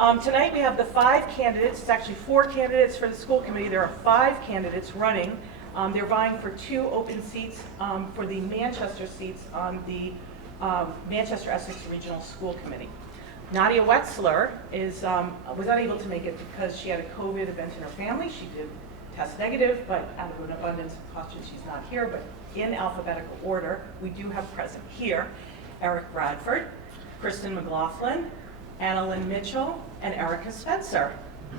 Tonight we have the 5 candidates. It's actually 4 candidates for the school committee. There are 5 candidates running. They're vying for 2 open seats for the Manchester seats on the Manchester-Essex Regional School Committee. Nadia Wetzler was unable to make it because she had a COVID event in her family. She did test negative, but out of an abundance of caution, she's not here. But in alphabetical order, we do have present here Eric Bradford, Kristen Mclaughlin, Lynn Mitchell, and Erica Spencer.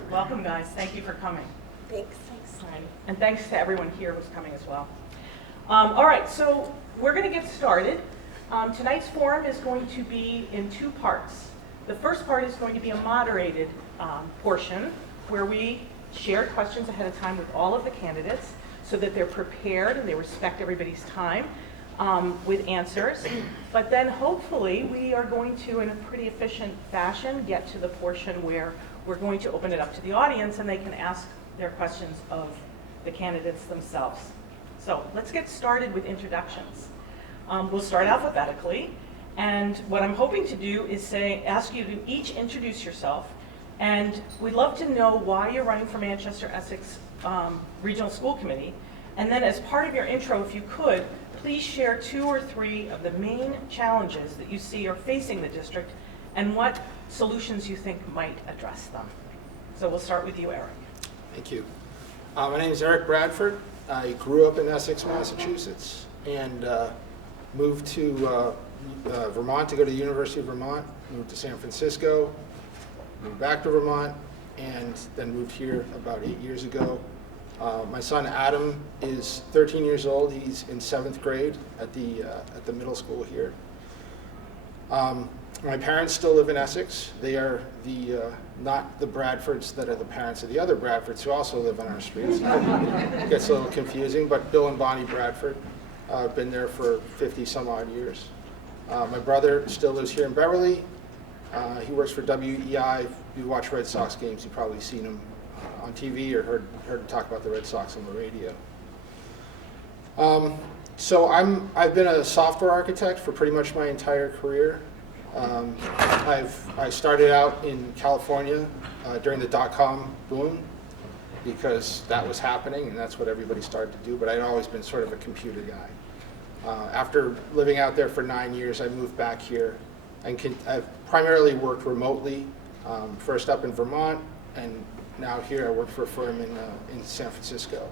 Welcome, guys. Thank you for coming. Thanks. And thanks to everyone here who's coming as well. All right, so we're going to get started. Tonight's forum is going to be in 2 parts. The first part is going to be a moderated portion where we share questions ahead of time with all of the candidates so that they're prepared and they respect everybody's time with answers. But then hopefully we are going to, in a pretty efficient fashion, get to the portion where we're going to open it up to the audience and they can ask their questions of the candidates themselves. So let's get started with introductions. We'll start alphabetically. And what I'm hoping to do is ask you to each introduce yourself. And we'd love to know why you're running for Manchester-Essex Regional School Committee. And then as part of your intro, if you could, please share 2 or 3 of the main challenges that you see are facing the district and what solutions you think might address them. So we'll start with you, Eric. Thank you. My name is Eric Bradford. I grew up in Essex, Massachusetts, and moved to Vermont to go to the University of Vermont, moved to San Francisco, moved back to Vermont, and then moved here about 8 years ago. My son Adam is 13 years old. He's in 7th grade at the middle school here. My parents still live in Essex. They are not the Bradfords that are the parents of the other Bradfords who also live on our streets. It gets a little confusing, but Bill and Bonnie Bradford have been there for 50 some odd years. My brother still lives here in Beverly. He works for WEI. If you watch Red Sox games, you've probably seen him on TV or heard him talk about the Red Sox on the radio. So I've been a software architect for pretty much my entire career. I started out in California during the dot-com boom because that was happening and that's what everybody started to do, but I'd always been sort of a computer guy. After living out there for 9 years, I moved back here and I've primarily worked remotely, first up in Vermont, and now here I work for a firm in San Francisco.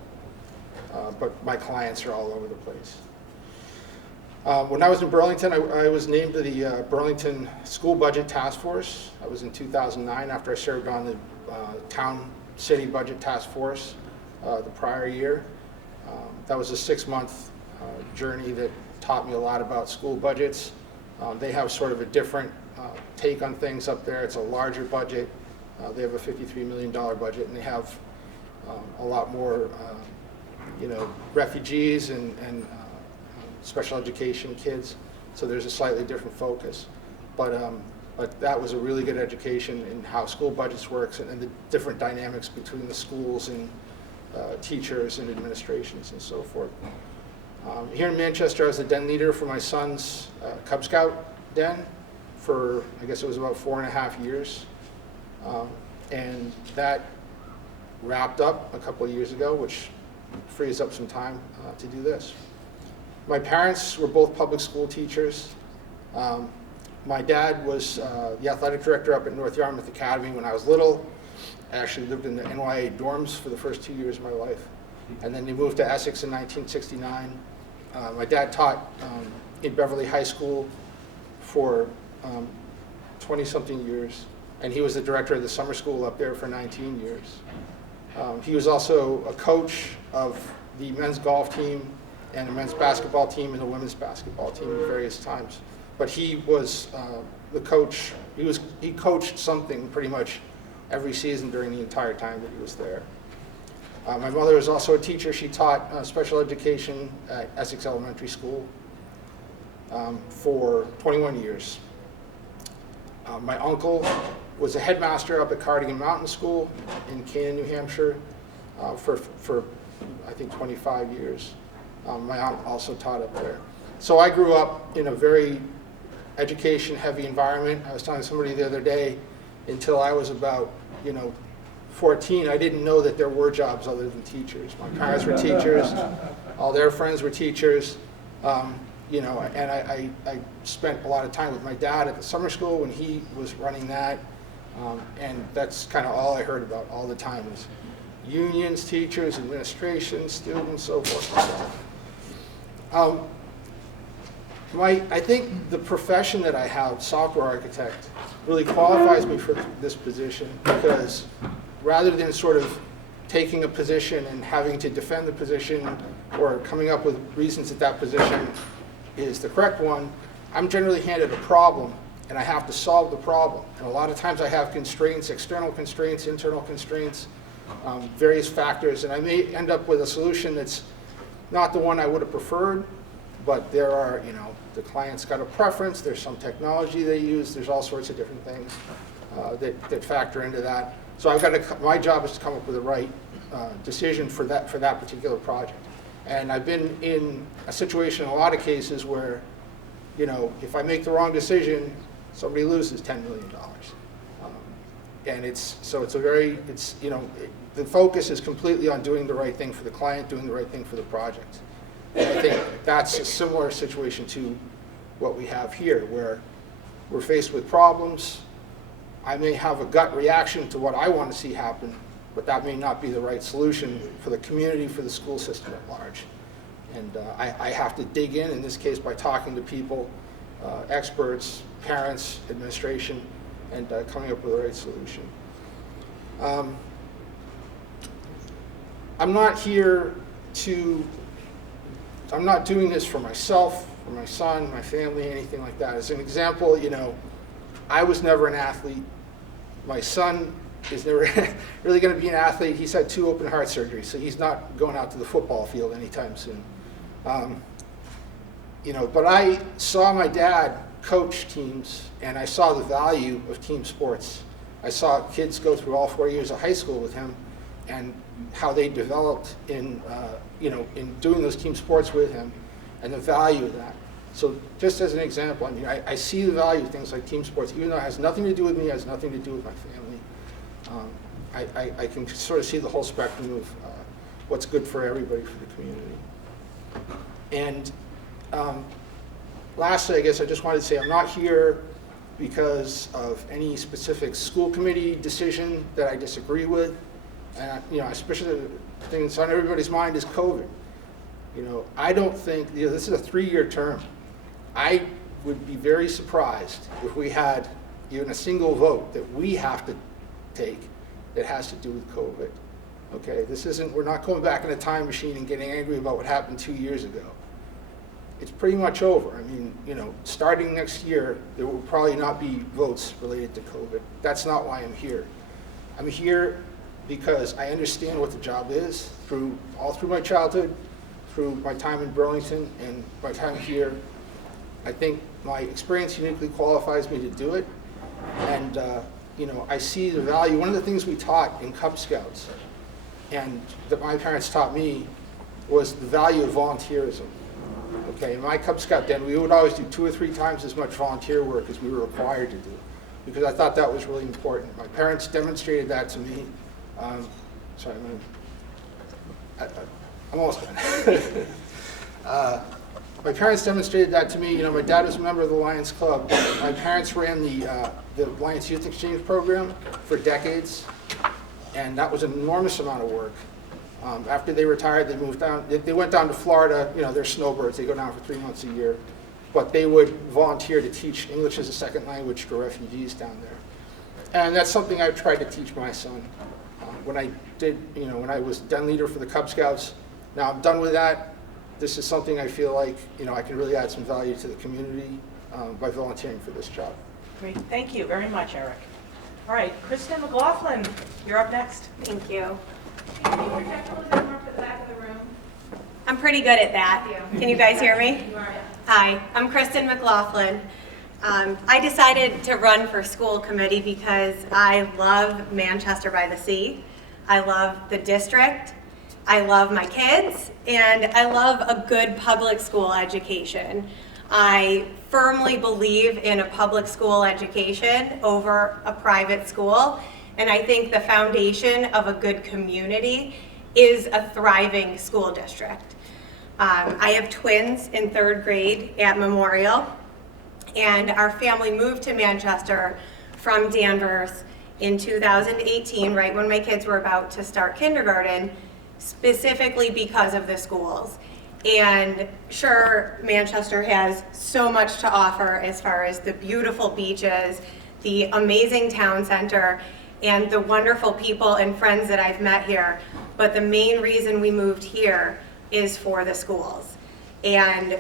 But my clients are all over the place. When I was in Burlington, I was named to the Burlington School Budget Task Force. I was in 2009 after I served on the Town City Budget Task Force the prior year. That was a 6-month journey that taught me a lot about school budgets. They have sort of a different take on things up there. It's a larger budget. They have a $53 million budget, and they have a lot more refugees and special education kids, so there's a slightly different focus. But that was a really good education in how school budgets works and the different dynamics between the schools and teachers and administrations and so forth. Here in Manchester, I was the den leader for my son's Cub Scout den for, I guess it was about 4.5 years. And that wrapped up a couple of years ago, which frees up some time to do this. My parents were both public school teachers. My dad was the athletic director up at North Yarmouth Academy when I was little. I actually lived in the NYA dorms for the first 2 years of my life. And then they moved to Essex in 1969. My dad taught in Beverly High School for 20-something years. And he was the director of the summer school up there for 19 years. He was also a coach of the men's golf team and the men's basketball team and the women's basketball team at various times. But he was the coach. He coached something pretty much every season during the entire time that he was there. My mother was also a teacher. She taught special education at Essex Elementary School for 21 years. My uncle was a headmaster up at Cardigan Mountain School in Canaan, New Hampshire for I think 25 years. My aunt also taught up there. So I grew up in a very education-heavy environment. I was telling somebody the other day, until I was about, 14. I didn't know that there were jobs other than teachers. My parents were teachers, all their friends were teachers, and I spent a lot of time with my dad at the summer school when he was running that, and that's kind of all I heard about all the time was unions, teachers, administration, students, so forth and so on. I think the profession that I have, software architect, really qualifies me for this position because rather than sort of taking a position and having to defend the position or coming up with reasons that that position is the correct one, I'm generally handed a problem and I have to solve the problem. And a lot of times I have constraints, external constraints, internal constraints, various factors, and I may end up with a solution that's not the one I would have preferred, but there are, the client's got a preference, there's some technology they use, there's all sorts of different things that factor into that. So my job is to come up with the right decision for that particular project. And I've been in a situation in a lot of cases where, if I make the wrong decision, somebody loses $10 million. And the focus is completely on doing the right thing for the client, doing the right thing for the project. And I think that's a similar situation to what we have here, where we're faced with problems. I may have a gut reaction to what I want to see happen, but that may not be the right solution for the community, for the school system at large. And I have to dig in this case, by talking to people, experts, parents, administration, and coming up with the right solution. I'm not doing this for myself, for my son, my family, anything like that. As an example, I was never an athlete. My son is never really going to be an athlete. He's had 2 open heart surgeries, so he's not going out to the football field anytime soon. But I saw my dad coach teams, and I saw the value of team sports. I saw kids go through all 4 years of high school with him, and how they developed in doing those team sports with him, and the value of that. So just as an example, I see the value of things like team sports, even though it has nothing to do with me, it has nothing to do with my family. I can sort of see the whole spectrum of what's good for everybody, for the community. And lastly, I guess I just wanted to say I'm not here because of any specific school committee decision that I disagree with. And especially the thing that's on everybody's mind is COVID. I don't think, this is a 3-year term. I would be very surprised if we had even a single vote that we have to take that has to do with COVID. Okay, we're not going back in a time machine and getting angry about what happened 2 years ago. It's pretty much over. Starting next year, there will probably not be votes related to COVID. That's not why I'm here. I'm here because I understand what the job is all through my childhood, through my time in Burlington, and my time here. I think my experience uniquely qualifies me to do it. And I see the value. One of the things we taught in Cub Scouts, and that my parents taught me, was the value of volunteerism. Okay, in my Cub Scout den, we would always do 2 or 3 times as much volunteer work as we were required to do, because I thought that was really important. My parents demonstrated that to me. Sorry, I'm almost done. My parents demonstrated that to me. My dad was a member of the Lions Club. My parents ran the Lions Youth Exchange program for decades, and that was an enormous amount of work. After they retired, they moved down. They went down to Florida. They're snowbirds. They go down for 3 months a year, but they would volunteer to teach English as a second language to refugees down there, and that's something I've tried to teach my son. When I was den leader for the Cub Scouts, now I'm done with that. This is something I feel like, I can really add some value to the community by volunteering for this job. Great, thank you very much, Eric. All right, Kristen Mclaughlin, you're up next. Thank you. Can you project a little bit more for the back of the room? I'm pretty good at that. Thank you. Can you guys hear me? You are. Hi, I'm Kristen Mclaughlin. I decided to run for school committee because I love Manchester by the Sea. I love the district. I love my kids, and I love a good public school education. I firmly believe in a public school education over a private school, and I think the foundation of a good community is a thriving school district. I have twins in 3rd grade at Memorial, and our family moved to Manchester from Danvers in 2018, right when my kids were about to start kindergarten, specifically because of the schools. And sure, Manchester has so much to offer as far as the beautiful beaches, the amazing town center, and the wonderful people and friends that I've met here. But the main reason we moved here is for the schools. And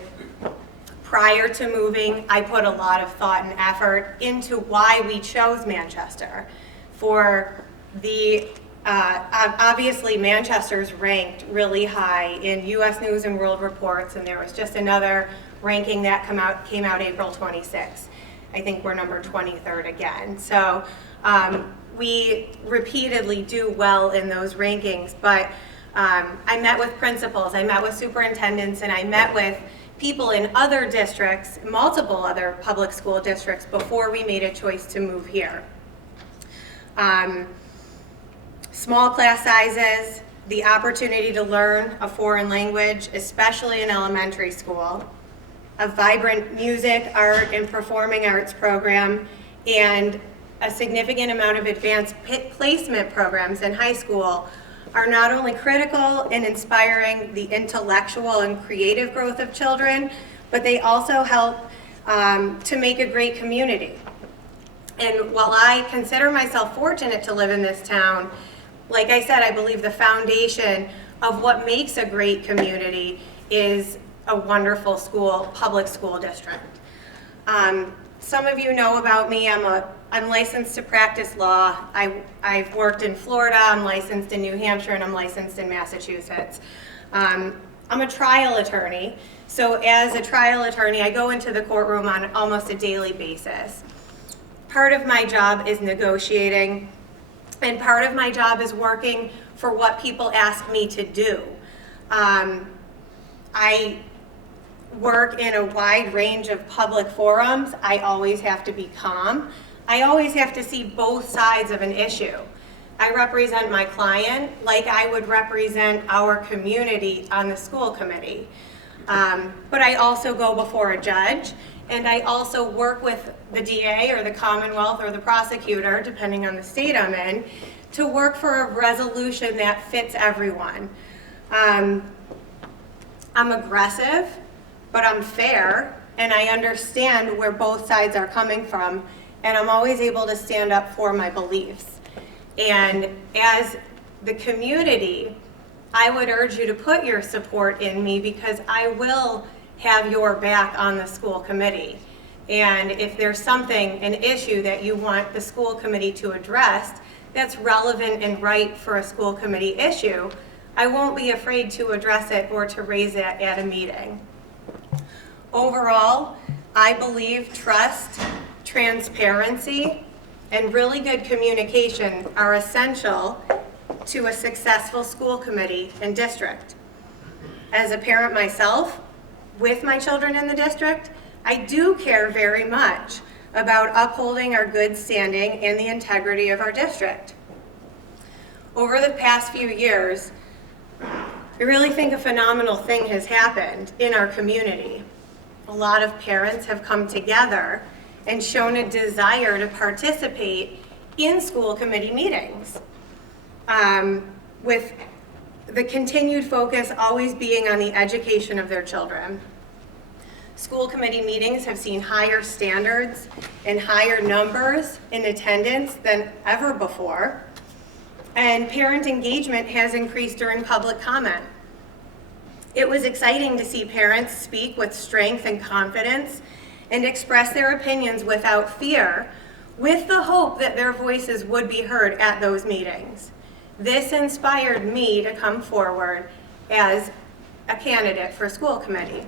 prior to moving, I put a lot of thought and effort into why we chose Manchester. For the, obviously Manchester's ranked really high in US News and World Reports, and there was just another ranking that came out April 26th. I think we're number 23rd again. So we repeatedly do well in those rankings, but I met with principals, I met with superintendents, and I met with people in other districts, multiple other public school districts, before we made a choice to move here. Small class sizes, the opportunity to learn a foreign language, especially in elementary school, a vibrant music, art, and performing arts program, and a significant amount of advanced placement programs in high school are not only critical in inspiring the intellectual and creative growth of children, but they also help to make a great community. And while I consider myself fortunate to live in this town, like I said, I believe the foundation of what makes a great community is a wonderful school, public school district. Some of you know about me. I'm licensed to practice law. I've worked in Florida, I'm licensed in New Hampshire, and I'm licensed in Massachusetts. I'm a trial attorney. So as a trial attorney, I go into the courtroom on almost a daily basis. Part of my job is negotiating, and part of my job is working for what people ask me to do. I work in a wide range of public forums. I always have to be calm. I always have to see both sides of an issue. I represent my client like I would represent our community on the school committee. But I also go before a judge, and I also work with the DA or the Commonwealth or the prosecutor, depending on the state I'm in, to work for a resolution that fits everyone. I'm aggressive, but I'm fair, and I understand where both sides are coming from, and I'm always able to stand up for my beliefs. And as the community, I would urge you to put your support in me, because I will have your back on the school committee. And if there's something, an issue that you want the school committee to address that's relevant and right for a school committee issue, I won't be afraid to address it or to raise it at a meeting. Overall, I believe trust, transparency, and really good communication are essential to a successful school committee and district. As a parent myself, with my children in the district, I do care very much about upholding our good standing and the integrity of our district. Over the past few years, I really think a phenomenal thing has happened in our community. A lot of parents have come together and shown a desire to participate in school committee meetings, with the continued focus always being on the education of their children. School committee meetings have seen higher standards and higher numbers in attendance than ever before, and parent engagement has increased during public comment. It was exciting to see parents speak with strength and confidence and express their opinions without fear, with the hope that their voices would be heard at those meetings. This inspired me to come forward as a candidate for school committee.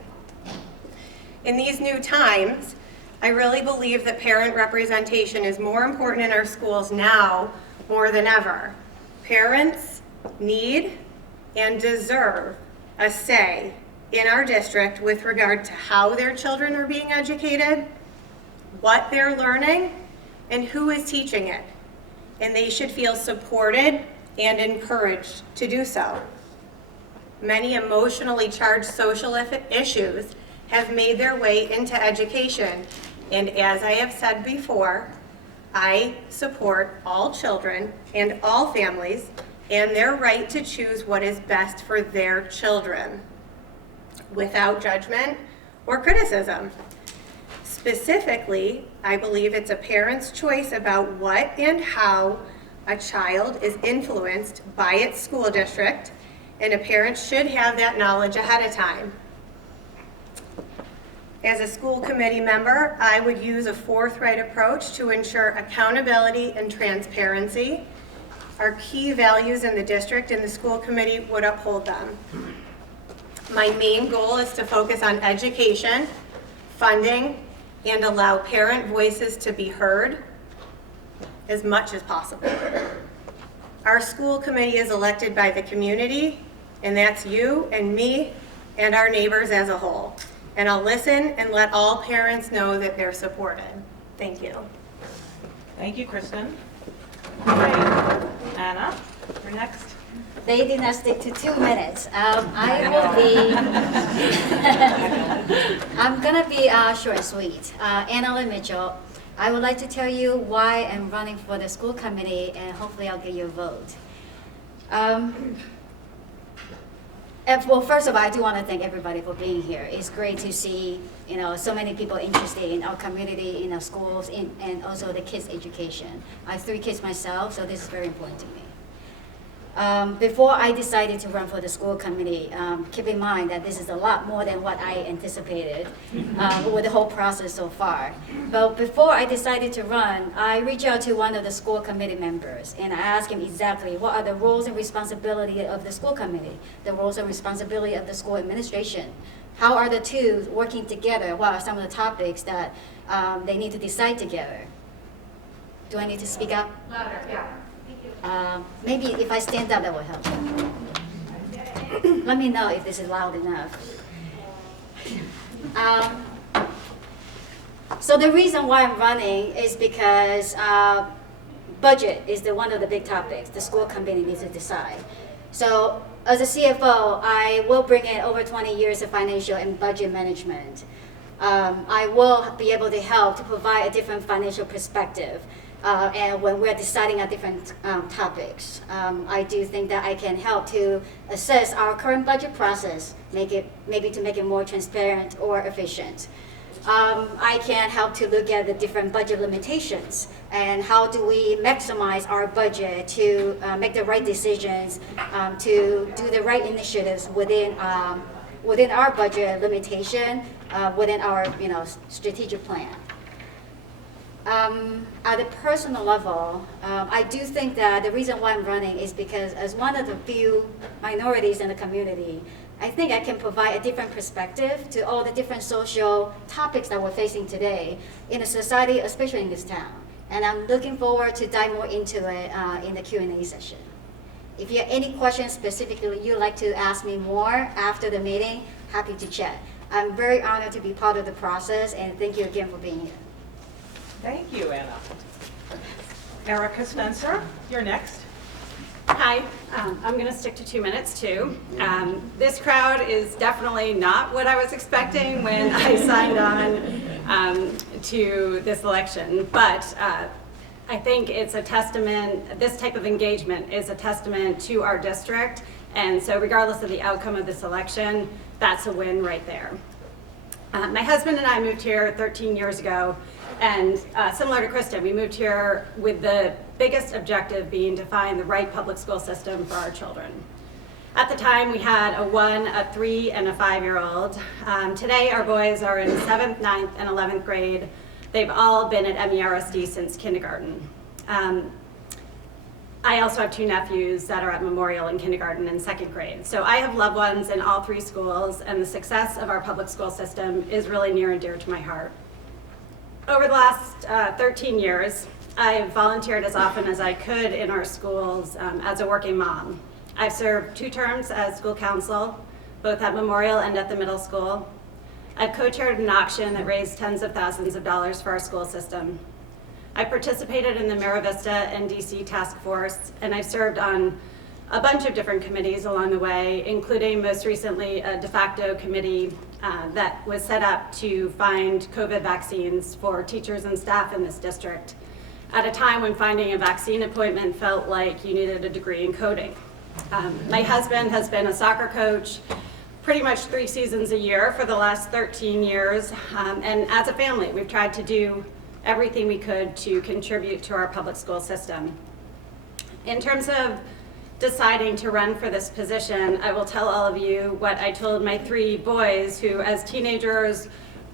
In these new times, I really believe that parent representation is more important in our schools now more than ever. Parents need and deserve a say in our district with regard to how their children are being educated, what they're learning, and who is teaching it. And they should feel supported and encouraged to do so. Many emotionally charged social issues have made their way into education, and as I have said before, I support all children and all families and their right to choose what is best for their children, without judgment or criticism. Specifically, I believe it's a parent's choice about what and how a child is influenced by its school district, and a parent should have that knowledge ahead of time. As a school committee member, I would use a forthright approach to ensure accountability and transparency. Our key values in the district and the school committee would uphold them. My main goal is to focus on education, funding, and allow parent voices to be heard as much as possible. Our school committee is elected by the community, and that's you and me and our neighbors as a whole. And I'll listen and let all parents know that they're supported. Thank you. Thank you, Kristen. All right, Anna, you're next. They did not stick to 2 minutes. I will be, I'm gonna be short and sweet. Anna Lynn Mitchell, I would like to tell you why I'm running for the school committee, and hopefully I'll get your vote. Well, first of all, I do want to thank everybody for being here. It's great to see, so many people interested in our community, in our schools, and also the kids' education. I have 3 kids myself, so this is very important to me. Before I decided to run for the school committee, keep in mind that this is a lot more than what I anticipated with the whole process so far. But before I decided to run, I reached out to one of the school committee members, and I asked him exactly what are the roles and responsibility of the school committee, the roles and responsibility of the school administration. How are the two working together? What are some of the topics that they need to decide together? Do I need to speak up? Louder, yeah. Maybe if I stand up, that will help. Let me know if this is loud enough. So the reason why I'm running is because budget is one of the big topics the school committee needs to decide. So as a CFO, I will bring in over 20 years of financial and budget management. I will be able to help to provide a different financial perspective. And when we're deciding on different topics, I do think that I can help to assess our current budget process, maybe to make it more transparent or efficient. I can help to look at the different budget limitations and how do we maximize our budget to make the right decisions, to do the right initiatives within our budget limitation, within our strategic plan. At a personal level, I do think that the reason why I'm running is because as one of the few minorities in the community, I think I can provide a different perspective to all the different social topics that we're facing today in a society, especially in this town. And I'm looking forward to dive more into it in the Q&A session. If you have any questions specifically you'd like to ask me more after the meeting, happy to chat. I'm very honored to be part of the process, and thank you again for being here. Thank you, Anna. Erica Spencer, you're next. Hi, I'm going to stick to 2 minutes too. This crowd is definitely not what I was expecting when I signed on to this election, but I think it's a testament, this type of engagement is a testament to our district, and so regardless of the outcome of this election, that's a win right there. My husband and I moved here 13 years ago, and similar to Kristen, we moved here with the biggest objective being to find the right public school system for our children. At the time, we had a 1, a 3, and a 5-year-old. Today, our boys are in 7th, 9th, and 11th grade. They've all been at MERSC since kindergarten. I also have 2 nephews that are at Memorial in kindergarten and 2nd grade. So I have loved ones in all 3 schools, and the success of our public school system is really near and dear to my heart. Over the last 13 years, I've volunteered as often as I could in our schools as a working mom. I've served 2 terms as school counsel, both at Memorial and at the middle school. I've co-chaired an auction that raised tens of thousands of dollars for our school system. I participated in the Mira Vista and DC task force, and I've served on a bunch of different committees along the way, including most recently a de facto committee that was set up to find COVID vaccines for teachers and staff in this district at a time when finding a vaccine appointment felt like you needed a degree in coding. My husband has been a soccer coach pretty much 3 seasons a year for the last 13 years, and as a family, we've tried to do everything we could to contribute to our public school system. In terms of deciding to run for this position, I will tell all of you what I told my 3 boys who, as teenagers,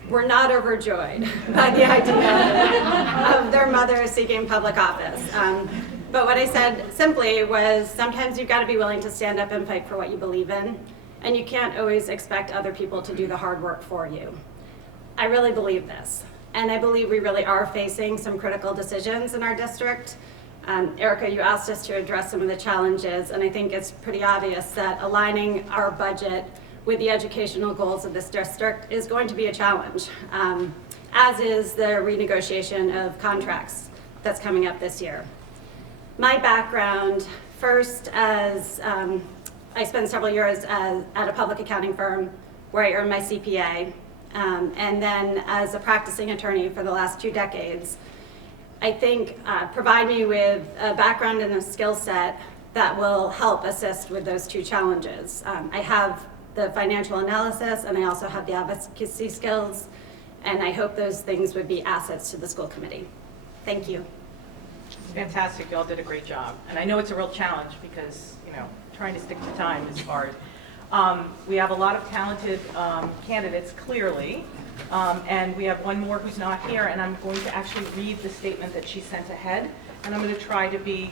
were not overjoyed by the idea of their mother seeking public office. But what I said simply was, sometimes you've got to be willing to stand up and fight for what you believe in, and you can't always expect other people to do the hard work for you. I really believe this, and I believe we really are facing some critical decisions in our district. Erika, you asked us to address some of the challenges, and I think it's pretty obvious that aligning our budget with the educational goals of this district is going to be a challenge, as is the renegotiation of contracts that's coming up this year. My background, first as I spent several years at a public accounting firm where I earned my CPA, and then as a practicing attorney for the last 2 decades, I think provide me with a background and a skill set that will help assist with those 2 challenges. I have the financial analysis, and I also have the advocacy skills, and I hope those things would be assets to the school committee. Thank you. Fantastic, you all did a great job. And I know it's a real challenge because, trying to stick to time is hard. We have a lot of talented candidates, clearly, and we have one more who's not here, and I'm going to actually read the statement that she sent ahead, and I'm going to try to be,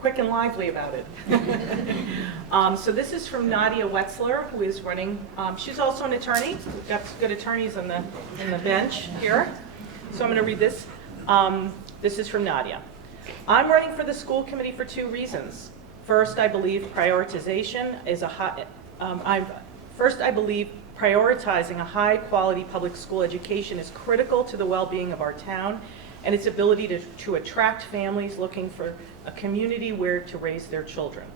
quick and lively about it. So this is from Nadia Wetzler, who is running, she's also an attorney. We've got good attorneys on the bench here. So I'm going to read this. This is from Nadia. I'm running for the school committee for 2 reasons. First, I believe prioritizing a high-quality public school education is critical to the well-being of our town and its ability to attract families looking for a community where to raise their children.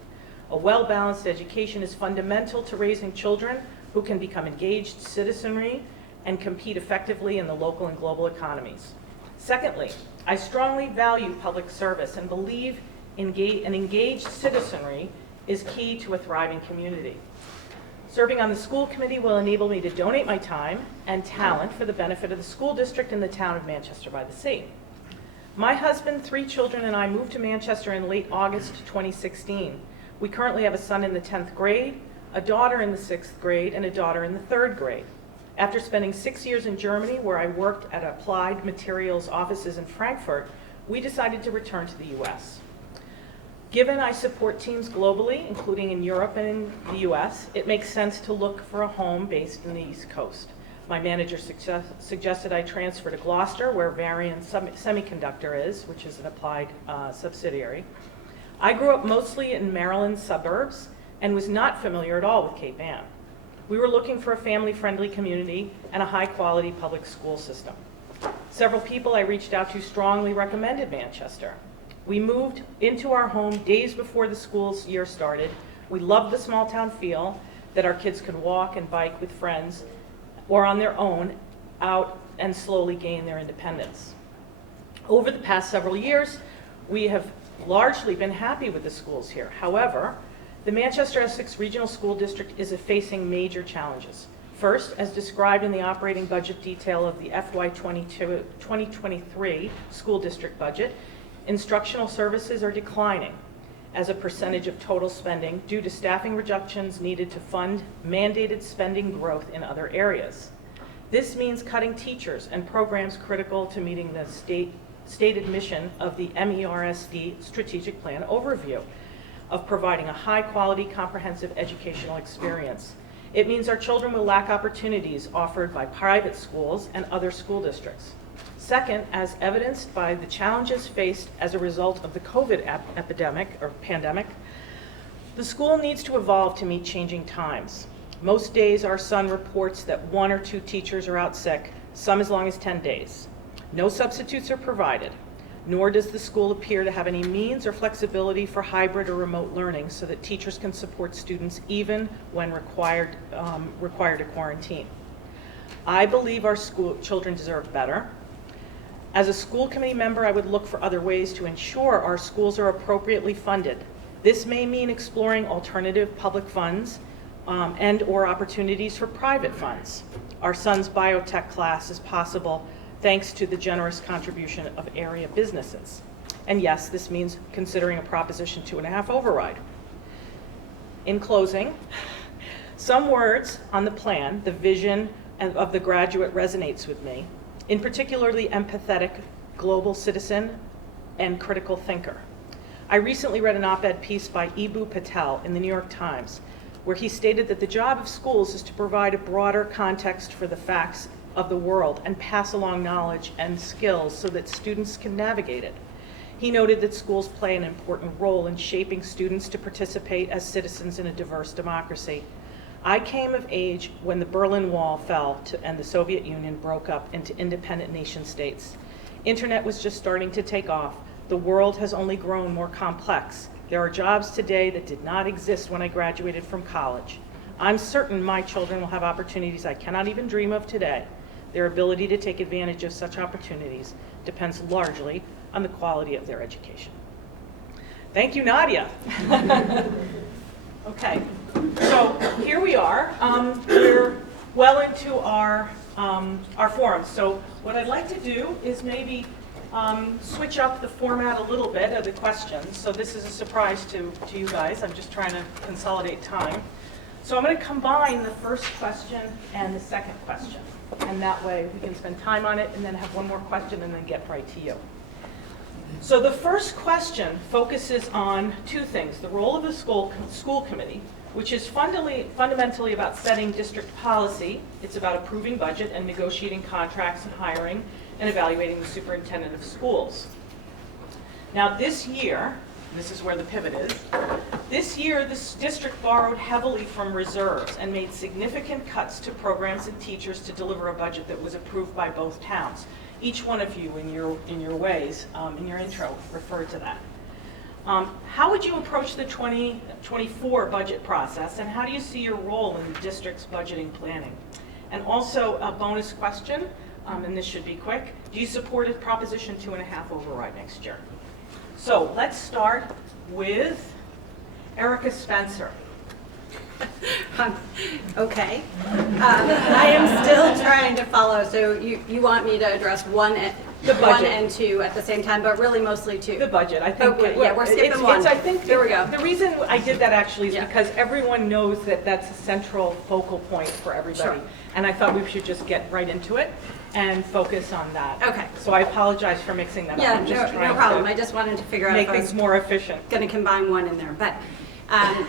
A well-balanced education is fundamental to raising children who can become engaged citizenry and compete effectively in the local and global economies. Secondly, I strongly value public service and believe an engaged citizenry is key to a thriving community. Serving on the school committee will enable me to donate my time and talent for the benefit of the school district and the town of Manchester-by-the-Sea. My husband, 3 children, and I moved to Manchester in late August 2016. We currently have a son in the 10th grade, a daughter in the 6th grade, and a daughter in the 3rd grade. After spending 6 years in Germany, where I worked at Applied Materials offices in Frankfurt, we decided to return to the U.S. Given I support teams globally, including in Europe and in the U.S., it makes sense to look for a home based in the East Coast. My manager suggested I transfer to Gloucester, where Varian Semiconductor is, which is an Applied subsidiary. I grew up mostly in Maryland suburbs and was not familiar at all with Cape Ann. We were looking for a family-friendly community and a high-quality public school system. Several people I reached out to strongly recommended Manchester. We moved into our home days before the school year started. We loved the small-town feel that our kids could walk and bike with friends or on their own out and slowly gain their independence. Over the past several years, we have largely been happy with the schools here. However, the Manchester-Essex Regional School District is facing major challenges. First, as described in the operating budget detail of the FY 2023 school district budget, instructional services are declining as a percentage of total spending due to staffing reductions needed to fund mandated spending growth in other areas. This means cutting teachers and programs critical to meeting the stated mission of the MERSC strategic plan overview of providing a high-quality, comprehensive educational experience. It means our children will lack opportunities offered by private schools and other school districts. Second, as evidenced by the challenges faced as a result of the COVID epidemic or pandemic, The school needs to evolve to meet changing times. Most days our son reports that 1 or 2 teachers are out sick, some as long as 10 days. No substitutes are provided, nor does the school appear to have any means or flexibility for hybrid or remote learning so that teachers can support students even when required to quarantine. I believe our school children deserve better. As a school committee member, I would look for other ways to ensure our schools are appropriately funded. This may mean exploring alternative public funds and/or opportunities for private funds. Our son's biotech class is possible thanks to the generous contribution of area businesses. And yes, this means considering a Proposition 2.5 override. In closing, some words on the plan, the vision of the graduate resonates with me, in particularly empathetic, global citizen, and critical thinker. I recently read an op-ed piece by Eboo Patel in the New York Times, where he stated that the job of schools is to provide a broader context for the facts of the world and pass along knowledge and skills so that students can navigate it. He noted that schools play an important role in shaping students to participate as citizens in a diverse democracy. I came of age when the Berlin Wall fell and the Soviet Union broke up into independent nation states. Internet was just starting to take off. The world has only grown more complex. There are jobs today that did not exist when I graduated from college. I'm certain my children will have opportunities I cannot even dream of today. Their ability to take advantage of such opportunities depends largely on the quality of their education. Thank you, Nadia. Okay, so here we are. We're well into our forum. So what I'd like to do is maybe switch up the format a little bit of the questions. So this is a surprise to you guys. I'm just trying to consolidate time. So I'm going to combine the first question and the second question. And that way we can spend time on it and then have one more question and then get right to you. So the first question focuses on 2 things: the role of the school committee, which is fundamentally about setting district policy. It's about approving budget and negotiating contracts and hiring and evaluating the superintendent of schools. Now this year, this is where the pivot is, this year this district borrowed heavily from reserves and made significant cuts to programs and teachers to deliver a budget that was approved by both towns. Each one of you in your ways, in your intro, referred to that. How would you approach the 2024 budget process, and how do you see your role in the district's budgeting planning? And also a bonus question, and this should be quick: do you support a Proposition 2.5 override next year? So let's start with Erica Spencer. Okay. I am still trying to follow. So you want me to address one and 2 at the same time, but really mostly 2. The budget, I think. Okay, yeah, we're skipping 1. I think here we go. The reason I did that actually is Yeah. because everyone knows that that's a central focal point for everybody. Sure. And I thought we should just get right into it and focus on that. Okay. So I apologize for mixing that Yeah, up. I'm just no trying problem. to I just wanted to figure out make if I was things more efficient. going to combine 1 in there. But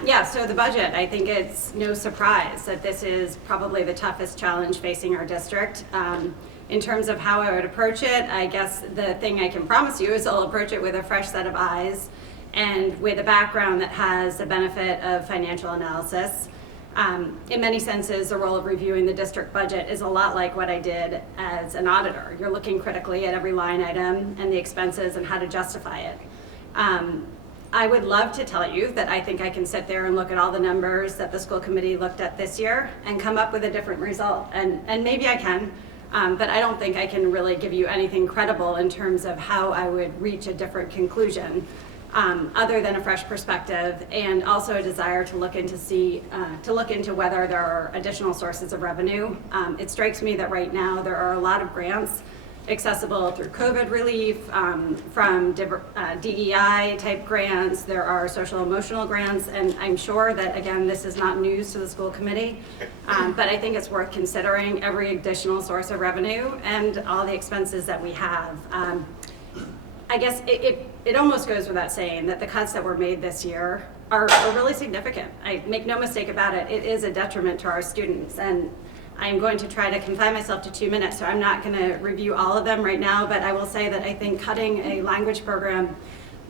yeah, so the budget, I think it's no surprise that this is probably the toughest challenge facing our district. In terms of how I would approach it, I guess the thing I can promise you is I'll approach it with a fresh set of eyes and with a background that has the benefit of financial analysis. In many senses, the role of reviewing the district budget is a lot like what I did as an auditor. You're looking critically at every line item and the expenses and how to justify it. I would love to tell you that I think I can sit there and look at all the numbers that the school committee looked at this year and come up with a different result. And maybe I can, but I don't think I can really give you anything credible in terms of how I would reach a different conclusion, other than a fresh perspective and also a desire to look into whether there are additional sources of revenue. It strikes me that right now there are a lot of grants accessible through COVID relief, from DEI type grants. There are social emotional grants, and I'm sure that, again, this is not news to the school committee, but I think it's worth considering every additional source of revenue and all the expenses that we have. I guess it almost goes without saying that the cuts that were made this year are really significant. I make no mistake about it. It is a detriment to our students, and I'm going to try to confine myself to 2 minutes, so I'm not going to review all of them right now, but I will say that I think cutting a language program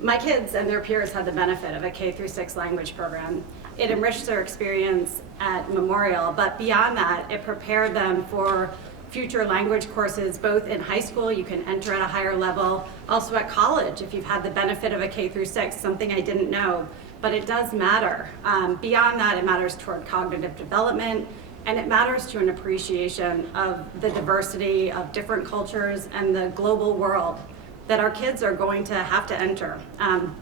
My kids and their peers had the benefit of a K-6 language program. It enriched their experience at Memorial, but beyond that, it prepared them for future language courses, both in high school, you can enter at a higher level, also at college, if you've had the benefit of a K-6, something I didn't know, but it does matter. Beyond that, it matters toward cognitive development, and it matters to an appreciation of the diversity of different cultures and the global world that our kids are going to have to enter.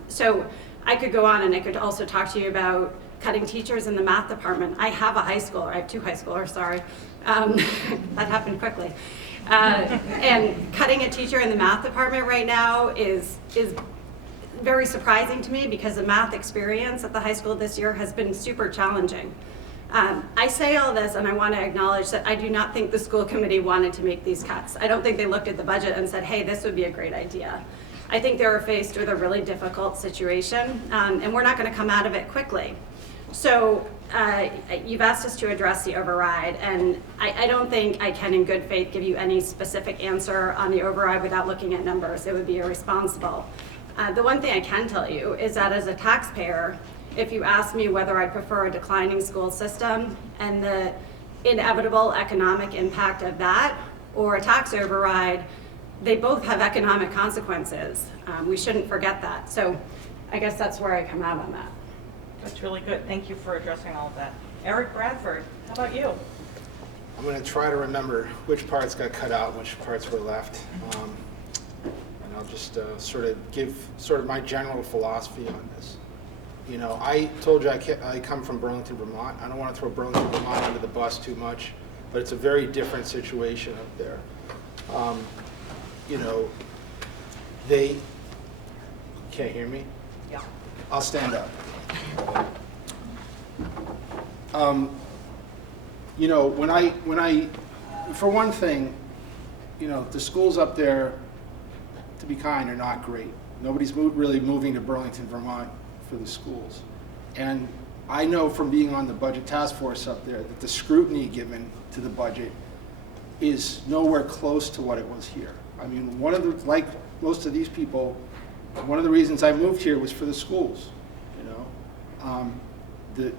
So I could go on, and I could also talk to you about cutting teachers in the math department. I have a high schooler, I have 2 high schoolers, sorry. That happened quickly. And cutting a teacher in the math department right now is very surprising to me because the math experience at the high school this year has been super challenging. I say all this and I want to acknowledge that I do not think the school committee wanted to make these cuts. I don't think they looked at the budget and said, hey, this would be a great idea. I think they were faced with a really difficult situation, and we're not going to come out of it quickly. So you've asked us to address the override, and I don't think I can in good faith give you any specific answer on the override without looking at numbers. It would be irresponsible. The one thing I can tell you is that as a taxpayer, if you ask me whether I'd prefer a declining school system and the inevitable economic impact of that or a tax override, they both have economic consequences. We shouldn't forget that. So I guess that's where I come out on that. That's really good. Thank you for addressing all of that. Eric Bradford, how about you? I'm going to try to remember which parts got cut out and which parts were left. And I'll just sort of give sort of my general philosophy on this. You know, I told you I come from Burlington, Vermont. I don't want to throw Burlington, Vermont under the bus too much, but it's a very different situation up there. You know, they can't hear me? Yeah. I'll stand up. You know, when I, for one thing, you know, the schools up there, to be kind, are not great. Nobody's really moving to Burlington, Vermont for the schools. And I know from being on the budget task force up there that the scrutiny given to the budget is nowhere close to what it was here. I mean, one of the, like most of these people, one of the reasons I moved here was for the schools. You know, the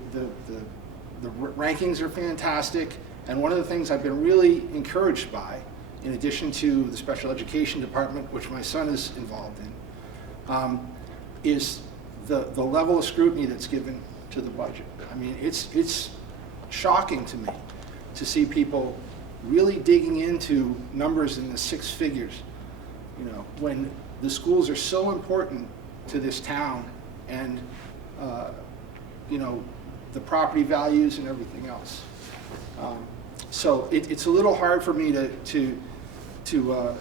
rankings are fantastic, and one of the things I've been really encouraged by, in addition to the special education department, which my son is involved in, is the level of scrutiny that's given to the budget. I mean, it's shocking to me to see people really digging into numbers in the 6 figures, you know, when the schools are so important to this town and, you know, the property values and everything else. So it's a little hard for me to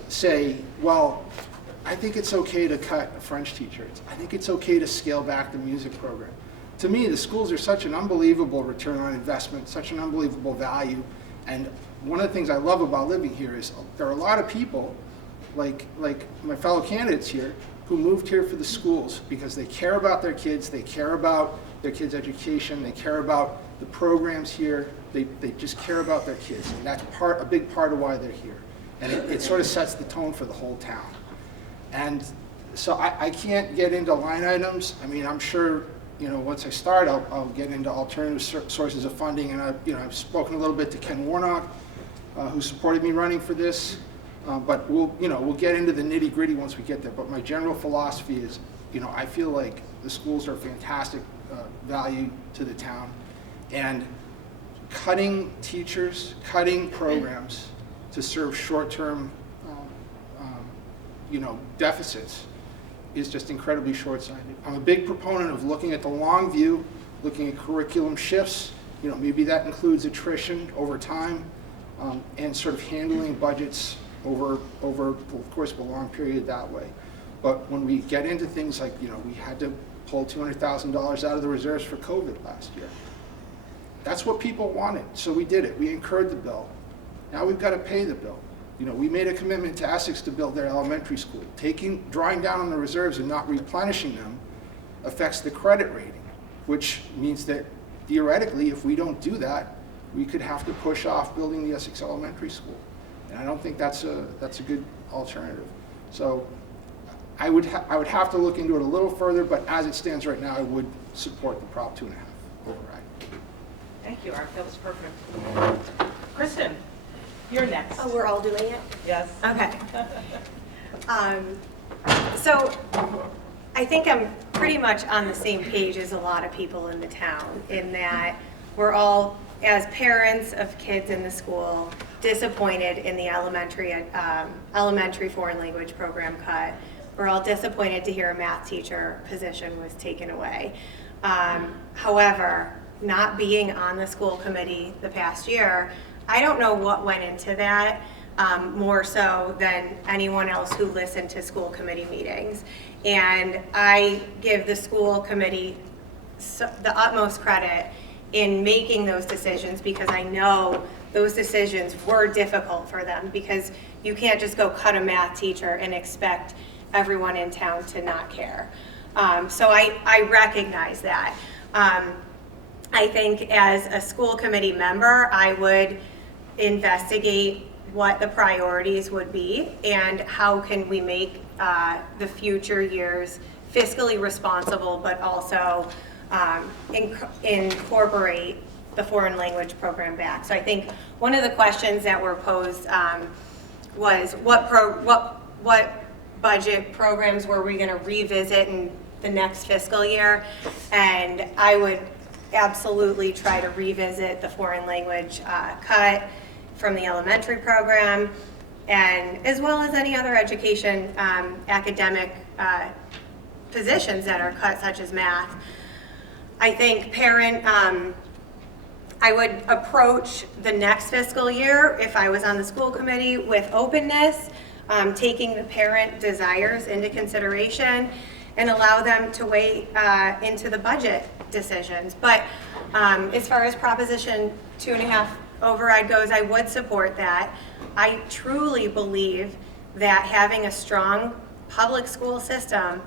say, well, I think it's okay to cut a French teacher. I think it's okay to scale back the music program. To me, the schools are such an unbelievable return on investment, such an unbelievable value. And one of the things I love about living here is there are a lot of people, like my fellow candidates here, who moved here for the schools because they care about their kids, they care about their kids' education, they care about the programs here, they just care about their kids. And that's a big part of why they're here. And it sort of sets the tone for the whole town. And so I can't get into line items. I mean, I'm sure, you know, once I start, I'll get into alternative sources of funding. And I've spoken a little bit to Ken Warnock, who supported me running for this. But we'll get into the nitty gritty once we get there. But my general philosophy is, you know, I feel like the schools are a fantastic value to the town, and cutting teachers, cutting programs to serve short-term, you know, deficits is just incredibly short-sighted. I'm a big proponent of looking at the long view, looking at curriculum shifts. You know, maybe that includes attrition over time, and sort of handling budgets over of course, a long period that way. But when we get into things like, you know, we had to pull $200,000 out of the reserves for COVID last year. That's what people wanted, so we did it. We incurred the bill. Now we've got to pay the bill. You know, we made a commitment to Essex to build their elementary school. Drawing down on the reserves and not replenishing them affects the credit rating, which means that theoretically, if we don't do that, we could have to push off building the Essex Elementary School. And I don't think that's a good alternative. So I would have to look into it a little further, but as it stands right now, I would support the Prop 2.5 override. Thank you, Art. That was perfect. Kristen, you're next. Oh, we're all doing it? Yes. Okay. So I think I'm pretty much on the same page as a lot of people in the town in that we're all, as parents of kids in the school, disappointed in the elementary foreign language program cut. We're all disappointed to hear a math teacher position was taken away. However, not being on the school committee the past year, I don't know what went into that, more so than anyone else who listened to school committee meetings. And I give the school committee the utmost credit in making those decisions, because I know those decisions were difficult for them, because you can't just go cut a math teacher and expect everyone in town to not care. So I recognize that. I think as a school committee member, I would investigate what the priorities would be and how can we make the future years fiscally responsible, but also incorporate the foreign language program back. So I think one of the questions that were posed was what budget programs were we going to revisit in the next fiscal year? And I would absolutely try to revisit the foreign language cut from the elementary program, and as well as any other education academic positions that are cut, such as math. I think I would approach the next fiscal year, if I was on the school committee, with openness, taking the parent desires into consideration, and allow them to weigh into the budget decisions. But as far as Proposition 2.5 override goes, I would support that. I truly believe that having a strong public school system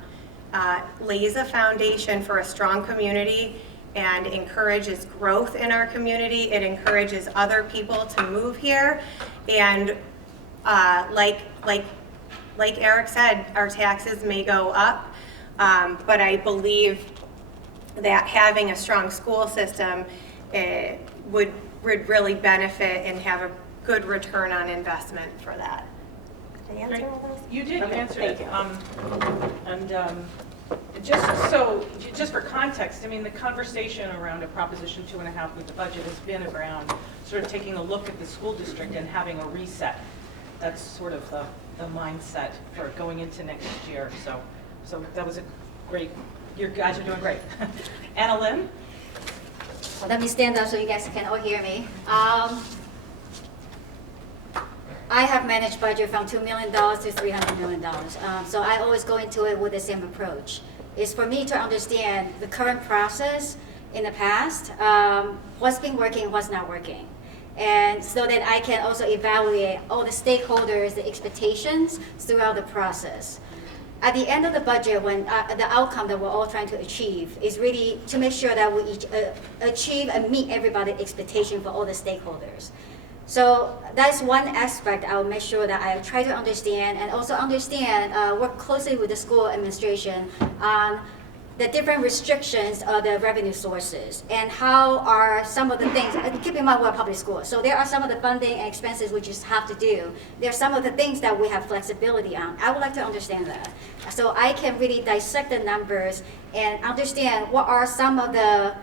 lays a foundation for a strong community and encourages growth in our community. It encourages other people to move here. And like Eric said, our taxes may go up, but I believe that having a strong school system would really benefit and have a good return on investment for that. Did I answer all those? You did, you Okay, answered thank it. you. Just for context, I mean, the conversation around a Proposition 2.5 with the budget has been around sort of taking a look at the school district and having a reset. That's sort of the mindset for going into next year. So that was a great, you guys are doing great. Anna Lynn? Let me stand up so you guys can all hear me. I have managed budget from $2 million to $300 million. So I always go into it with the same approach. It's for me to understand the current process in the past, what's been working, what's not working. And so that I can also evaluate all the stakeholders, the expectations throughout the process. At the end of the budget, when the outcome that we're all trying to achieve is really to make sure that we each achieve and meet everybody's expectation for all the stakeholders. So that's one aspect I will make sure that I try to understand, and also work closely with the school administration on the different restrictions of the revenue sources and how are some of the things, keep in mind we're a public school, so there are some of the funding and expenses we just have to do. There are some of the things that we have flexibility on. I would like to understand that. So I can really dissect the numbers and understand what are some of the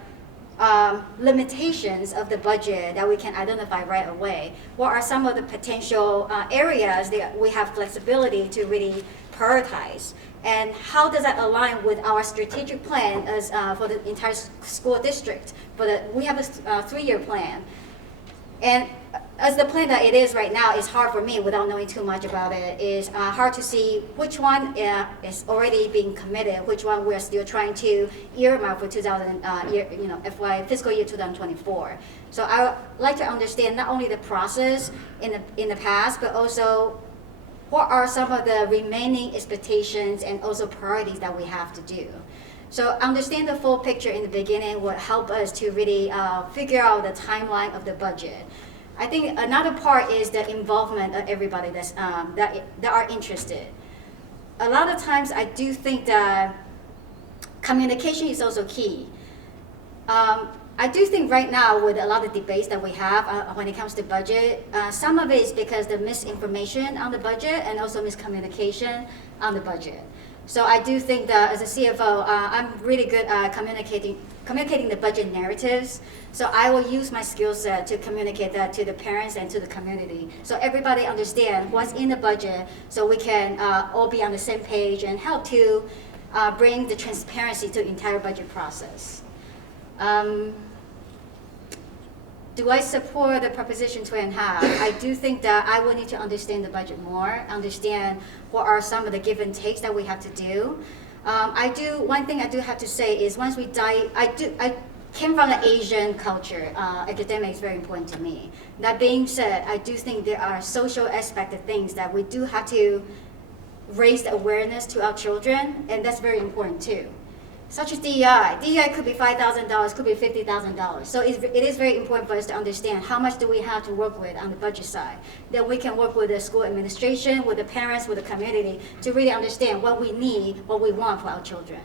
limitations of the budget that we can identify right away. What are some of the potential areas that we have flexibility to really prioritize? And how does that align with our strategic plan as for the entire school district? We have a 3-year plan. And as the plan that it is right now, it's hard for me without knowing too much about it. It's hard to see which one is already being committed, which one we're still trying to earmark for fiscal year 2024. So I would like to understand not only the process in the past, but also what are some of the remaining expectations and also priorities that we have to do. So understand the full picture in the beginning would help us to really figure out the timeline of the budget. I think another part is the involvement of everybody that are interested. a lot of times I do think that communication is also key. I do think right now with a lot of debates that we have when it comes to budget, some of it is because the misinformation on the budget and also miscommunication on the budget. So I do think that as a CFO, I'm really good at communicating the budget narratives. So I will use my skill set to communicate that to the parents and to the community. So everybody understand what's in the budget so we can all be on the same page and help to bring the transparency to the entire budget process. Do I support the Proposition 2.5? I do think that I will need to understand the budget more, understand what are some of the give and takes that we have to do. One thing I do have to say is once we I came from an Asian culture. Academics is very important to me. That being said, I do think there are social aspect of things that we do have to raise the awareness to our children, and that's very important too. Such as DEI. DEI could be $5,000, could be $50,000. So it is very important for us to understand how much do we have to work with on the budget side. Then we can work with the school administration, with the parents, with the community to really understand what we need, what we want for our children.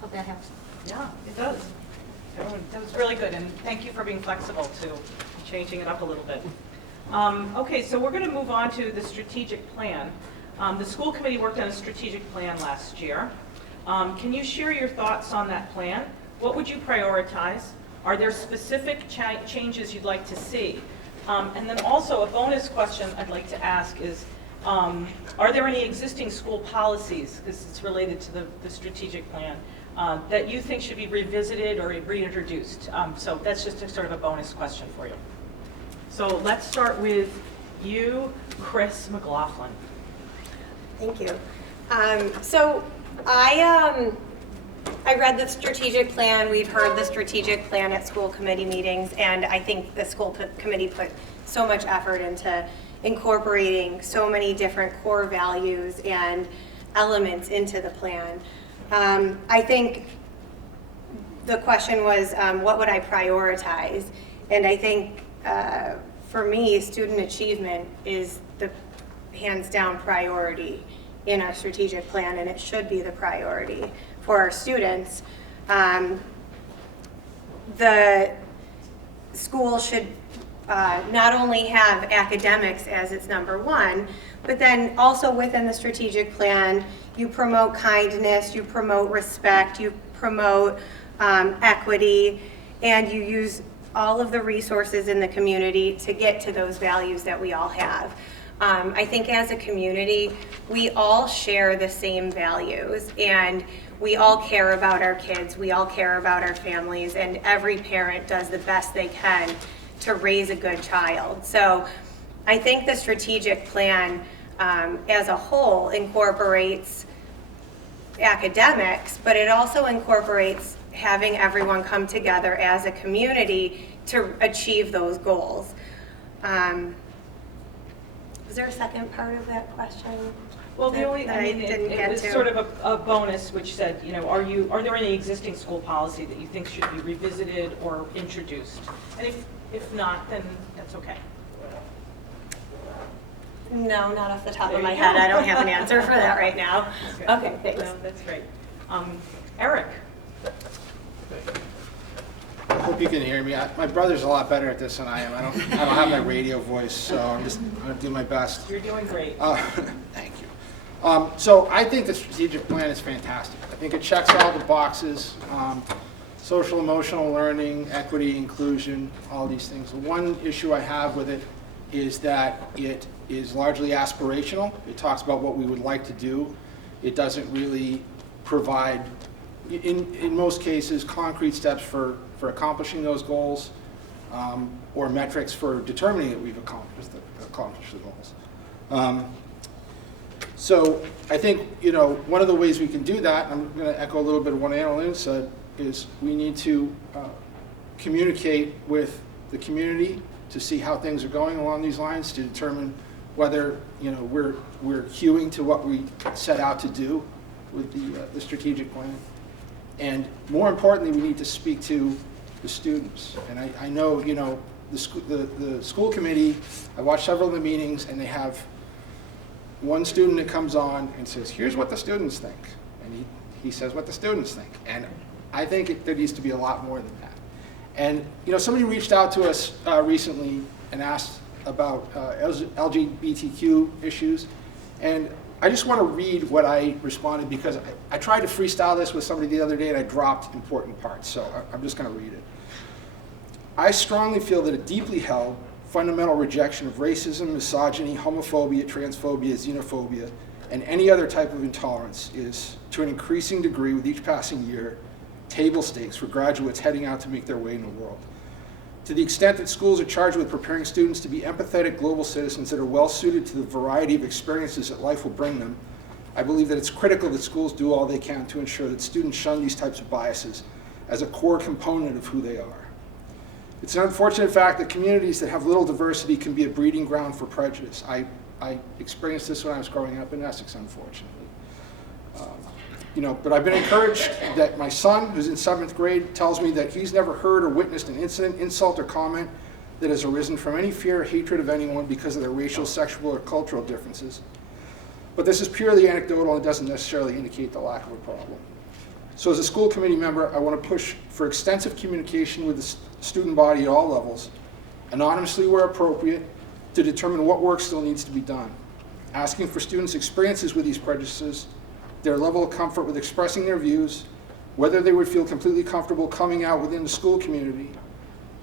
Hope that helps. Yeah, it does. That was really good, and thank you for being flexible to changing it up a little bit. Okay, so we're going to move on to the strategic plan. The school committee worked on a strategic plan last year. Can you share your thoughts on that plan? What would you prioritize? Are there specific changes you'd like to see? And then also a bonus question I'd like to ask is, are there any existing school policies, because it's related to the strategic plan, that you think should be revisited or reintroduced? So that's just a sort of a bonus question for you. So let's start with you, Kristen Mclaughlin. Thank you. So I read the strategic plan. We've heard the strategic plan at school committee meetings, and I think the school committee put so much effort into incorporating so many different core values and elements into the plan. I think the question was, what would I prioritize? And I think for me, student achievement is the hands down priority in our strategic plan, and it should be the priority for our students. The school should not only have academics as its number one, but then also within the strategic plan, you promote kindness, you promote respect, you promote equity, and you use all of the resources in the community to get to those values that we all have. I think as a community, we all share the same values, and we all care about our kids, we all care about our families, and every parent does the best they can to raise a good child. So I think the strategic plan as a whole incorporates academics, but it also incorporates having everyone come together as a community to achieve those goals. Was there a second part of that question? Well, the only, I mean, it was sort of a bonus which said, you know, are there any existing school policy that you think should be revisited or introduced? And if not, then that's okay. No, not off the top of my head. I don't have an answer for that right now. Okay, thanks. No, that's great. Eric. I hope you can hear me. My brother's a lot better at this than I am. I don't have my radio voice, so I'm going to do my best. You're doing great. Thank you. So I think the strategic plan is fantastic. I think it checks all the boxes. Social emotional learning, equity, inclusion, all these things. The one issue I have with it is that it is largely aspirational. It talks about what we would like to do. It doesn't really provide, in most cases, concrete steps for accomplishing those goals, or metrics for determining that we've accomplished the goals. So I think, you know, one of the ways we can do that, I'm going to echo a little bit of what Lynn said, is we need to communicate with the community to see how things are going along these lines, to determine whether, you know, we're hewing to what we set out to do with the strategic plan. And more importantly, we need to speak to the students. And I know, you know, the school committee, I watched several of the meetings, and they have one student that comes on and says, here's what the students think. And he says what the students think. And I think there needs to be a lot more than that. And somebody reached out to us recently and asked about LGBTQ issues. And I just want to read what I responded, because I tried to freestyle this with somebody the other day and I dropped important parts. So I'm just going to read it. I strongly feel that a deeply held, fundamental rejection of racism, misogyny, homophobia, transphobia, xenophobia, and any other type of intolerance is, to an increasing degree with each passing year, table stakes for graduates heading out to make their way in the world. To the extent that schools are charged with preparing students to be empathetic global citizens that are well suited to the variety of experiences that life will bring them, I believe that it's critical that schools do all they can to ensure that students shun these types of biases as a core component of who they are. It's an unfortunate fact that communities that have little diversity can be a breeding ground for prejudice. I experienced this when I was growing up in Essex, unfortunately. But I've been encouraged that my son, who's in 7th grade, tells me that he's never heard or witnessed an incident, insult, or comment that has arisen from any fear or hatred of anyone because of their racial, sexual, or cultural differences. But this is purely anecdotal and doesn't necessarily indicate the lack of a problem. So as a school committee member, I want to push for extensive communication with the student body at all levels, anonymously where appropriate, to determine what work still needs to be done. Asking for students' experiences with these prejudices, their level of comfort with expressing their views, whether they would feel completely comfortable coming out within the school community.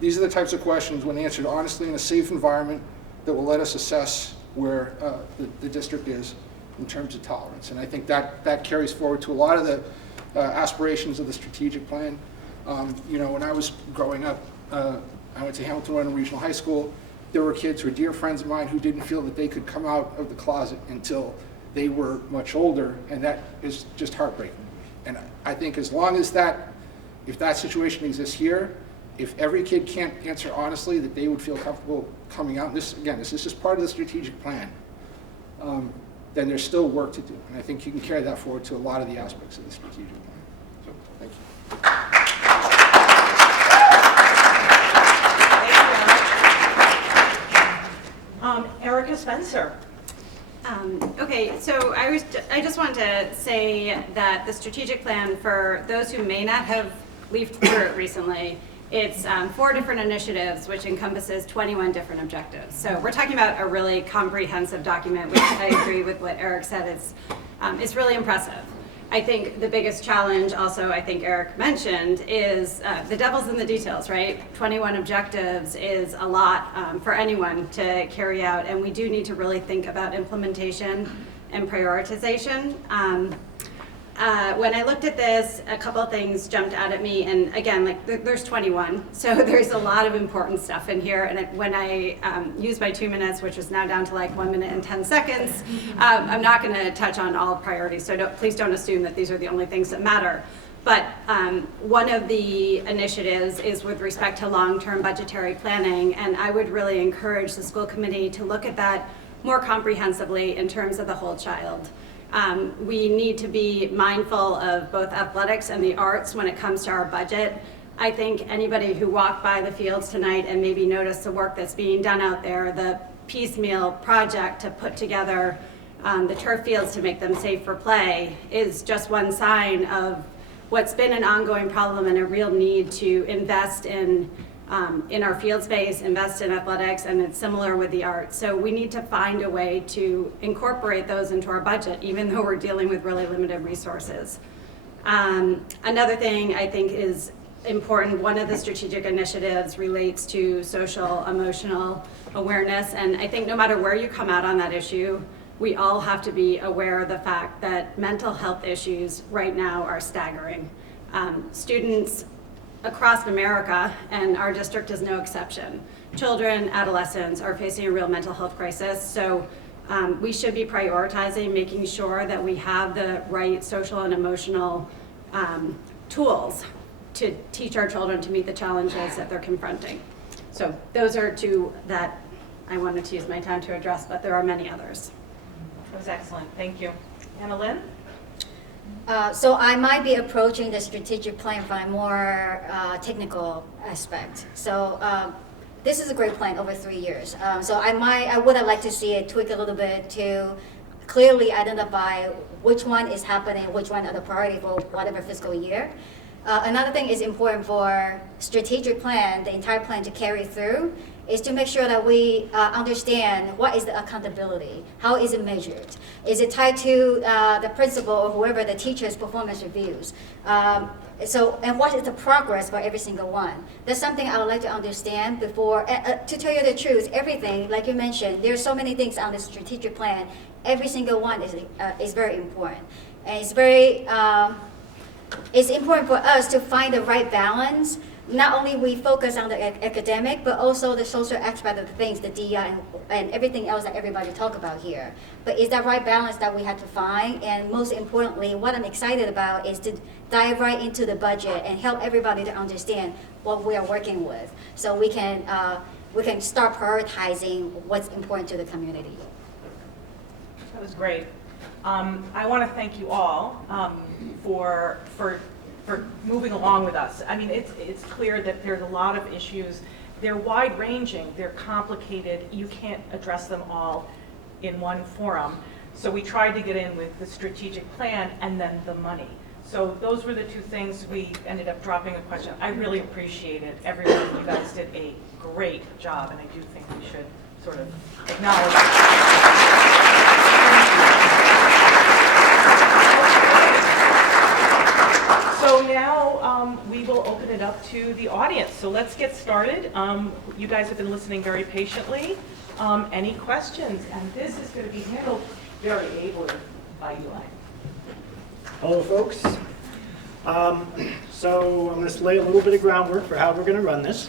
These are the types of questions, when answered honestly in a safe environment, that will let us assess where the district is in terms of tolerance. And I think that carries forward to a lot of the aspirations of the strategic plan. When I was growing up, I went to Hamilton Rowan Regional High School. There were kids who were dear friends of mine who didn't feel that they could come out of the closet until they were much older, and that is just heartbreaking. And I think as long as if that situation exists here, if every kid can't answer honestly that they would feel comfortable coming out, this is just part of the strategic plan, then there's still work to do. And I think you can carry that forward to a lot of the aspects of the strategic plan. So, thank you. Erika Spencer. Okay, so I just wanted to say that the strategic plan, for those who may not have leafed through it recently, it's 4 different initiatives, which encompasses 21 different objectives. So we're talking about a really comprehensive document, which I agree with what Eric said. It's really impressive. I think the biggest challenge also, I think Eric mentioned, is the devil's in the details, right? 21 objectives is a lot for anyone to carry out, and we do need to really think about implementation and prioritization. When I looked at this, a couple of things jumped out at me, and again, there's 21, so there's a lot of important stuff in here, and when I used my 2 minutes, which is now down to 1 minute and 10 seconds, I'm not going to touch on all priorities, so please don't assume that these are the only things that matter. But one of the initiatives is with respect to long-term budgetary planning, and I would really encourage the school committee to look at that more comprehensively in terms of the whole child. We need to be mindful of both athletics and the arts when it comes to our budget. I think anybody who walked by the fields tonight and maybe noticed the work that's being done out there, the piecemeal project to put together the turf fields to make them safe for play, is just one sign of what's been an ongoing problem and a real need to invest in our field space, invest in athletics, and it's similar with the arts. So we need to find a way to incorporate those into our budget, even though we're dealing with really limited resources. Another thing I think is important, one of the strategic initiatives relates to social emotional awareness, and I think no matter where you come out on that issue, we all have to be aware of the fact that mental health issues right now are staggering. Students across America, and our district is no exception, children, adolescents are facing a real mental health crisis. So we should be prioritizing making sure that we have the right social and emotional tools to teach our children to meet the challenges that they're confronting. So those are 2 that I wanted to use my time to address, but there are many others. That was excellent. Thank you. Anna Lynn? So I might be approaching the strategic plan from a more technical aspect. So this is a great plan over 3 years. So I would have liked to see it tweak a little bit to clearly identify which one is happening, which one are the priority for whatever fiscal year. Another thing is important for strategic plan, the entire plan to carry through, is to make sure that we understand what is the accountability, how is it measured? Is it tied to the principal or whoever the teacher's performance reviews? And what is the progress for every single one? That's something I would like to understand before, to tell you the truth, everything, like you mentioned, there's so many things on the strategic plan, every single one is very important. And it's important for us to find the right balance. Not only we focus on the academic, but also the social aspect of the things, the DEI and everything else that everybody talk about here. But it's that right balance that we have to find, and most importantly, what I'm excited about is to dive right into the budget and help everybody to understand what we are working with, so we can start prioritizing what's important to the community. That was great. I want to thank you all for moving along with us. I mean, it's clear that there's a lot of issues. They're wide-ranging, they're complicated. You can't address them all in one forum. So we tried to get in with the strategic plan and then the money. So those were the two things. We ended up dropping a question. I really appreciate it. Everyone, you guys did a great job, and I do think we should sort of acknowledge it. So now we will open it up to the audience. So let's get started. You guys have been listening very patiently. Any questions? And this is going to be handled very ably by Eli. Hello, folks. So I'm going to lay a little bit of groundwork for how we're going to run this,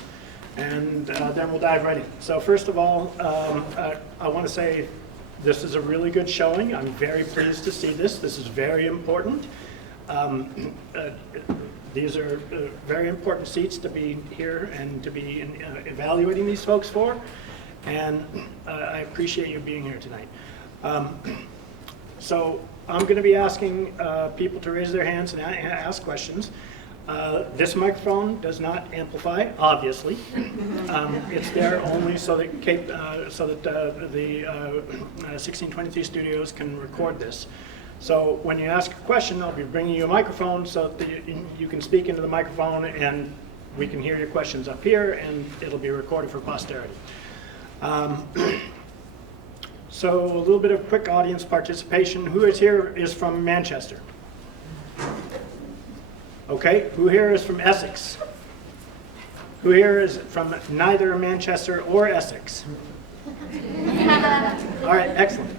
and then we'll dive right in. So first of all, I want to say this is a really good showing. I'm very pleased to see this. This is very important. These are very important seats to be here and to be evaluating these folks for, and I appreciate you being here tonight. So I'm going to be asking people to raise their hands and ask questions. This microphone does not amplify, obviously. It's there only so that the 1623 studios can record this. So when you ask a question, I'll be bringing you a microphone so that you can speak into the microphone, and we can hear your questions up here, and it'll be recorded for posterity. So a little bit of quick audience participation. Who is here is from Manchester? Okay, who here is from Essex? Who here is from neither Manchester or Essex? All right, excellent.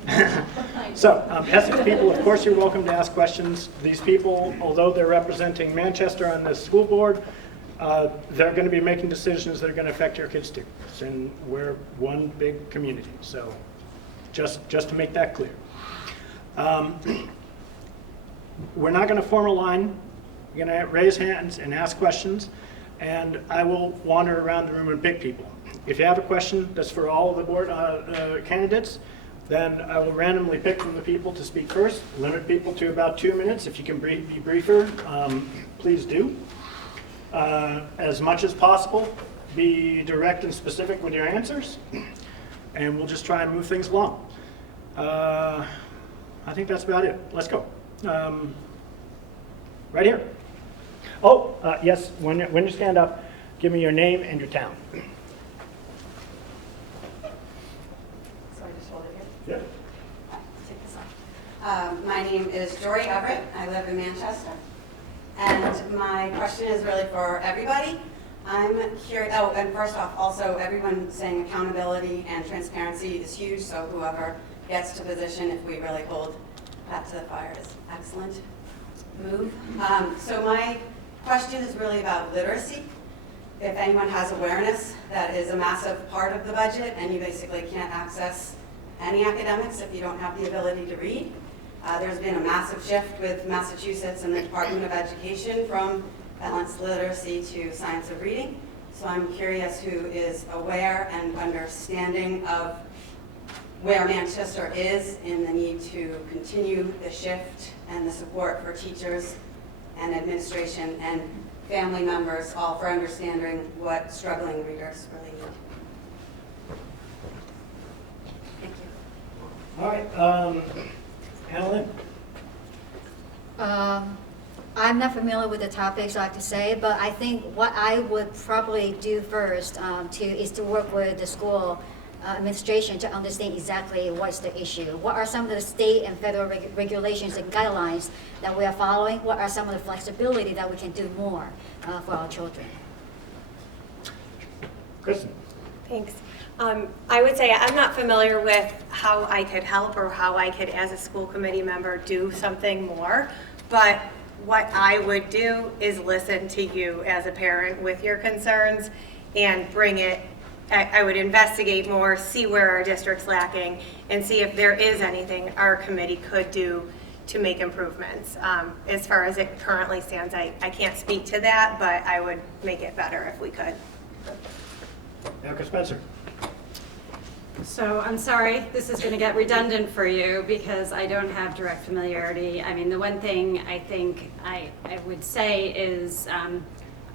So, Essex people, of course, you're welcome to ask questions. These people, although they're representing Manchester on the school board, they're going to be making decisions that are going to affect your kids too. And we're one big community, so just to make that clear. We're not going to form a line. We're going to raise hands and ask questions, and I will wander around the room and pick people. If you have a question that's for all of the board candidates, then I will randomly pick from the people to speak first. Limit people to about 2 minutes. If you can be briefer, please do. As much as possible, be direct and specific with your answers, and we'll just try and move things along. I think that's about it. Let's go. Right here. Oh, yes, when you stand up, give me your name and your town. Yeah. Take this off. My name is Jory Everett. I live in Manchester. And my question is really for everybody. I'm curious, and first off, also everyone saying accountability and transparency is huge, so whoever gets to position, if we really hold that to the fire, is excellent move. So my question is really about literacy. If anyone has awareness, that is a massive part of the budget, and you basically can't access any academics if you don't have the ability to read. There's been a massive shift with Massachusetts and the Department of Education from balanced literacy to science of reading. So I'm curious who is aware and understanding of where Manchester is in the need to continue the shift and the support for teachers and administration and family members, all for understanding what struggling readers really need. All right. Lynn? I'm not familiar with the topics I have to say, but I think what I would probably do first is to work with the school administration to understand exactly what's the issue. What are some of the state and federal regulations and guidelines that we are following? What are some of the flexibility that we can do more for our children? Kristen? Thanks. I would say I'm not familiar with how I could help or how I could, as a school committee member, do something more. But what I would do is listen to you as a parent with your concerns and bring it. I would investigate more, see where our district's lacking, and see if there is anything our committee could do to make improvements. As far as it currently stands, I can't speak to that, but I would make it better if we could. Erica Spencer? So I'm sorry, this is going to get redundant for you because I don't have direct familiarity. I mean, the one thing I think I would say is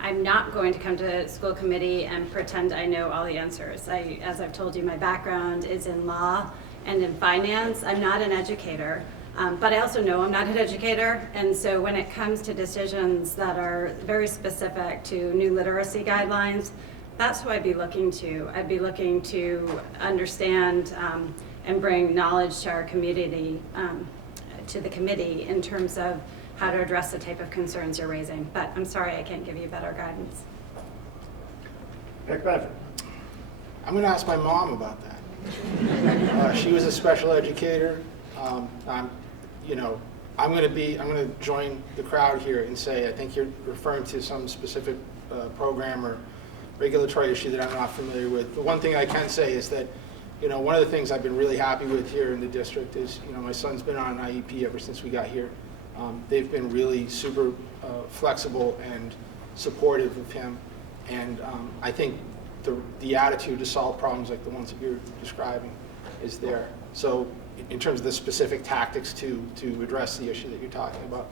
I'm not going to come to school committee and pretend I know all the answers. As I've told you, my background is in law and in finance. I'm not an educator, but I also know I'm not an educator. And so when it comes to decisions that are very specific to new literacy guidelines, that's who I'd be looking to. I'd be looking to understand and bring knowledge to our community, to the committee in terms of how to address the type of concerns you're raising. But I'm sorry, I can't give you better guidance. Eric Bradford? I'm going to ask my mom about that. She was a special educator. I'm going to join the crowd here and say I think you're referring to some specific program or regulatory issue that I'm not familiar with. The one thing I can say is that, one of the things I've been really happy with here in the district is, my son's been on an IEP ever since we got here. They've been really super flexible and supportive of him, and I think the attitude to solve problems like the ones that you're describing is there. So in terms of the specific tactics to address the issue that you're talking about,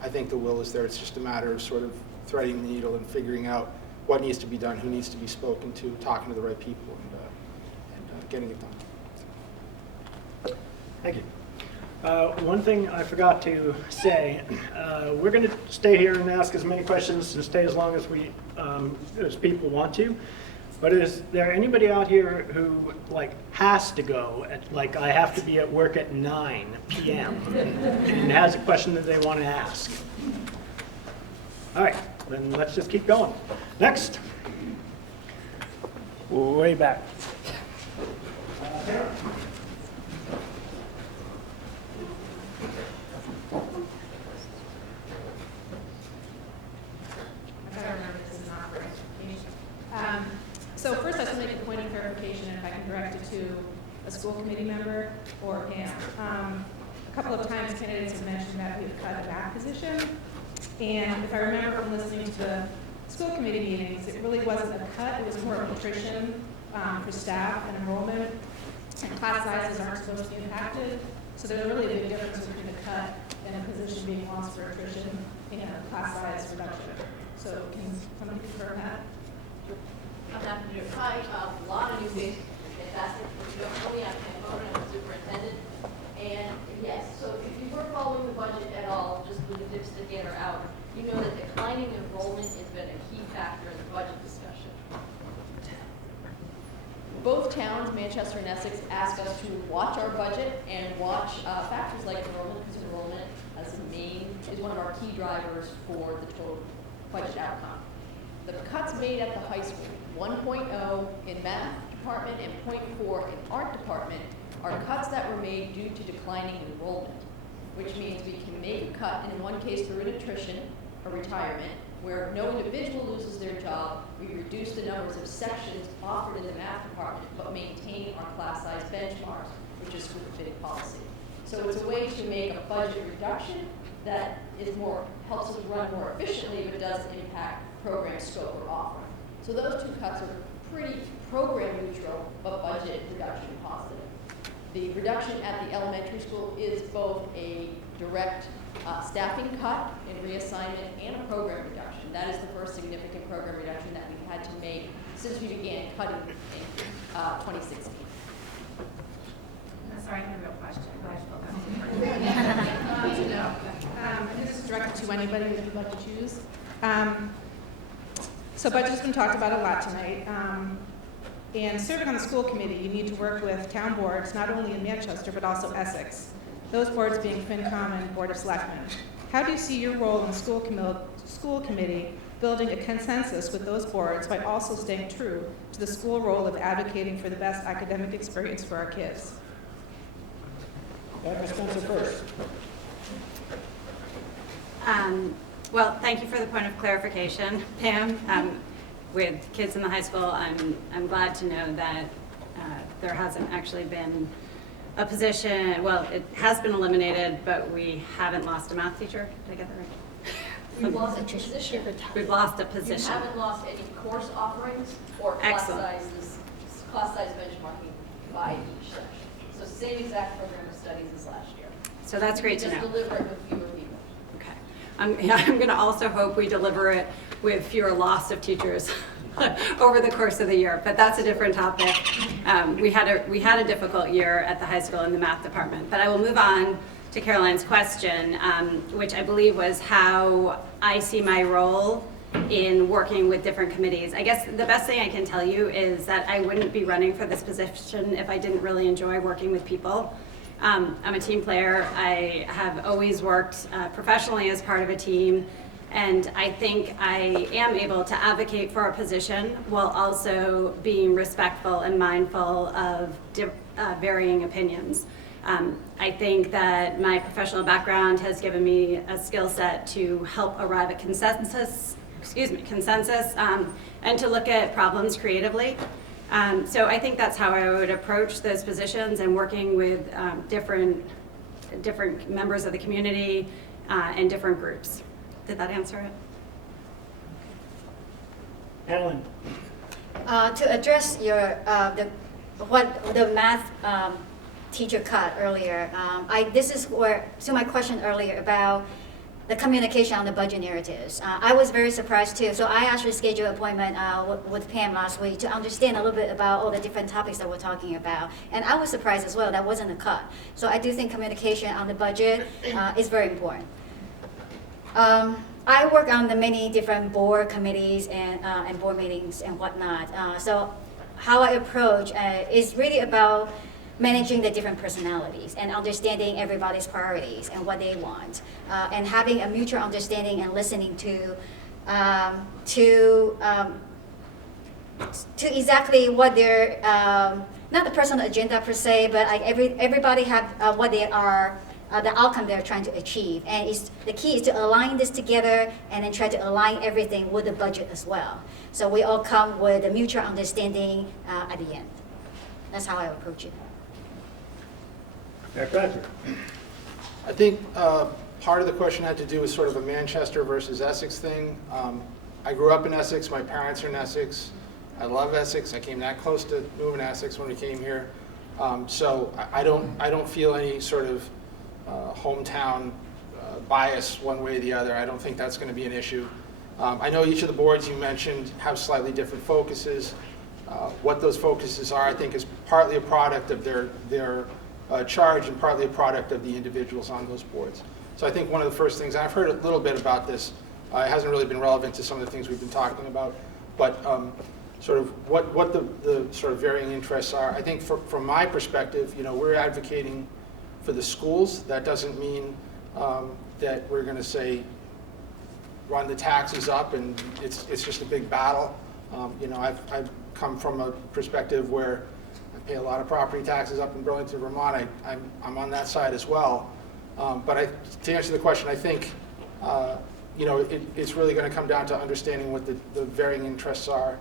I think the will is there. It's just a matter of sort of threading the needle and figuring out what needs to be done, who needs to be spoken to, talking to the right people, and getting it done. Thank you. One thing I forgot to say, we're going to stay here and ask as many questions and stay as long as as people want to. But is there anybody out here who has to go at I have to be at work at 9 p.m. and has a question that they want to ask? All right, then let's just keep going. Next. Way back. So first I just want to make a point of clarification, if I can direct it to a school committee member or Pam. A couple of times candidates have mentioned that we've cut a back position, and if I remember from listening to the school committee meetings, it really wasn't a cut, it was more of attrition for staff and enrollment, and class sizes aren't supposed to be impacted, so there's really a big difference between a cut and a position being lost for attrition and a class size reduction. So can somebody confirm that? I'm happy to do it. Hi, a lot of new faces, fantastic. You don't know me, I'm Ken Bowman, I'm the superintendent. And yes, so if you were following the budget at all, just with the dipstick in or out, you know that declining enrollment has been a key factor in the budget discussion. Both towns, Manchester and Essex, ask us to watch our budget and watch factors like enrollment, because enrollment is one of our key drivers for the total budget outcome. The cuts made at the high school, 1.0 in math department and 0.4 in art department, are cuts that were made due to declining enrollment, which means we can make a cut, and in one case through an attrition or retirement, where no individual loses their job, we reduce the numbers of sections offered in the math department, but maintain our class size benchmarks, which is school committee policy. So it's a way to make a budget reduction that helps us run more efficiently, but doesn't impact program scope or offering. So those two cuts are pretty program neutral, but budget reduction positive. The reduction at the elementary school is both a direct staffing cut in reassignment and a program reduction. That is the first significant program reduction that we've had to make since we began cutting in 2016. sorry, I had a real question, but I feel that's this is directed to anybody that you'd like to choose. So budget's been talked about a lot tonight. And serving on the school committee, you need to work with town boards, not only in Manchester, but also Essex. Those boards being FinCom and Board of Selectmen. How do you see your role in the school committee building a consensus with those boards by also staying true to the school role of advocating for the best academic experience for our kids? Dr. Spencer first. Well, thank you for the point of clarification, Pam. With kids in the high school, I'm glad to know that there hasn't actually been a position, well, it has been eliminated, but we haven't lost a math teacher. Did I get that right? You've lost a position. We've lost a You position. haven't lost any course offerings or class Excellent. size benchmarking by each section. So same exact program of studies as last year. So that's great to Just know. deliver it with fewer people. Okay. I'm going to also hope we deliver it with fewer loss of teachers over the course of the year, but that's a different topic. We had a difficult year at the high school in the math department, but I will move on to Caroline's question, which I believe was how I see my role in working with different committees. I guess the best thing I can tell you is that I wouldn't be running for this position if I didn't really enjoy working with people. I'm a team player. I have always worked professionally as part of a team, and I think I am able to advocate for a position while also being respectful and mindful of varying opinions. I think that my professional background has given me a skill set to help arrive at consensus, and to look at problems creatively. So I think that's how I would approach those positions, and working with different members of the community and different groups. Did that answer it? Ellen. To address your the math teacher cut earlier, to my question earlier about the communication on the budget narratives. I was very surprised too. So I actually scheduled an appointment with Pam last week to understand a little bit about all the different topics that we're talking about. And I was surprised as well that wasn't a cut. So I do think communication on the budget is very important. I work on the many different board committees and board meetings and whatnot. So how I approach is really about managing the different personalities and understanding everybody's priorities and what they want, and having a mutual understanding and listening to exactly what their not the personal agenda per se, but like everybody have what they are. The outcome they're trying to achieve, and the key is to align this together and then try to align everything with the budget as well. So we all come with a mutual understanding at the end. That's how I approach it. Dr. Bradford. I think part of the question had to do with sort of a Manchester versus Essex thing. I grew up in Essex. My parents are in Essex. I love Essex. I came that close to moving to Essex when we came here. So I don't feel any sort of hometown bias one way or the other. I don't think that's going to be an issue. I know each of the boards you mentioned have slightly different focuses. What those focuses are, I think, is partly a product of their charge and partly a product of the individuals on those boards. So I think one of the first things, and I've heard a little bit about this, it hasn't really been relevant to some of the things we've been talking about, but sort of what the sort of varying interests are. I think from my perspective, we're advocating for the schools. That doesn't mean that we're going to say run the taxes up and it's just a big battle. I've come from a perspective where I pay a lot of property taxes up in Burlington, Vermont. I'm on that side as well. But to answer the question, I think it's really going to come down to understanding what the varying interests are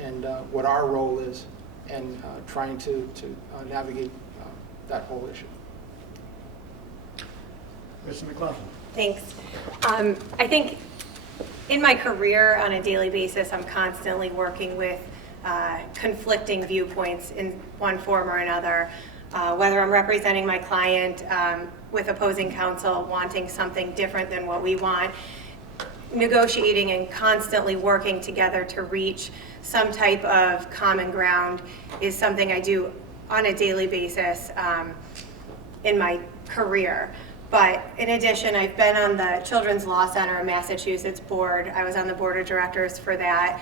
and what our role is, and trying to navigate that whole issue. Kristen Mclaughlin. Thanks. I think in my career on a daily basis, I'm constantly working with conflicting viewpoints in one form or another, whether I'm representing my client with opposing counsel wanting something different than what we want, negotiating and constantly working together to reach some type of common ground is something I do on a daily basis. in my career. But in addition, I've been on the Children's Law Center of Massachusetts board. I was on the board of directors for that,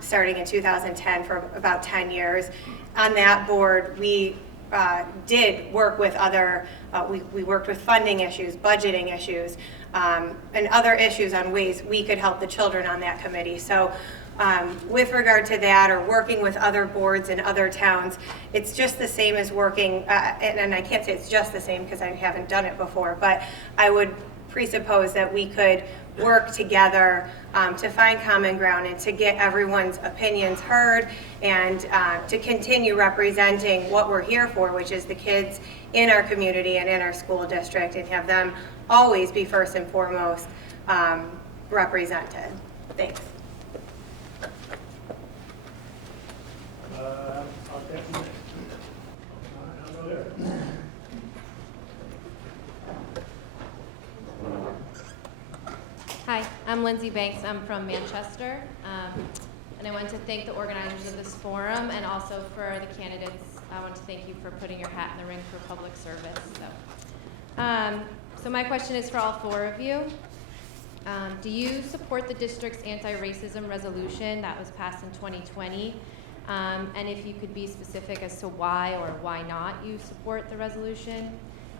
starting in 2010 for about 10 years. On that board, we did work with other, we worked with funding issues, budgeting issues, and other issues on ways we could help the children on that committee. So with regard to that, or working with other boards in other towns, it's just the same as working, and I can't say it's just the same because I haven't done it before, but I would presuppose that we could work together to find common ground and to get everyone's opinions heard, and to continue representing what we're here for, which is the kids in our community and in our school district, and have them always be first and foremost represented. Thanks. I'll definitely. I'll go there. Hi, I'm Lindsay Banks. I'm from Manchester. And I want to thank the organizers of this forum, and also for the candidates. I want to thank you for putting your hat in the ring for public service. So my question is for all four of you. Do you support the district's anti-racism resolution that was passed in 2020? And if you could be specific as to why or why not you support the resolution.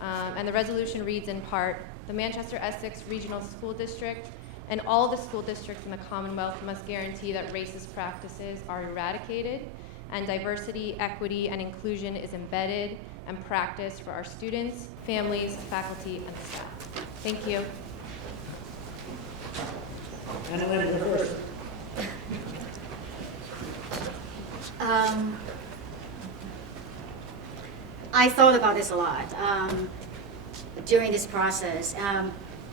And the resolution reads in part, the Manchester-Essex Regional School District and all the school districts in the Commonwealth must guarantee that racist practices are eradicated and diversity, equity, and inclusion is embedded and practiced for our students, families, faculty, and staff. Thank you. And Lynn, go first. I thought about this a lot during this process.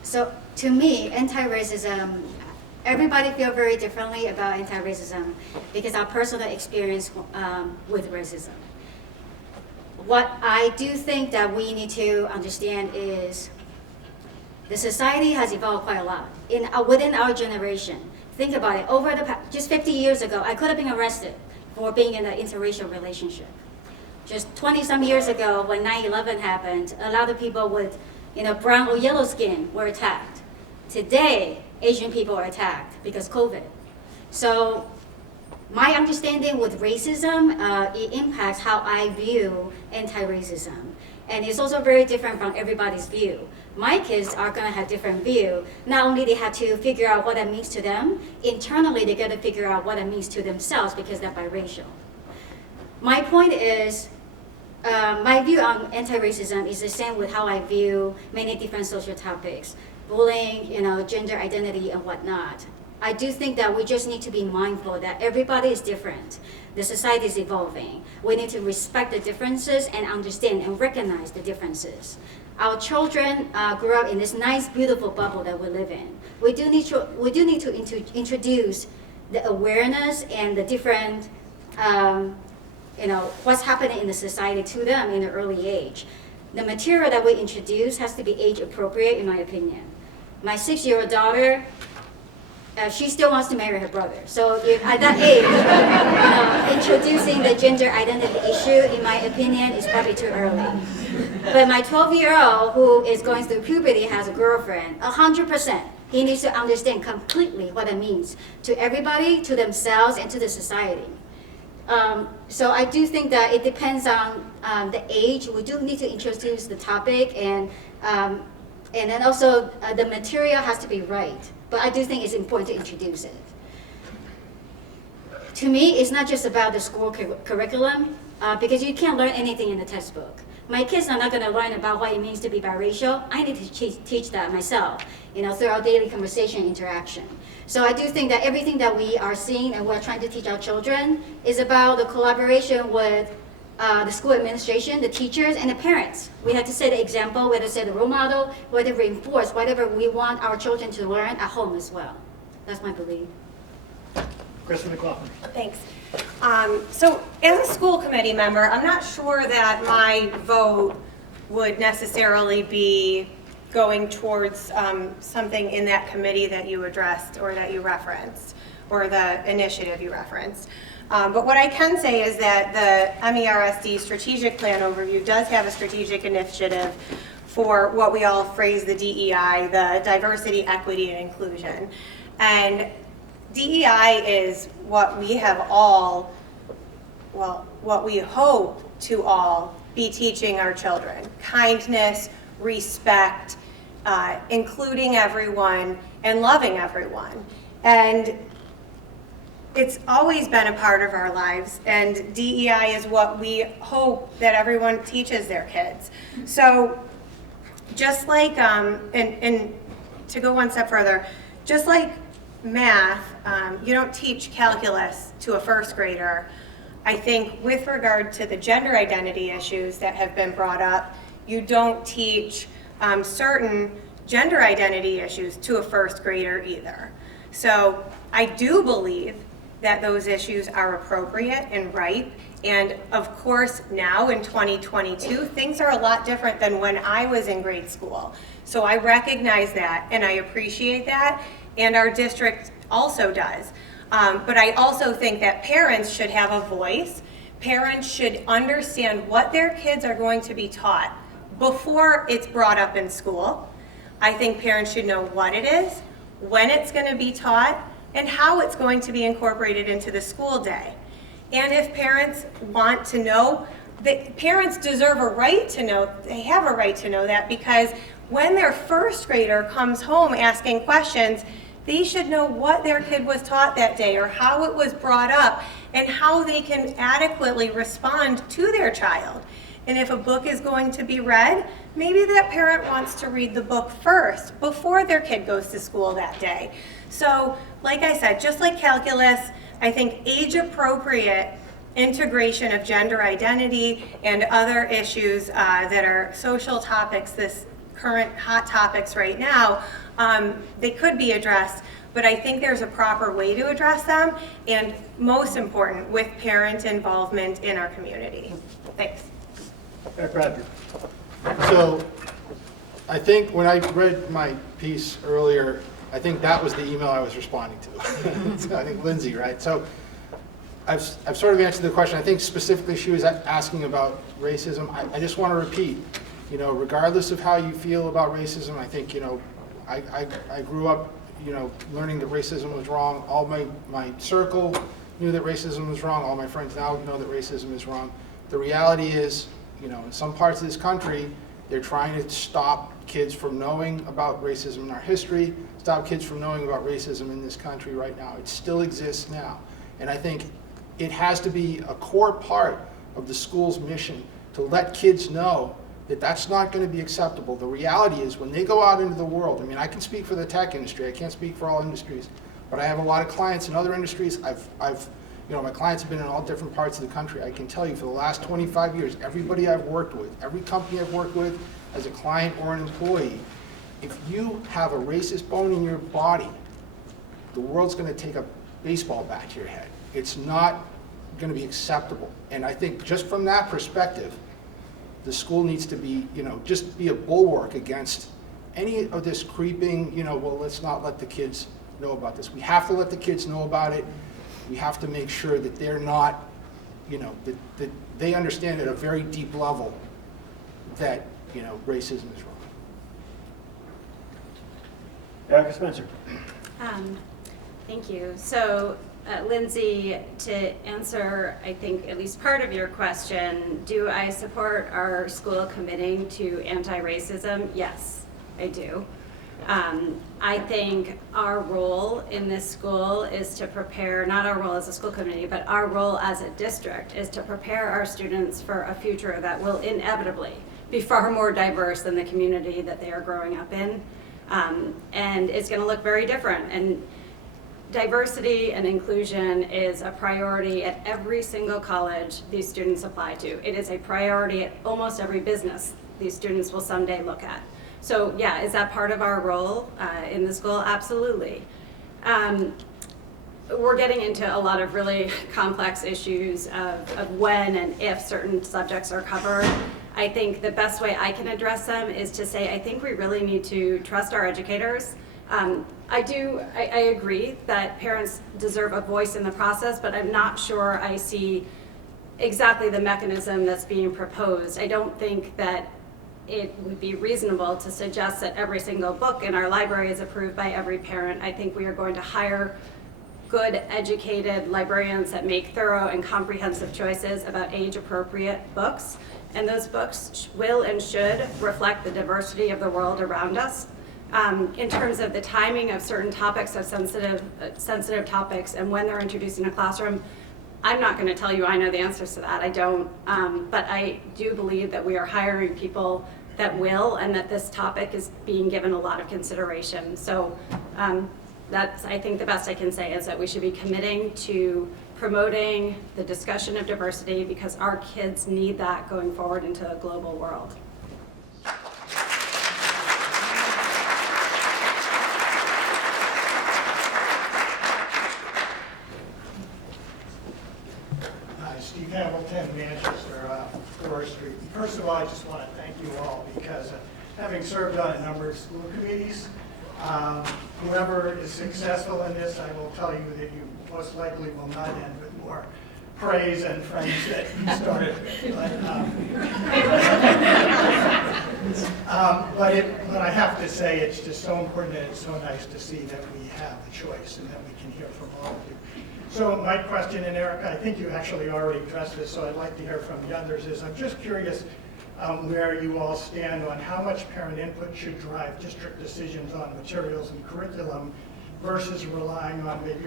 So to me, anti-racism, everybody feel very differently about anti-racism because our personal experience with racism. What I do think that we need to understand is the society has evolved quite a lot within our generation. Think about it. Over the past, just 50 years ago, I could have been arrested for being in an interracial relationship. Just 20-some years ago, when 9/11 happened, a lot of people with, brown or yellow skin were attacked. Today, Asian people are attacked because COVID. So, my understanding with racism, it impacts how I view anti-racism, and it's also very different from everybody's view. My kids are going to have different view. Not only they have to figure out what that means to them, internally they got to figure out what that means to themselves because they're biracial. My point is, my view on anti-racism is the same with how I view many different social topics, bullying, gender identity and whatnot. I do think that we just need to be mindful that everybody is different. The society is evolving. We need to respect the differences and understand and recognize the differences. Our children grew up in this nice, beautiful bubble that we live in. We do need to introduce the awareness and the different, what's happening in the society to them in an early age. The material that we introduce has to be age appropriate, in my opinion. My 6-year-old daughter, she still wants to marry her brother. So at that age, introducing the gender identity issue, in my opinion, is probably too early. But my 12-year-old, who is going through puberty, has a girlfriend, 100%. He needs to understand completely what it means to everybody, to themselves, and to the society. So I do think that it depends on the age. We do need to introduce the topic, and then also the material has to be right. But I do think it's important to introduce it. To me, it's not just about the school curriculum, because you can't learn anything in the textbook. My kids are not going to learn about what it means to be biracial. I need to teach that myself, through our daily conversation interaction. So I do think that everything that we are seeing and we're trying to teach our children is about the collaboration with the school administration, the teachers, and the parents. We have to set the example, we have to set the role model, we have to reinforce whatever we want our children to learn at home as well. That's my belief. Kristen Mclaughlin. Thanks. So as a school committee member, I'm not sure that my vote would necessarily be going towards something in that committee that you addressed or that you referenced, or the initiative you referenced. But what I can say is that the MERSC strategic plan overview does have a strategic initiative for what we all phrase the DEI, the diversity, equity, and inclusion. And DEI is what we have all, well, what we hope to all be teaching our children: kindness, respect, including everyone, and loving everyone. And it's always been a part of our lives, and DEI is what we hope that everyone teaches their kids. So just like, and to go one step further, just like math, you don't teach calculus to a first grader. I think with regard to the gender identity issues that have been brought up, you don't teach certain gender identity issues to a first grader either. So I do believe that those issues are appropriate and ripe. And of course, now in 2022, things are a lot different than when I was in grade school. So I recognize that and I appreciate that, and our district also does. But I also think that parents should have a voice. Parents should understand what their kids are going to be taught before it's brought up in school. I think parents should know what it is, when it's going to be taught, and how it's going to be incorporated into the school day. And if parents want to know, parents deserve a right to know, they have a right to know that, because when their first grader comes home asking questions, they should know what their kid was taught that day, or how it was brought up, and how they can adequately respond to their child. And if a book is going to be read, maybe that parent wants to read the book first before their kid goes to school that day. So, like I said, just like calculus, I think age-appropriate integration of gender identity and other issues that are social topics, this current hot topics right now, they could be addressed, but I think there's a proper way to address them, and most important, with parent involvement in our community. Thanks. Bradford. So I think when I read my piece earlier, I think that was the email I was responding to. So I think Lindsay, right? So I've sort of answered the question. I think specifically she was asking about racism. I just want to repeat, regardless of how you feel about racism, I think, I grew up, learning that racism was wrong. All my circle knew that racism was wrong. All my friends now know that racism is wrong. The reality is, in some parts of this country, they're trying to stop kids from knowing about racism in our history, stop kids from knowing about racism in this country right now. It still exists now. And I think it has to be a core part of the school's mission to let kids know that that's not going to be acceptable. The reality is when they go out into the world, I can speak for the tech industry, I can't speak for all industries, but I have a lot of clients in other industries. My clients have been in all different parts of the country. I can tell you for the last 25 years, everybody I've worked with, every company I've worked with as a client or an employee, if you have a racist bone in your body, the world's going to take a baseball bat to your head. It's not going to be acceptable. And I think just from that perspective, the school needs to be, just be a bulwark against any of this creeping, well, let's not let the kids know about this. We have to let the kids know about it. We have to make sure that they're not, that they understand at a very deep level that, racism is wrong. Erika Spencer. Thank you. So, Lindsay, to answer, I think, at least part of your question, do I support our school committing to anti-racism? Yes, I do. I think our role in this school is to prepare, not our role as a school committee, but our role as a district is to prepare our students for a future that will inevitably be far more diverse than the community that they are growing up in. And it's going to look very different. And diversity and inclusion is a priority at every single college these students apply to. It is a priority at almost every business these students will someday look at. So yeah, is that part of our role in the school? Absolutely. We're getting into a lot of really complex issues of when and if certain subjects are covered. I think the best way I can address them is to say, I think we really need to trust our educators. I agree that parents deserve a voice in the process, but I'm not sure I see exactly the mechanism that's being proposed. I don't think that it would be reasonable to suggest that every single book in our library is approved by every parent. I think we are going to hire good, educated librarians that make thorough and comprehensive choices about age-appropriate books. And those books will and should reflect the diversity of the world around us. In terms of the timing of certain topics, of sensitive topics, and when they're introduced in a classroom, I'm not going to tell you I know the answers to that. I don't. But I do believe that we are hiring people that will, and that this topic is being given a lot of consideration. So that's, I think the best I can say is that we should be committing to promoting the discussion of diversity, because our kids need that going forward into a global world. Steve Hamilton, Manchester, 4th Street. First of all, I just want to thank you all, because having served on a number of school committees, whoever is successful in this, I will tell you that you most likely will not end with more praise and friends that you started with. But I have to say, it's just so important, and it's so nice to see that we have a choice and that we can hear from all of you. So my question, and Erika, I think you actually already addressed this, so I'd like to hear from the others, is I'm just curious where you all stand on how much parent input should drive district decisions on materials and curriculum versus relying on maybe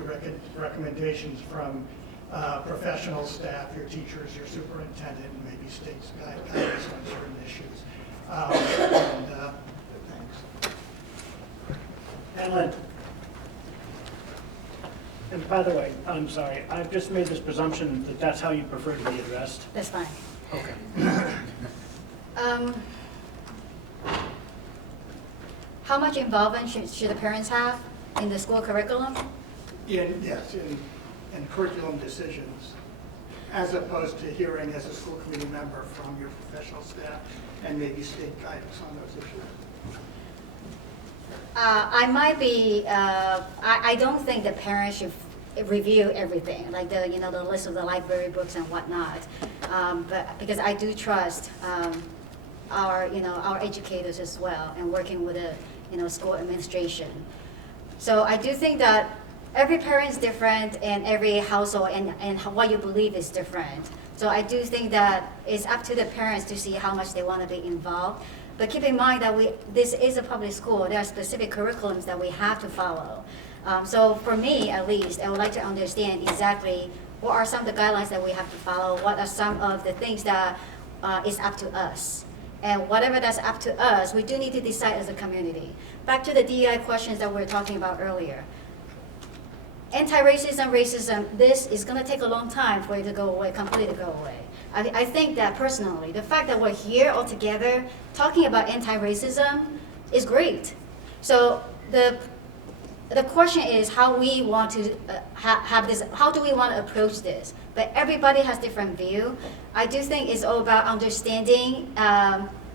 recommendations from professional staff, your teachers, your superintendent, and maybe state's guidance on certain issues. Thanks. And Lynn. And by the way, I'm sorry, I've just made this presumption that that's how you prefer to be addressed. That's fine. Okay. How much involvement should the parents have in the school curriculum? In curriculum decisions, as opposed to hearing as a school committee member from your professional staff and maybe state guidance on those issues? I might be, I don't think the parents should review everything, like the list of the library books and whatnot. But because I do trust our educators as well, and working with the school administration. So I do think that every parent is different, and every household and what you believe is different. So I do think that it's up to the parents to see how much they want to be involved. But keep in mind that this is a public school. There are specific curriculums that we have to follow. So for me, at least, I would like to understand exactly what are some of the guidelines that we have to follow, what are some of the things that is up to us. And whatever that's up to us, we do need to decide as a community. Back to the DEI questions that we were talking about earlier. Anti-racism, racism, this is going to take a long time for it to go away, completely go away. I think that personally, the fact that we're here all together talking about anti-racism is great. So the question is how we want to have this, how do we want to approach this? But everybody has different view. I do think it's all about understanding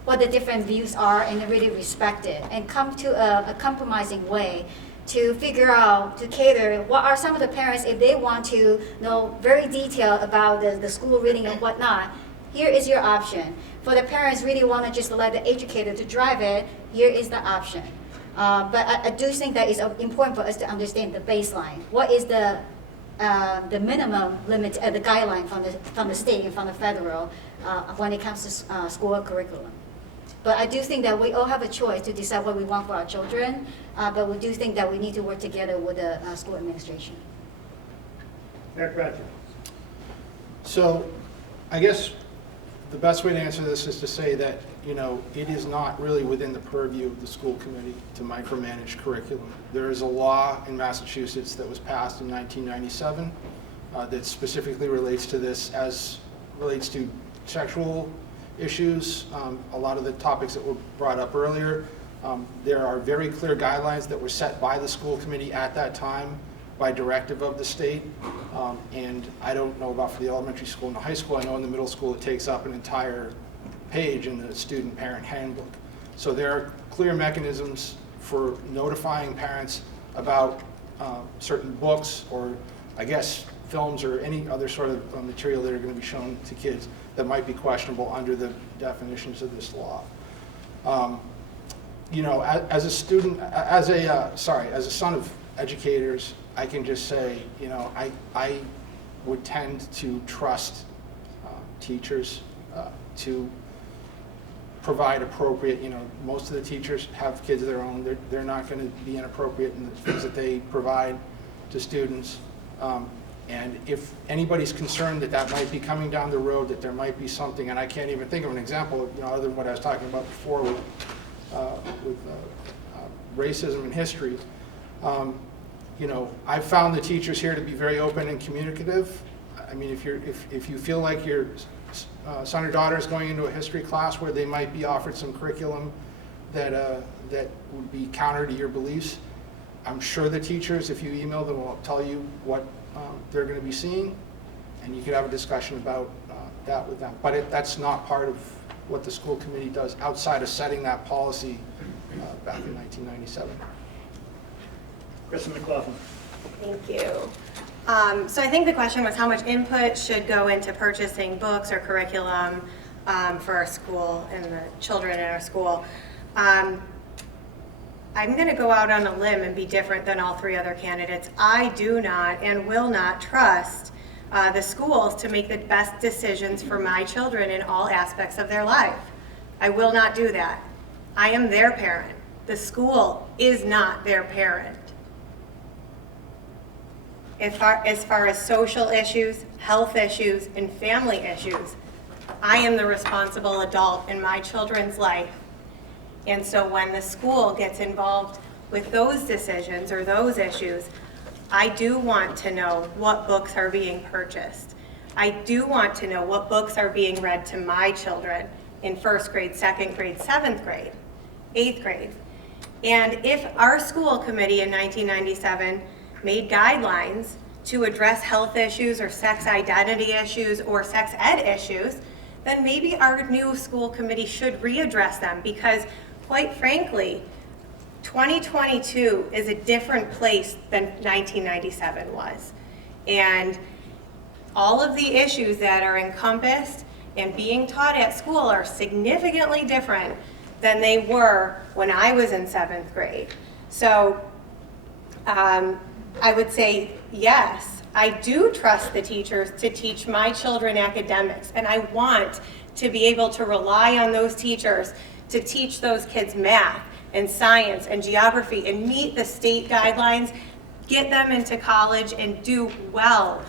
what the different views are and really respect it and come to a compromising way to figure out, to cater, what are some of the parents, if they want to know very detailed about the school reading and whatnot, here is your option. For the parents really want to just let the educator to drive it, here is the option. But I do think that it's important for us to understand the baseline. What is the minimum limit, the guideline from the state and from the federal when it comes to school curriculum? But I do think that we all have a choice to decide what we want for our children, but we do think that we need to work together with the school administration. Miriam Bradford. So I guess the best way to answer this is to say that, it is not really within the purview of the school committee to micromanage curriculum. There is a law in Massachusetts that was passed in 1997 that specifically relates to this, as relates to sexual issues, a lot of the topics that were brought up earlier. There are very clear guidelines that were set by the school committee at that time by directive of the state. And I don't know about for the elementary school and the high school. I know in the middle school it takes up an entire page in the student parent handbook. So there are clear mechanisms for notifying parents about certain books or, I guess, films or any other sort of material that are going to be shown to kids that might be questionable under the definitions of this law. You know, as a student, as a son of educators, I can just say, you know, I would tend to trust teachers to provide appropriate, you know, most of the teachers have kids of their own. They're not going to be inappropriate in the things that they provide to students. And if anybody's concerned that that might be coming down the road, that there might be something, and I can't even think of an example, you know, other than what I was talking about before with racism and history. You know, I've found the teachers here to be very open and communicative. I mean, if you feel like your son or daughter is going into a history class where they might be offered some curriculum that would be counter to your beliefs, I'm sure the teachers, if you email them, will tell you what they're going to be seeing, and you could have a discussion about that with them. But that's not part of what the school committee does outside of setting that policy back in 1997. Kristen Mclaughlin. Thank you. So I think the question was how much input should go into purchasing books or curriculum for our school and the children in our school. I'm going to go out on a limb and be different than all three other candidates. I do not and will not trust the schools to make the best decisions for my children in all aspects of their life. I will not do that. I am their parent. The school is not their parent. As far as social issues, health issues, and family issues, I am the responsible adult in my children's life. And so when the school gets involved with those decisions or those issues, I do want to know what books are being purchased. I do want to know what books are being read to my children in 1st grade, 2nd grade, 7th grade, 8th grade. And if our school committee in 1997 made guidelines to address health issues or sex identity issues or sex ed issues, then maybe our new school committee should readdress them, because quite frankly, 2022 is a different place than 1997 was. And all of the issues that are encompassed and being taught at school are significantly different than they were when I was in 7th grade. So I would say, yes, I do trust the teachers to teach my children academics, and I want to be able to rely on those teachers to teach those kids math and science and geography and meet the state guidelines, get them into college and do well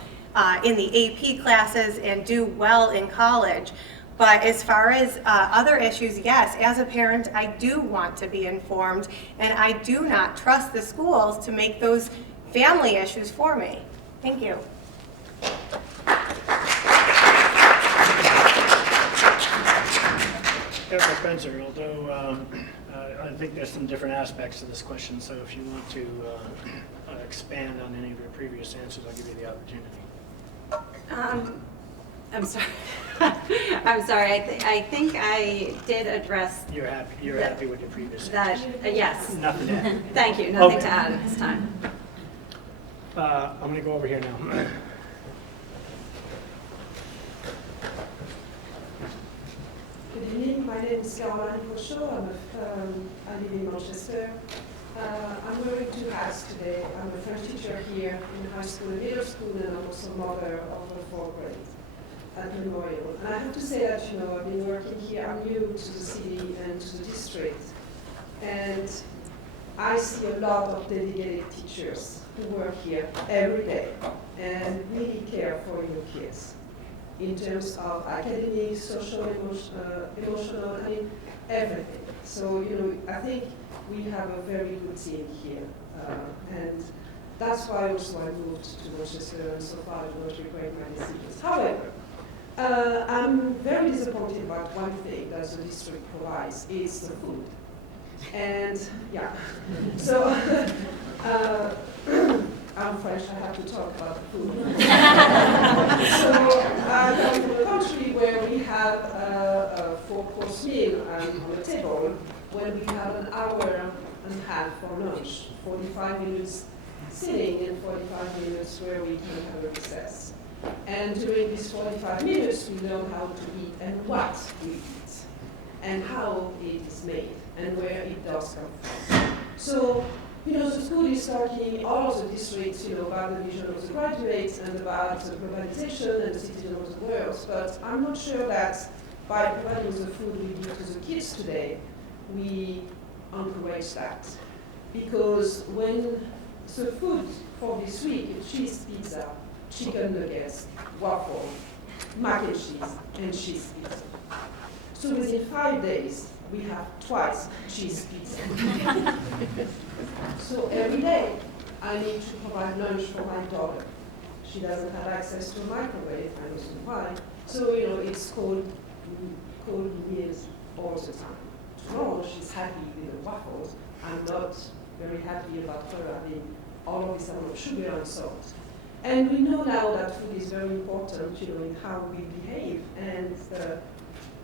in the AP classes and do well in college. But as far as other issues, yes, as a parent, I do want to be informed, and I do not trust the schools to make those family issues for me. Thank you. Erica Spencer, although I think there's some different aspects to this question, so if you want to expand on any of your previous answers, I'll give you the opportunity. I'm sorry. I'm sorry. I think I did address You're happy with your previous that. answers? Yes. Nothing to add. Thank you. Nothing Okay. to add at this time. I'm going to go over here now. Good evening, my name is Caroline Pochot. I live in Manchester. I'm wearing two hats today. I'm a French teacher here in high school and middle school, and I'm also mother of the 4th grade at Memorial. And I have to say that, you know, I've been working here, I'm new to the city and to the district, and I see a lot of dedicated teachers who work here every day and really care for your kids in terms of academic, social, emotional, I mean, everything. So, you know, I think we have a very good team here. And that's why also I moved to Manchester, and so far I do not regret my decisions. However, I'm very disappointed about one thing that the district provides, is the food. And yeah, so I'm French, I have to talk about food. So I come from a country where we have a 4 have for lunch, 45 minutes sitting and 45 minutes where we can have a recess. And during these 45 minutes, we learn how to eat and what we eat, and how it is made, and where it does come from. So, the school is talking, all of the districts, about the vision of the graduates and about the globalization and the citizen of the world, but I'm not sure that by providing the food we give to the kids today, we encourage that. Because when the food for this week, cheese pizza, chicken nuggets, waffle, mac and cheese pizza. So within 5 days, we have twice cheese pizza. So every day, I need to provide lunch for my daughter. She doesn't have access to a microwave, I don't know why. So, it's cold meals all the time. Tomorrow, she's happy with the waffles. I'm not very happy about her having all of this amount of sugar and salt. And we know now that food is very important, in how we behave and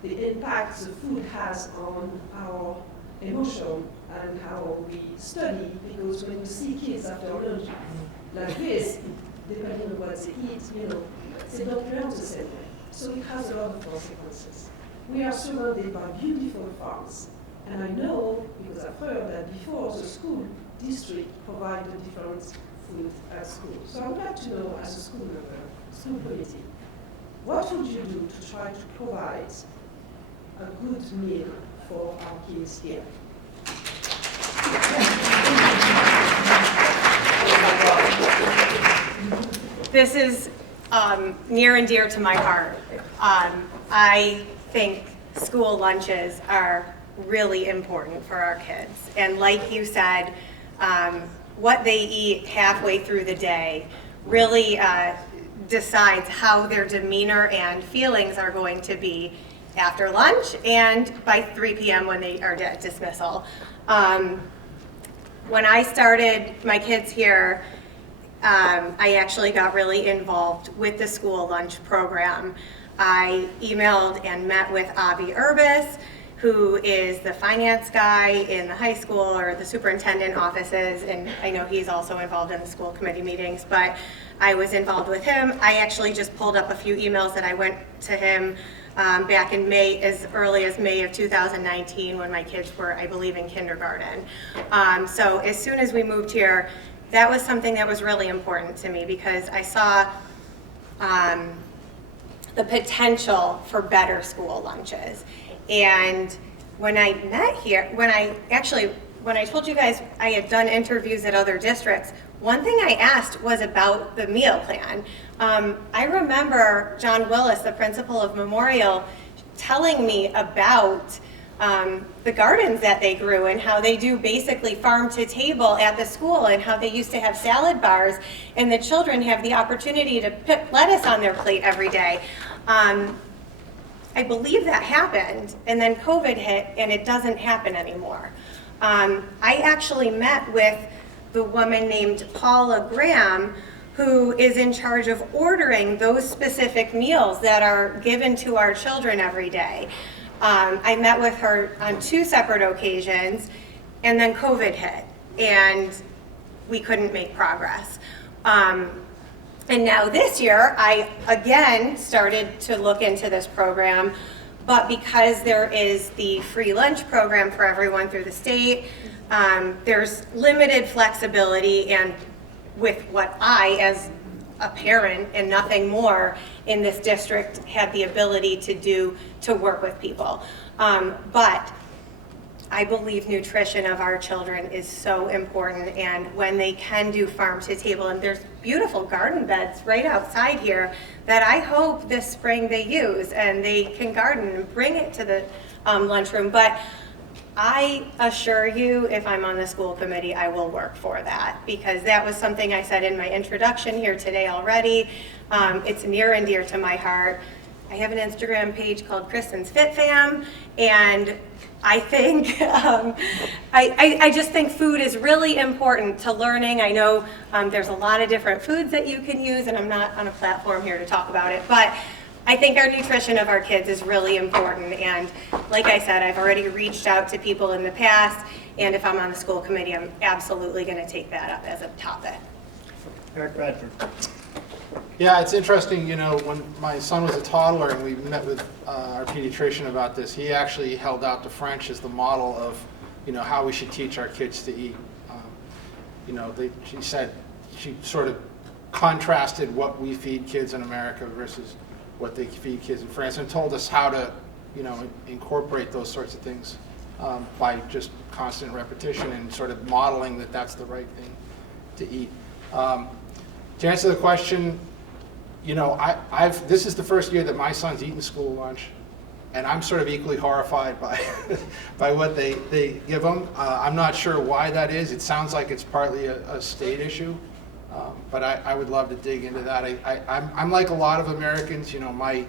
the impact the food has on our emotion and how we study. Because when you see kids after lunch like this, depending on what they eat, they don't learn the same way. So it has a lot of consequences. We are surrounded by beautiful farms. And I know, because I've heard that before the school district provided different food at school. So I would like to know, as a school member, school committee, what would you do to try to provide a good meal for our kids here? This is near and dear to my heart. I think school lunches are really important for our kids. And like you said, what they eat halfway through the day really decides how their demeanor and feelings are going to be after lunch and by 3 p.m. when they are at dismissal. When I started my kids here, I actually got really involved with the school lunch program. I emailed and met with Avi Urbis, who is the finance guy in the high school or the superintendent offices, and I know he's also involved in the school committee meetings, but I was involved with him. I actually just pulled up a few emails that I went to him back in May, as early as May of 2019, when my kids were, I believe, in kindergarten. So as soon as we moved here, that was something that was really important to me because I saw the potential for better school lunches. And when I met here, when I told you guys I had done interviews at other districts, one thing I asked was about the meal plan. I remember John Willis, the principal of Memorial, telling me about the gardens that they grew and how they do basically farm to table at the school and how they used to have salad bars and the children have the opportunity to put lettuce on their plate every day. I believe that happened, and then COVID hit, and it doesn't happen anymore. I actually met with the woman named Paula Graham, who is in charge of ordering those specific meals that are given to our children every day. I met with her on 2 separate occasions, and then COVID hit, and we couldn't make progress. And now this year, I again started to look into this program, but because there is the free lunch program for everyone through the state, there's limited flexibility, and with what I, as a parent and nothing more in this district, have the ability to do to work with people. But I believe nutrition of our children is so important, and when they can do farm to table, and there's beautiful garden beds right outside here that I hope this spring they use and they can garden and bring it to the lunchroom. But I assure you, if I'm on the school committee, I will work for that, because that was something I said in my introduction here today already. It's near and dear to my heart. I have an Instagram page called Kristen's Fit Fam, and I think, I just think food is really important to learning. I know there's a lot of different foods that you can use, and I'm not on a platform here to talk about it, but I think our nutrition of our kids is really important. And like I said, I've already reached out to people in the past, And if I'm on the school committee, I'm absolutely going to take that up as a topic. Eric Bradford. Yeah, it's interesting, you know, when my son was a toddler and we met with our pediatrician about this, he actually held out the French as the model of, you know, how we should teach our kids to eat. You know, she said, she sort of contrasted what we feed kids in America versus what they feed kids in France, and told us how to, you know, incorporate those sorts of things by just constant repetition and sort of modeling that that's the right thing to eat. To answer the question, you know, this is the first year that my son's eaten school lunch, and I'm sort of equally horrified by by what they give him. I'm not sure why that is. It sounds like it's partly a state issue, but I would love to dig into that. I'm like a lot of Americans, you know, my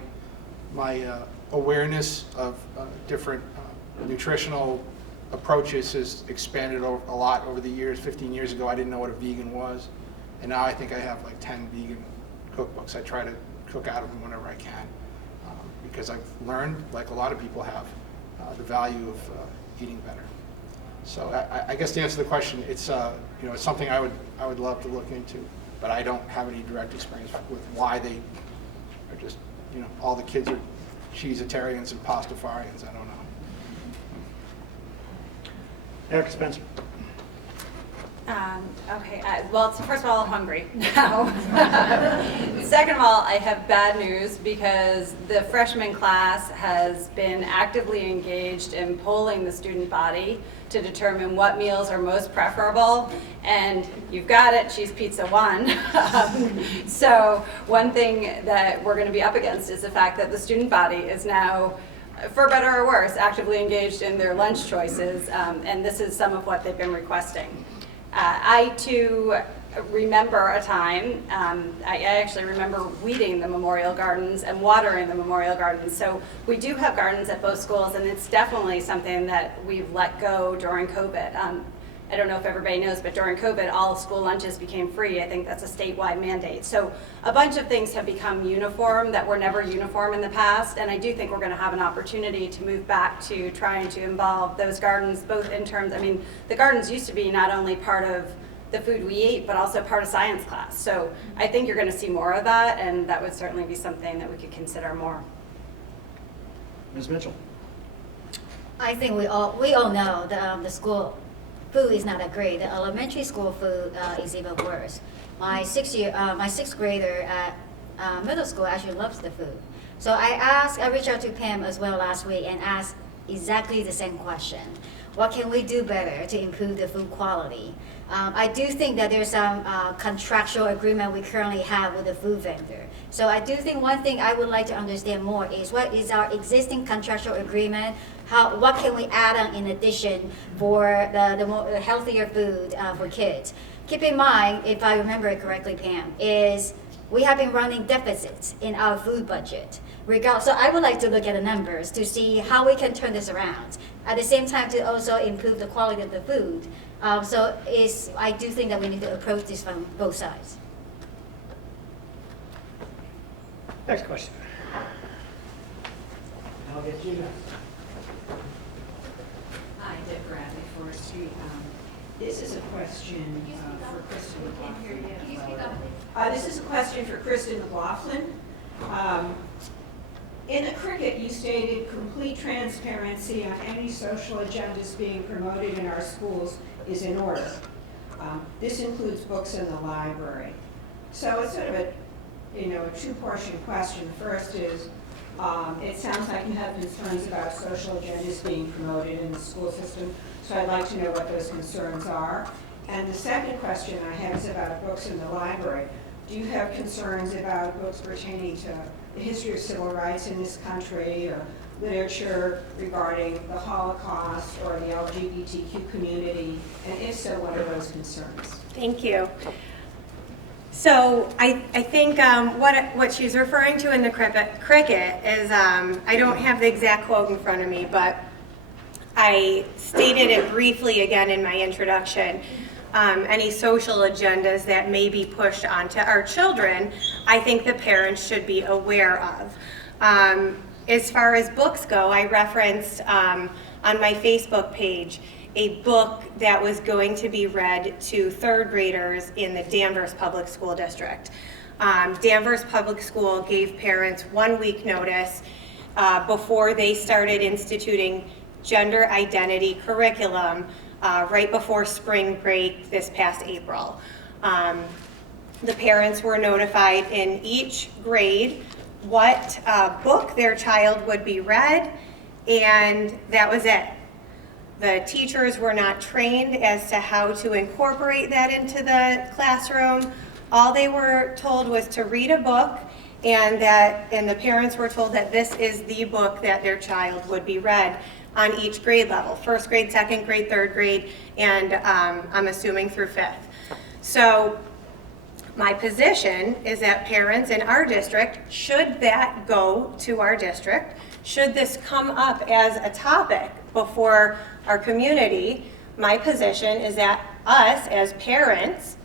awareness of different nutritional approaches has expanded a lot over the years. 15 years ago, I didn't know what a vegan was, and now I think I have like 10 vegan cookbooks. I try to cook out of them whenever I can, because I've learned, like a lot of people have, the value of eating better. So I guess to answer the question, it's you know, it's something I would love to look into, but I don't have any direct experience with why they are just, you know, all the kids are cheesetarians and pastafarians. I don't know. Eric Spencer. Okay, well, first of all, I'm hungry now. Second of all, I have bad news because the freshman class has been actively engaged in polling the student body to determine what meals are most preferable, and you've got it, cheese pizza won. So one thing that we're going to be up against is the fact that the student body is now, for better or worse, actively engaged in their lunch choices, and this is some of what they've been requesting. I too remember a time, I actually remember weeding the memorial gardens and watering the memorial gardens. So we do have gardens at both schools, and it's definitely something that we've let go during COVID. I don't know if everybody knows, but during COVID, all school lunches became free. I think that's a statewide mandate. So a bunch of things have become uniform that were never uniform in the past, and I do think we're going to have an opportunity to move back to trying to involve those gardens, both in terms, I mean, the gardens used to be not only part of the food we ate, but also part of science class. So I think you're going to see more of that, and that would certainly be something that we could consider more. Ms. Mitchell. I think we all know that the school food is not that great. The elementary school food is even worse. My sixth grader at middle school actually loves the food. So I reached out to Pam as well last week and asked exactly the same question. What can we do better to improve the food quality? I do think that there's some contractual agreement we currently have with the food vendor. So I do think one thing I would like to understand more is what is our existing contractual agreement? What can we add on in addition for the healthier food for kids? Keep in mind, if I remember it correctly, Pam, is we have been running deficits in our food budget. So I would like to look at the numbers to see how we can turn this around. At the same time, to also improve the quality of the food. I do think that we need to approach this from both sides. Next question. I'll get you next. Hi, Deb Bradley, Forest Street. This is a question for Kristen McLaughlin. This is a question for Kristen McLaughlin. In the cricket, you stated complete transparency on any social agendas being promoted in our schools is in order. This includes books in the library. So it's sort of a two-portion question. First is, it sounds like you have concerns about social agendas being promoted in the school system, so I'd like to know what those concerns are. And the second question I have is about books in the library. Do you have concerns about books pertaining to the history of civil rights in this country, or literature regarding the Holocaust or the LGBTQ community? And if so, what are those concerns? Thank you. So I think what she's referring to in the cricket is, I don't have the exact quote in front of me, but I stated it briefly again in my introduction. Any social agendas that may be pushed onto our children, I think the parents should be aware of. As far as books go, I referenced on my Facebook page a book that was going to be read to third graders in the Danvers Public School District. Danvers Public School gave parents 1 week notice before they started instituting gender identity curriculum right before spring break this past April. The parents were notified in each grade what book their child would be read, and that was it. The teachers were not trained as to how to incorporate that into the classroom. All they were told was to read a book, and the parents were told that this is the book that their child would be read on each grade level, first grade, second grade, third grade, and I'm assuming through fifth. So my position is that parents in our district, should that go to our district, should this come up as a topic before our community, my position is that us as parents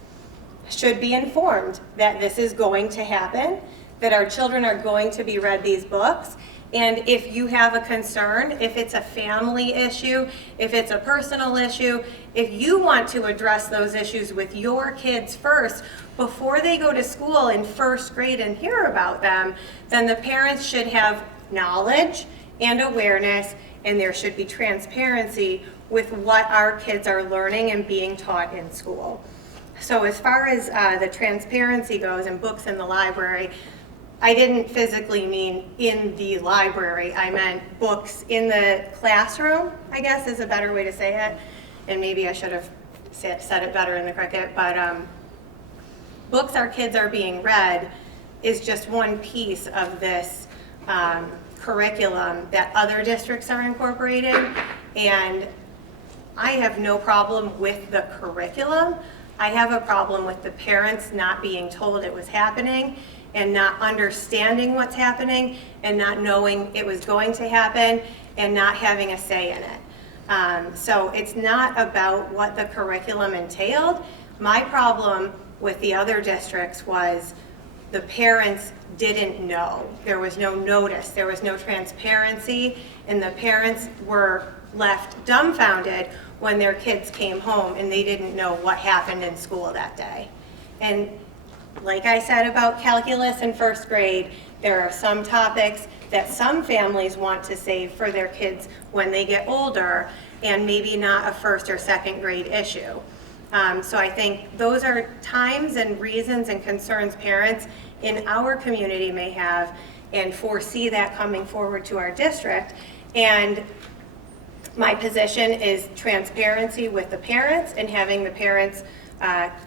should be informed that this is going to happen, that our children are going to be read these books. And if you have a concern, if it's a family issue, if it's a personal issue, if you want to address those issues with your kids first before they go to school in first grade and hear about them, then the parents should have knowledge and awareness, and there should be transparency with what our kids are learning and being taught in school. So as far as the transparency goes and books in the library, I didn't physically mean in the library. I meant books in the classroom, I guess is a better way to say it. And maybe I should have said it better in the cricket, but books our kids are being read is just one piece of this curriculum that other districts are incorporating. And I have no problem with the curriculum. I have a problem with the parents not being told it was happening and not understanding what's happening and not knowing it was going to happen and not having a say in it. So it's not about what the curriculum entailed. My problem with the other districts was the parents didn't know. There was no notice, there was no transparency, and the parents were left dumbfounded when their kids came home and they didn't know what happened in school that day. And like I said about calculus in first grade, there are some topics that some families want to save for their kids when they get older, and maybe not a first or second grade issue. So I think those are times and reasons and concerns parents in our community may have, and foresee that coming forward to our district. And my position is transparency with the parents and having the parents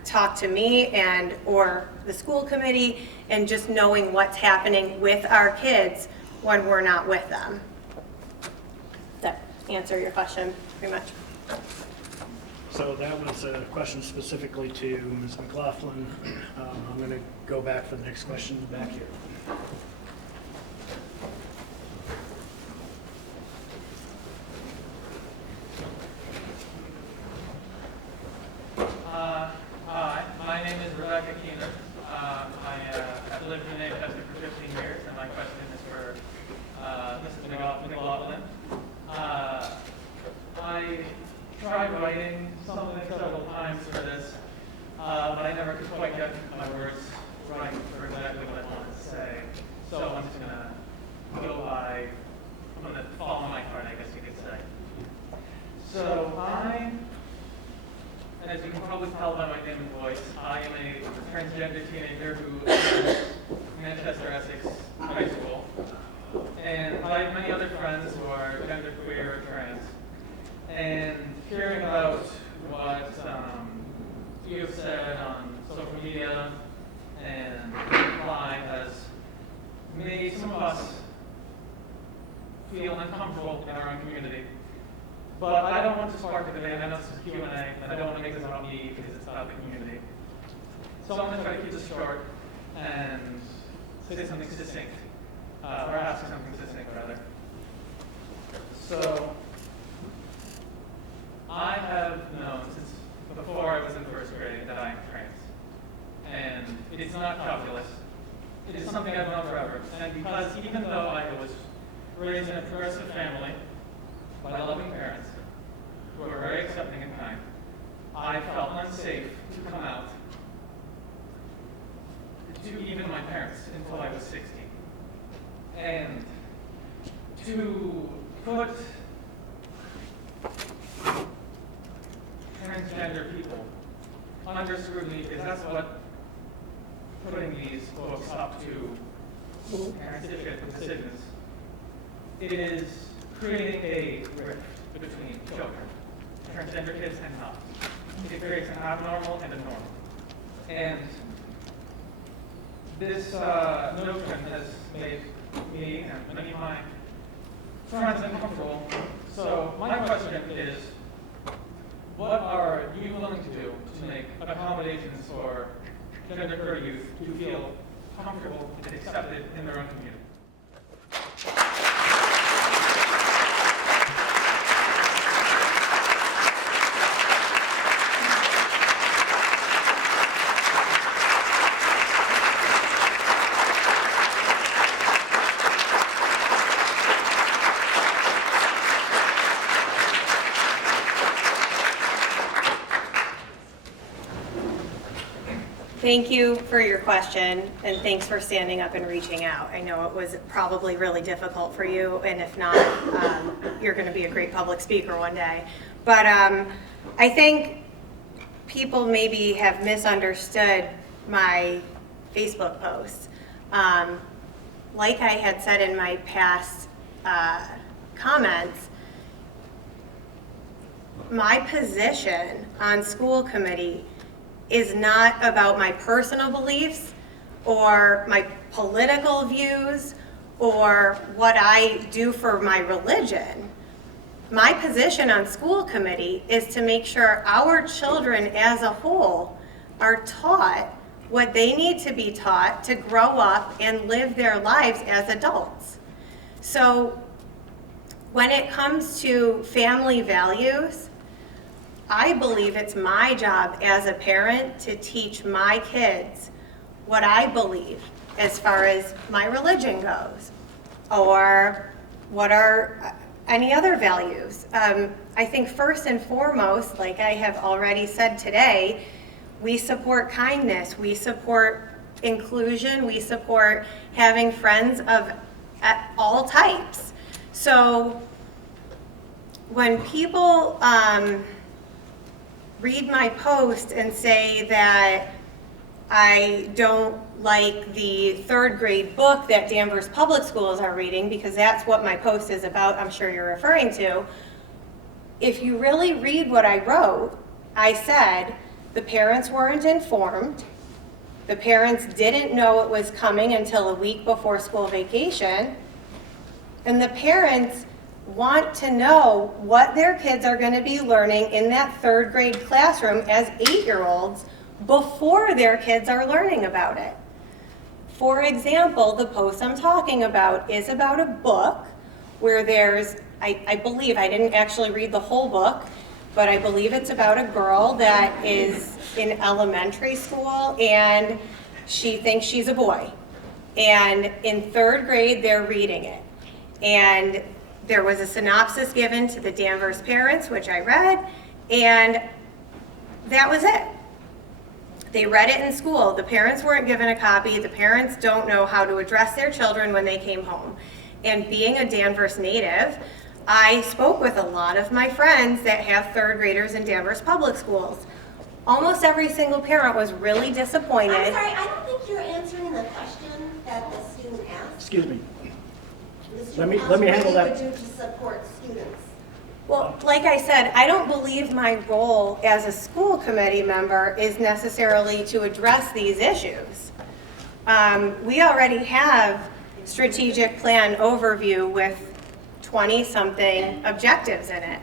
talk to me and or the school committee, and just knowing what's happening with our kids when we're not with them. Does that answer your question pretty much? So that was a question specifically to Ms. McLaughlin. I'm going to go back for the next question back here. Hi, my name is I've lived in Manchester for 15 years, and my question is for Mrs. McLaughlin. I tried writing something several times for this, but I never could quite get my words right for exactly what I wanted to say. So I'm just going to I'm going to follow my heart, I guess you could say. So as you can probably tell by my name and voice, I am a transgender teenager who attends Manchester-Essex High School. And I have many other friends who are genderqueer or trans. And hearing about what you have said on social media and reply has made some of us feel uncomfortable in our own community. But I don't want to spark a debate. I know this is Q&A, and I don't want to make this about me because it's about the community. So I'm going to try to keep this short and say something succinct, or ask something succinct, rather. So I have known since before I was in first grade that I am trans. And it's not calculus. It is something I've known forever. And because even though I was raised in a progressive family by loving parents, who are very accepting and kind, I felt unsafe to come out to even my parents until I was 16. And to put transgender people under scrutiny, because that's what putting these books up to parents' difficult decisions, it is creating a rift between children, transgender kids and not. It creates an abnormal and a normal. And this notion has made me and many of my friends uncomfortable. So my question is, what are you willing to do to make accommodations for gender-queer youth to feel comfortable and accepted in their own community? Thank you for your question, and thanks for standing up and reaching out. I know it was probably really difficult for you, and if not, you're going to be a great public speaker one day. But I think people maybe have misunderstood my Facebook posts. Like I had said in my past comments, my position on school committee is not about my personal beliefs or my political views or what I do for my religion. My position on school committee is to make sure our children as a whole are taught what they need to be taught to grow up and live their lives as adults. So when it comes to family values, I believe it's my job as a parent to teach my kids what I believe as far as my religion goes, or what are any other values. I think first and foremost, like I have already said today, we support kindness, we support inclusion, we support having friends of all types. So when people read my post and say that I don't like the third grade book that Danvers Public Schools are reading, because that's what my post is about, I'm sure you're referring to. If you really read what I wrote, I said the parents weren't informed, the parents didn't know it was coming until a week before school vacation, and the parents want to know what their kids are going to be learning in that third grade classroom as 8-year-olds before their kids are learning about it. For example, the post I'm talking about is about a book where there's, I believe, I didn't actually read the whole book, but I believe it's about a girl that is in elementary school and she thinks she's a boy. And in third grade, they're reading it. And there was a synopsis given to the Danvers parents, which I read, and that was it. They read it in school. The parents weren't given a copy. The parents don't know how to address their children when they came home. And being a Danvers native, I spoke with a lot of my friends that have third graders in Danvers Public Schools. Almost every single parent was really disappointed. I'm sorry, I don't think you're answering the question that the student asked. Excuse me. Let me handle that. What you would do to support students? Well, like I said, I don't believe my role as a school committee member is necessarily to address these issues. We already have strategic plan overview with 20-something objectives in it.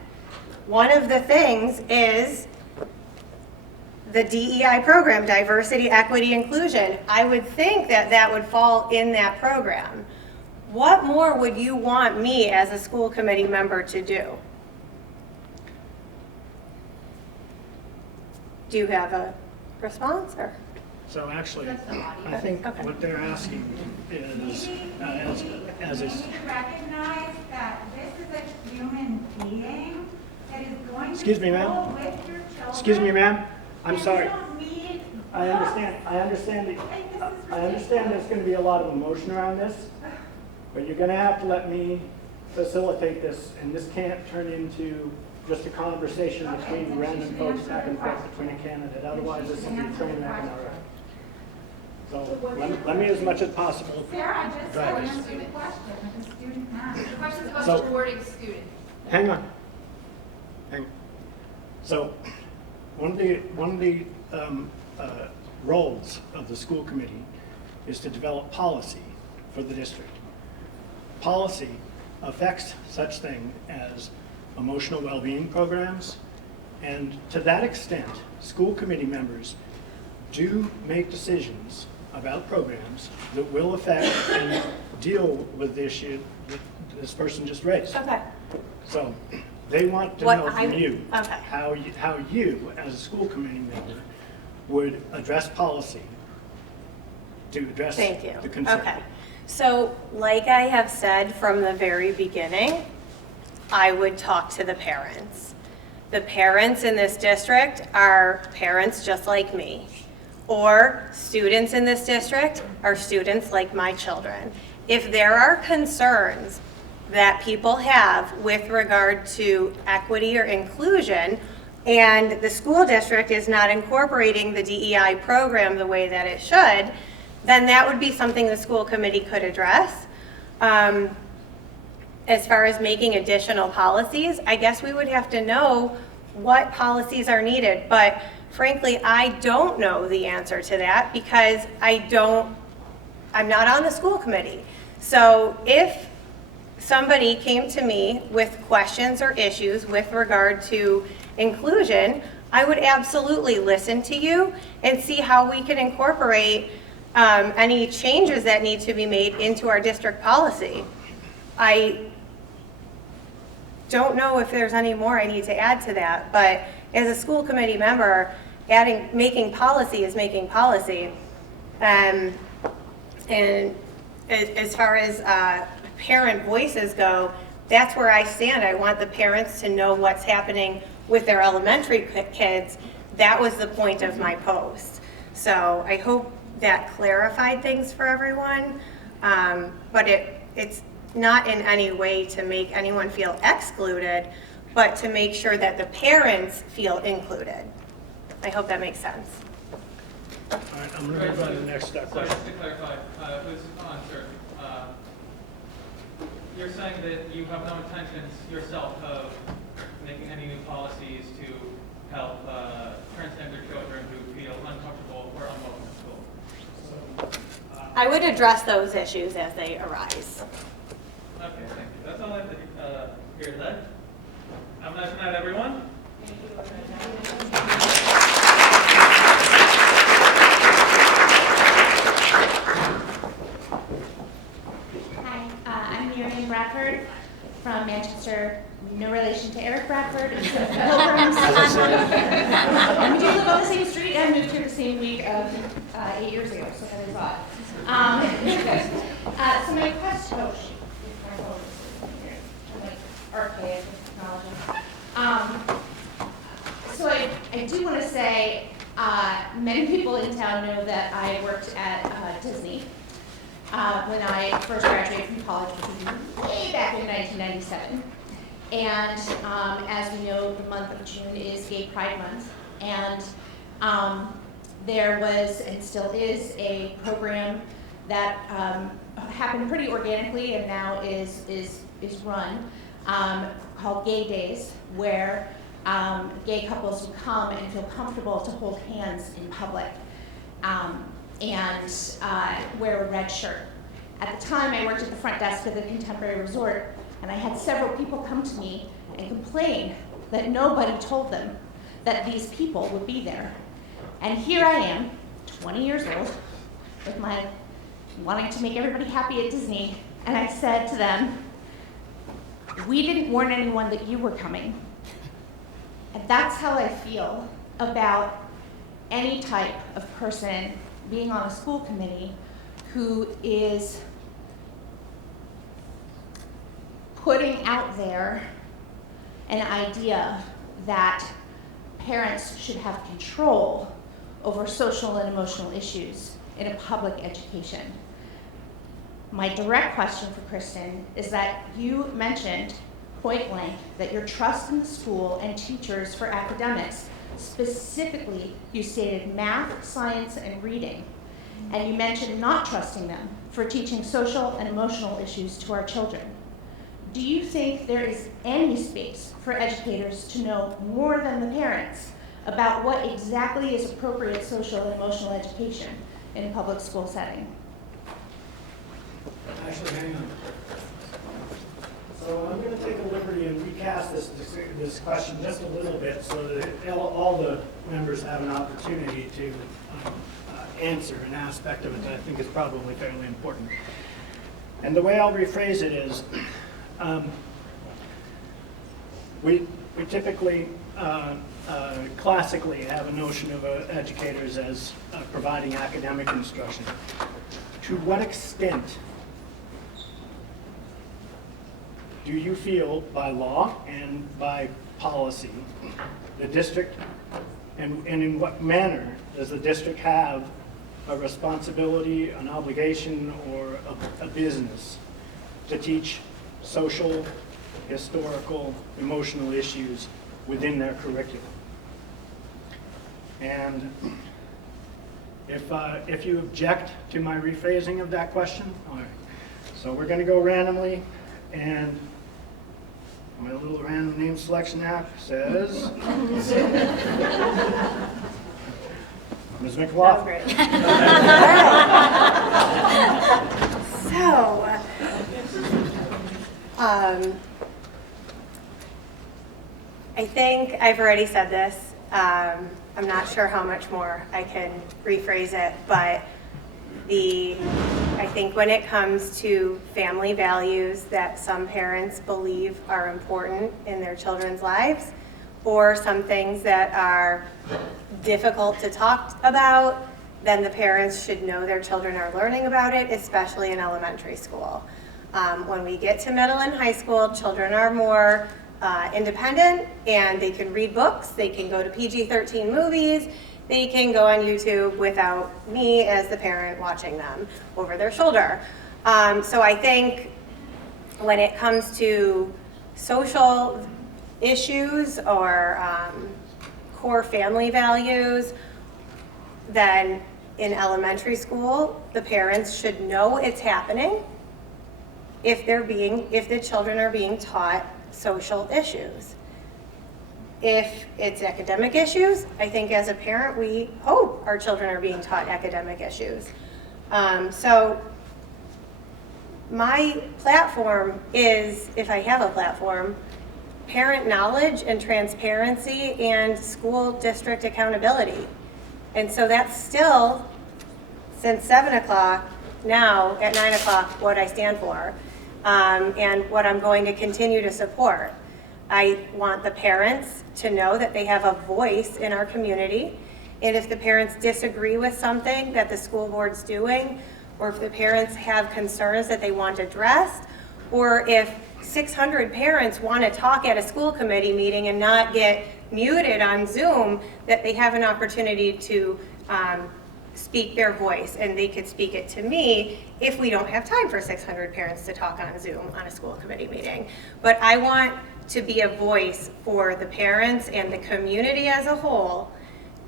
One of the things is the DEI program, diversity, equity, inclusion. I would think that that would fall in that program. What more would you want me as a school committee member to do? Do you have a response, or? So actually, I think what they're asking is, as is, We need to recognize that this is a human being that Excuse me, ma'am. Excuse me, ma'am. I'm sorry. I understand there's going to be a lot of emotion around this, but you're going to have to let me facilitate this, and this can't turn into just a conversation between random folks back and forth between a candidate. Otherwise, this will be a train wreck in our area. So let me, as much as possible, Sarah, I just drive asked this. you a question that the student asked. The question's about So- supporting students. Hang on. So, one of the roles of the school committee is to develop policy for the district. Policy affects such thing as emotional well-being programs, and to that extent, school committee members do make decisions about programs that will affect and deal with the issue that this person just raised. Okay. So they want to What know from you okay. how you, as a school committee member, would address policy to address Thank you. the concern. Okay. So, like I have said from the very beginning, I would talk to the parents. The parents in this district are parents just like me, or students in this district are students like my children. If there are concerns that people have with regard to equity or inclusion, and the school district is not incorporating the DEI program the way that it should, then that would be something the school committee could address. As far as making additional policies, I guess we would have to know what policies are needed, but frankly, I don't know the answer to that because I'm not on the school committee. So if somebody came to me with questions or issues with regard to inclusion, I would absolutely listen to you and see how we can incorporate any changes that need to be made into our district policy. I don't know if there's any more I need to add to that, but as a school committee member, making policy is making policy. And as far as parent voices go, that's where I stand. I want the parents to know what's happening with their elementary kids. That was the point of my post. So I hope that clarified things for everyone, but it's not in any way to make anyone feel excluded, but to make sure that the parents feel included. I hope that makes sense. All right, I'm going to move on to the next question. So just to clarify, who's on, sir? You're saying that you have no intentions yourself of making any new policies to help transgender children who feel uncomfortable or unwelcome in school? I would address those issues as they arise. Okay, thank you. That's all I have to hear that. I'm not everyone. Hi, I'm Miriam Bradford from Manchester. No relation to Eric Bradford. It's the Pilgrims. We do live on the same street. I moved here the same week of 8 years ago, so that is odd. So my question, oh shoot, my phone is like archaic technology. So I do want to say, many people in town know that I worked at Disney when I first graduated from college, which was way back in 1997. And as we know, the month of June is Gay Pride Month. And there was, and still is, a program that happened pretty organically and now is run called Gay Days, where gay couples would come and feel comfortable to hold hands in public and wear a red shirt. At the time, I worked at the front desk of the Contemporary Resort, and I had several people come to me and complain that nobody told them that these people would be there. And here I am, 20 years old, with my wanting to make everybody happy at Disney, and I said to them, we didn't warn anyone that you were coming. And that's how I feel about any type of person being on a school committee who is putting out there an idea that parents should have control over social and emotional issues in a public education. My direct question for Kristen is that you mentioned point blank that your trust in the school and teachers for academics. Specifically, you stated math, science, and reading. And you mentioned not trusting them for teaching social and emotional issues to our children. Do you think there is any space for educators to know more than the parents about what exactly is appropriate social and emotional education in a public school setting? Actually, hang on. So I'm going to take a liberty and recast this question just a little bit so that all the members have an opportunity to answer an aspect of it that I think is probably fairly important. And the way I'll rephrase it is, we typically classically have a notion of educators as providing academic instruction. To what extent do you feel by law and by policy the district, and in what manner does the district have a responsibility, an obligation, or a business to teach social, historical, emotional issues within their curriculum? And if you object to my rephrasing of that question, all right. So we're going to go randomly, and my little random name selection app says Ms. McLaughlin. So, I think I've already said this. I'm not sure how much more I can rephrase it, but I think when it comes to family values that some parents believe are important in their children's lives, or some things that are difficult to talk about, then the parents should know their children are learning about it, especially in elementary school. When we get to middle and high school, children are more independent, and they can read books, they can go to PG-13 movies, they can go on YouTube without me as the parent watching them over their shoulder. So I think when it comes to social issues or core family values, then in elementary school, the parents should know it's happening if the children are being taught social issues. If it's academic issues, I think as a parent, we hope our children are being taught academic issues. So my platform is, if I have a platform, parent knowledge and transparency and school district accountability. And so that's still, since 7 o'clock, now at 9 o'clock, what I stand for, and what I'm going to continue to support. I want the parents to know that they have a voice in our community, and if the parents disagree with something that the school board's doing, or if the parents have concerns that they want addressed, or if 600 parents want to talk at a school committee meeting and not get muted on Zoom, that they have an opportunity to speak their voice, and they could speak it to me if we don't have time for 600 parents to talk on Zoom on a school committee meeting. But I want to be a voice for the parents and the community as a whole,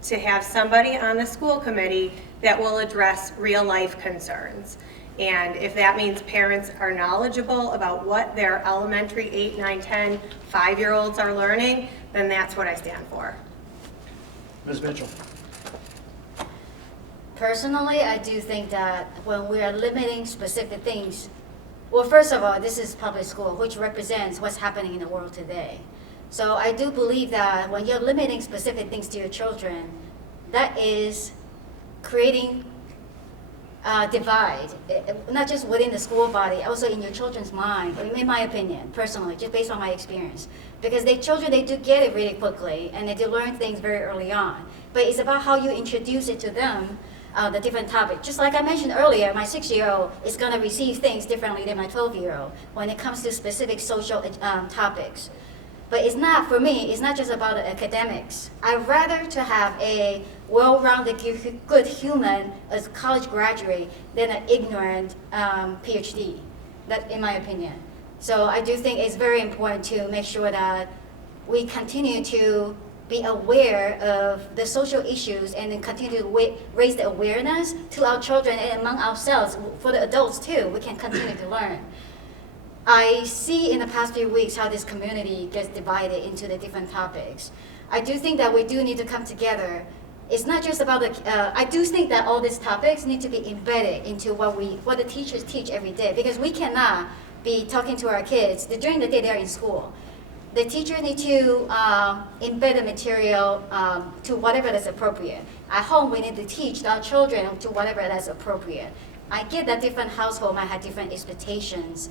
to have somebody on the school committee that will address real life concerns. And if that means parents are knowledgeable about what their elementary 8, 9, 10, 5-year-olds are learning, then that's what I stand for. Ms. Mitchell. Personally, I do think that when we are limiting specific things, well, first of all, this is public school, which represents what's happening in the world today. So I do believe that when you're limiting specific things to your children, that is creating a divide, not just within the school body, also in your children's mind, in my opinion, personally, just based on my experience. Because children, they do get it really quickly, and they do learn things very early on. But it's about how you introduce it to them, the different topic. Just like I mentioned earlier, my 6-year-old is going to receive things differently than my 12-year-old when it comes to specific social topics. But it's not, for me, it's not just about the academics. I'd rather to have a well-rounded, good human as college graduate than an ignorant PhD, that, in my opinion. So I do think it's very important to make sure that we continue to be aware of the social issues and then continue to raise the awareness to our children and among ourselves. For the adults too, we can continue to learn. I see in the past few weeks how this community gets divided into the different topics. I do think that we do need to come together. It's not just about I do think that all these topics need to be embedded into what the teachers teach every day, because we cannot be talking to our kids during the day they're in school. The teacher need to embed the material to whatever that's appropriate. At home, we need to teach our children to whatever that's appropriate. I get that different households might have different expectations,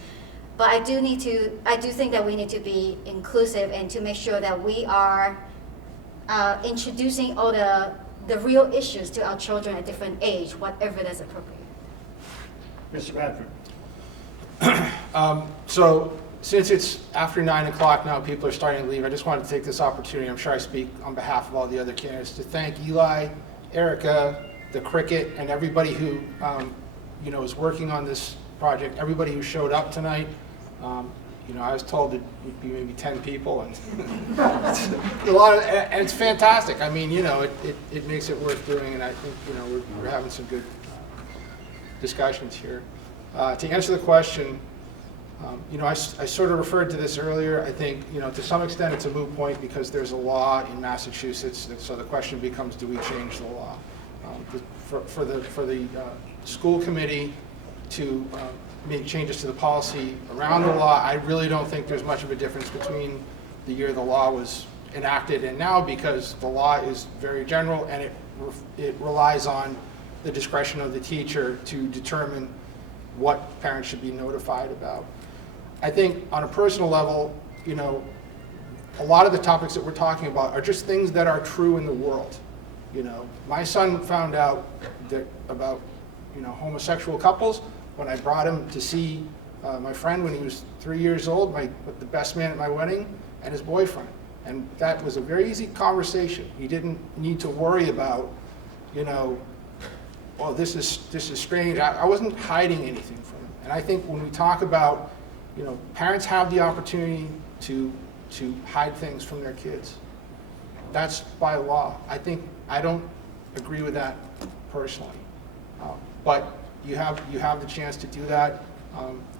but I do think that we need to be inclusive and to make sure that we are introducing all the real issues to our children at different age, whatever that's appropriate. Mr. Bradford. So since it's after 9 o'clock now, people are starting to leave, I just wanted to take this opportunity, I'm sure I speak on behalf of all the other candidates, to thank Eli, Erika, the Cricket, and everybody who is working on this project, everybody who showed up tonight. I was told it would be maybe 10 people, and it's a lot of, and it's fantastic. I mean, it makes it worth doing, and I think we're having some good discussions here. To answer the question, I sort of referred to this earlier. I think to some extent it's a moot point because there's a law in Massachusetts, so the question becomes, do we change the law? For the school committee to make changes to the policy around the law, I really don't think there's much of a difference between the year the law was enacted and now, because the law is very general and it relies on the discretion of the teacher to determine what parents should be notified about. I think on a personal level, a lot of the topics that we're talking about are just things that are true in the world. My son found out about homosexual couples when I brought him to see my friend when he was 3 years old, the best man at my wedding, and his boyfriend. And that was a very easy conversation. He didn't need to worry about, well, this is strange. I wasn't hiding anything from him. And I think when we talk about, parents have the opportunity to hide things from their kids. That's by law. I don't agree with that personally. But you have the chance to do that.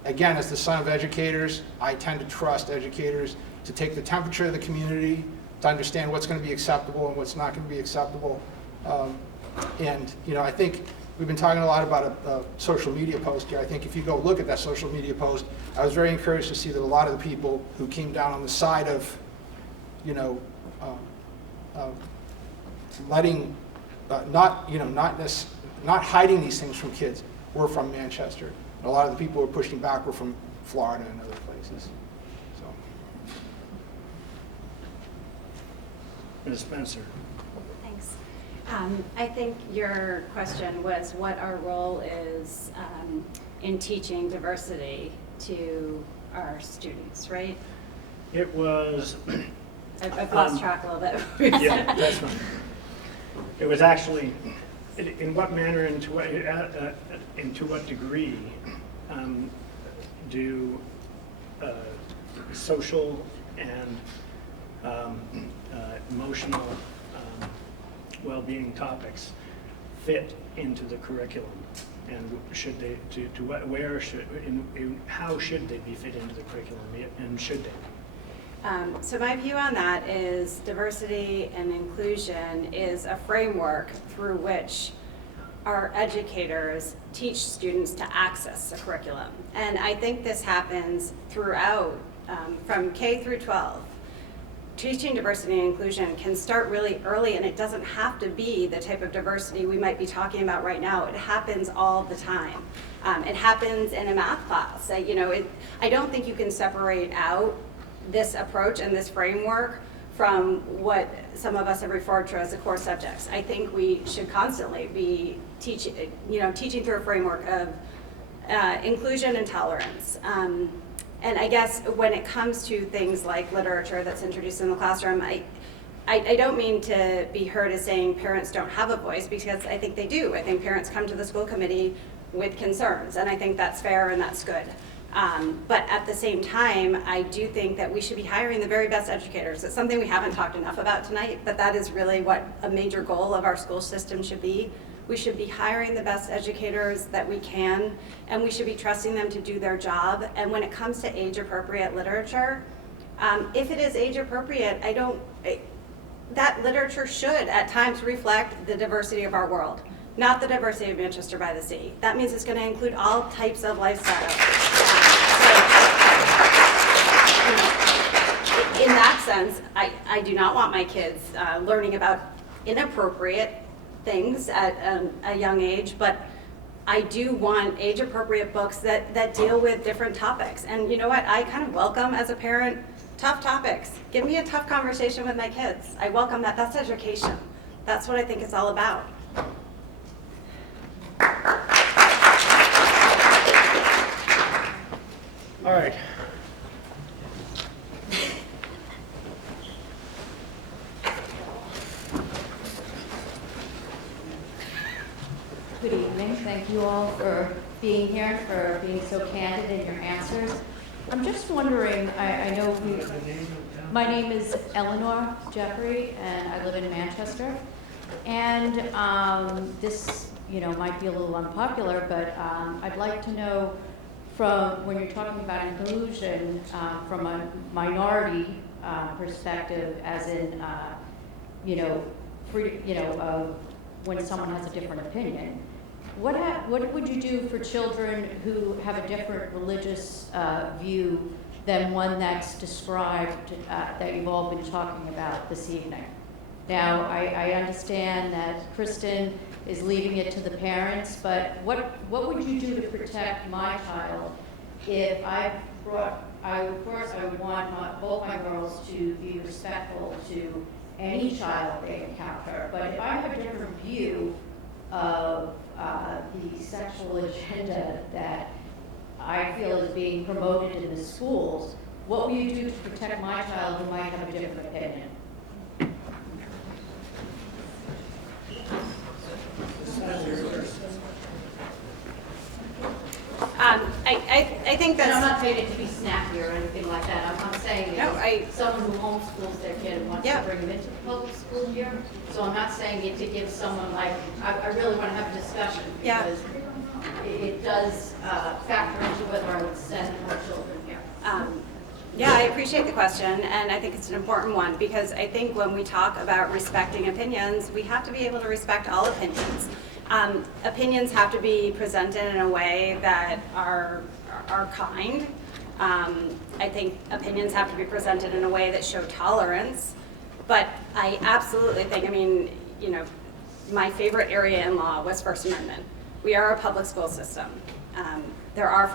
Again, as the son of educators, I tend to trust educators to take the temperature of the community, to understand what's going to be acceptable and what's not going to be acceptable. I think we've been talking a lot about a social media post here. I think if you go look at that social media post, I was very encouraged to see that a lot of the people who came down on the side of, letting, not hiding these things from kids were from Manchester. And a lot of the people who were pushing back were from Florida and other places. So. Ms. Spencer. Thanks. I think your question was what our role is in teaching diversity to our students, right? It was... I've lost track a little bit. Yeah, that's fine. It was actually, in what manner and to what degree do social and emotional well-being topics fit into the curriculum, and should they how should they be fit into the curriculum, and should they? So my view on that is diversity and inclusion is a framework through which our educators teach students to access the curriculum. And I think this happens throughout, from K through 12. Teaching diversity and inclusion can start really early, and it doesn't have to be the type of diversity we might be talking about right now. It happens all the time. It happens in a math class. I don't think you can separate out this approach and this framework from what some of us have referred to as the core subjects. I think we should constantly be teaching through a framework of inclusion and tolerance. And I guess when it comes to things like literature that's introduced in the classroom, I don't mean to be heard as saying parents don't have a voice, because I think they do. I think parents come to the school committee with concerns, and I think that's fair and that's good. But at the same time, I do think that we should be hiring the very best educators. It's something we haven't talked enough about tonight, but that is really what a major goal of our school system should be. We should be hiring the best educators that we can, and we should be trusting them to do their job. And when it comes to age-appropriate literature, if it is age-appropriate, that literature should at times reflect the diversity of our world, not the diversity of Manchester by the Sea. That means it's going to include all types of lifestyle. In that sense, I do not want my kids learning about inappropriate things at a young age, but I do want age-appropriate books that deal with different topics. And you know what? I kind of welcome, as a parent, tough topics. Give me a tough conversation with my kids. I welcome that. That's education. That's what I think it's all about. All right. Good evening. Thank you all for being here, for being so candid in your answers. I'm just wondering, I know my name is Eleanor Jeffrey, and I live in Manchester. And this, might be a little unpopular, but I'd like to know, from when you're talking about inclusion from a minority perspective, as in, when someone has a different opinion. What would you do for children who have a different religious view than one that's described that you've all been talking about this evening? Now, I understand that Kristen is leaving it to the parents, but what would you do to protect my child if I would want both my girls to be respectful to any child they encounter, but if I have a different view of the sexual agenda that I feel is being promoted in the schools, what will you do to protect my child who might have a different opinion? I think that's... And I'm not saying it to be snappy or anything like that. I'm saying someone who homeschools their kid and wants to bring them into the public school here. So I'm not saying it to give someone I really want to have a discussion, because it does factor into whether I would send more children here. I appreciate the question, and I think it's an important one, because I think when we talk about respecting opinions, we have to be able to respect all opinions. Opinions have to be presented in a way that are kind. I think opinions have to be presented in a way that show tolerance. But I absolutely think, my favorite area in law was First Amendment. We are a public school system. There are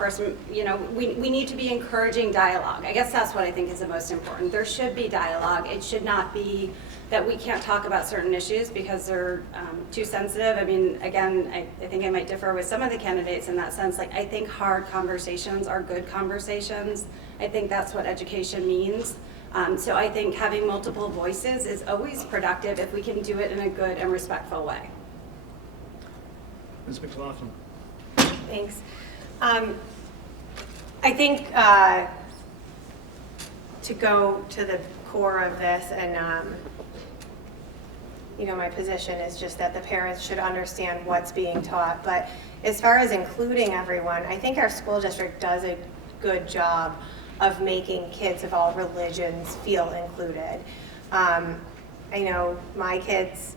we need to be encouraging dialogue. I guess that's what I think is the most important. There should be dialogue. It should not be that we can't talk about certain issues because they're too sensitive. Again, I think I might differ with some of the candidates in that sense. I think hard conversations are good conversations. I think that's what education means. So I think having multiple voices is always productive if we can do it in a good and respectful way. Ms. McLaughlin. Thanks. I think to go to the core of this, and my position is just that the parents should understand what's being taught. But as far as including everyone, I think our school district does a good job of making kids of all religions feel included. I know my kids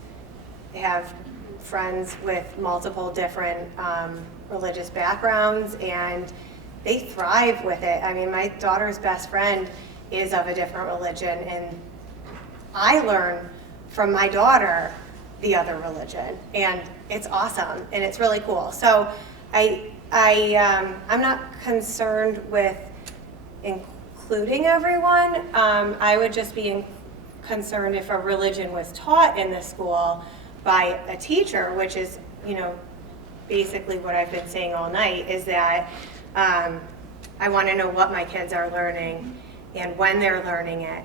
have friends with multiple different religious backgrounds, and they thrive with it. My daughter's best friend is of a different religion, and I learn from my daughter the other religion, and it's awesome, and it's really cool. So I'm not concerned with including everyone. I would just be concerned if a religion was taught in the school by a teacher, which is, basically what I've been saying all night, is that I want to know what my kids are learning and when they're learning it,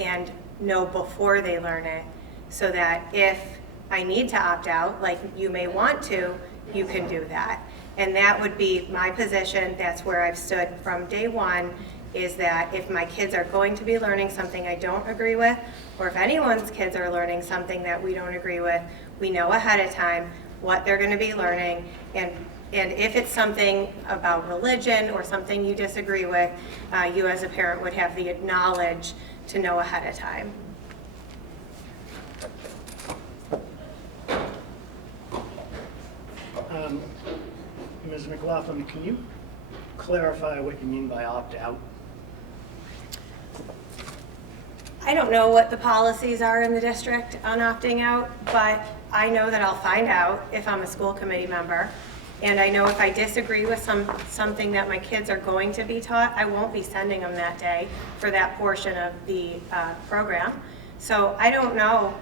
and know before they learn it, so that if I need to opt out, like you may want to, you can do that. And that would be my position. That's where I've stood from day one, is that if my kids are going to be learning something I don't agree with, or if anyone's kids are learning something that we don't agree with, we know ahead of time what they're going to be learning, and if it's something about religion or something you disagree with, you as a parent would have the knowledge to know ahead of time. Ms. McLaughlin, can you clarify what you mean by opt-out? I don't know what the policies are in the district on opting out, but I know that I'll find out if I'm a school committee member. And I know if I disagree with something that my kids are going to be taught, I won't be sending them that day for that portion of the program. So I don't know.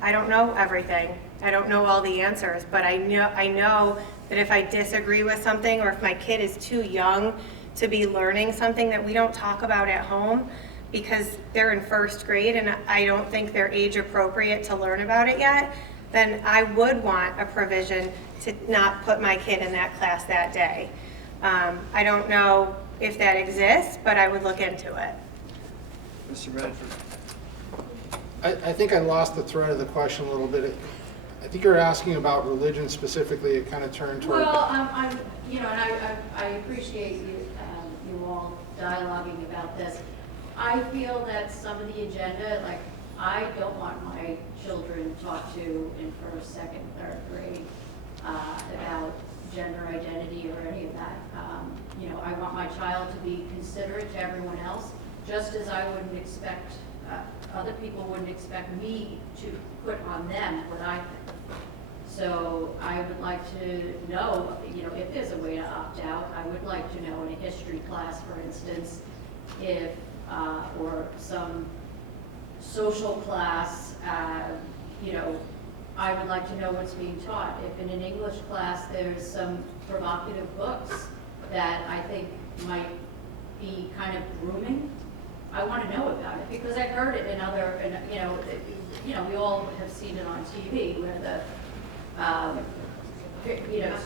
I don't know everything. I don't know all the answers, but I know that if I disagree with something, or if my kid is too young to be learning something that we don't talk about at home because they're in first grade and I don't think they're age appropriate to learn about it yet, then I would want a provision to not put my kid in that class that day. I don't know if that exists, but I would look into it. Mr. Bradford. I think I lost the thread of the question a little bit. I think you're asking about religion specifically. It kind of turned toward. Well, I'm, you know, and I appreciate you all dialoguing about this. I feel that some of the agenda, like, I don't want my children taught to in first, second, third grade about gender identity or any of that. You know, I want my child to be considerate to everyone else, just as I wouldn't expect, other people wouldn't expect me to put on them what I think. So I would like to know, you know, if there's a way to opt out. I would like to know in a history class, for instance, if, or some social class, you know, I would like to know what's being taught. If in an English class there's some provocative books that I think might be kind of grooming, I want to know about it, because I've heard it in other, you know, we all have seen it on TV where you know,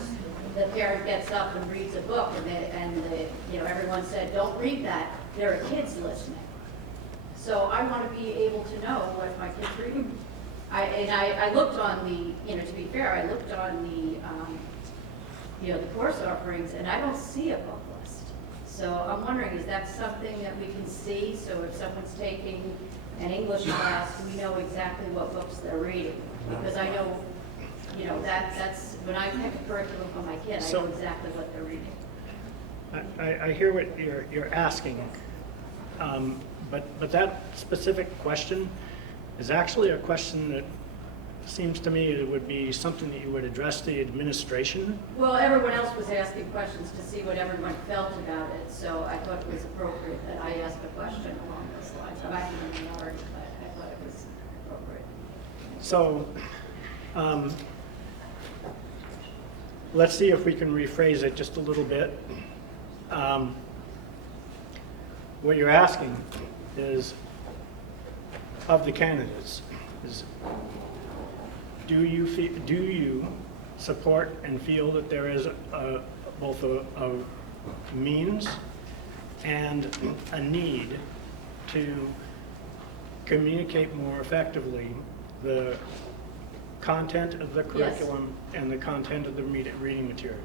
the parent gets up and reads a book and you know, everyone said, don't read that. There are kids listening. So I want to be able to know what my kids read. I looked on the, you know, to be fair, I looked on the, you know, the course offerings, and I don't see a book list. So I'm wondering, is that something that we can see? So if someone's taking an English class, we know exactly what books they're reading. Because I know, you know, that's, when I pick a curriculum for my kid, I know exactly what they're reading. I hear what you're asking, but that specific question is actually a question that seems to me it would be something that you would address the administration. Well, everyone else was asking questions to see what everyone felt about it, so I thought it was appropriate that I ask a question along those lines. I'm actually in the minority, but I thought it was appropriate. So let's see if we can rephrase it just a little bit. What you're asking is, of the candidates, is do you support and feel that there is both a means and a need to communicate more effectively the content of the curriculum and the content of the reading material?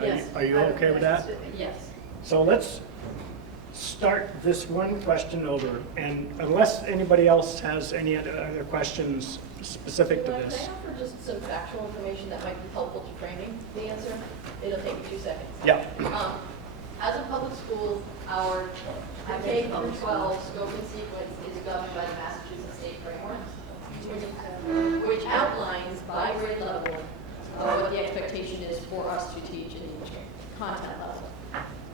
Yes. Are you okay with that? Yes. So let's start this one question over, and unless anybody else has any other questions specific to this. Can I offer just some factual information that might be helpful to framing the answer? It'll take a few seconds. Yeah. As a public school, our K through 12 scope and sequence is governed by the Massachusetts State Framework, which outlines by grade level what the expectation is for us to teach in each content level.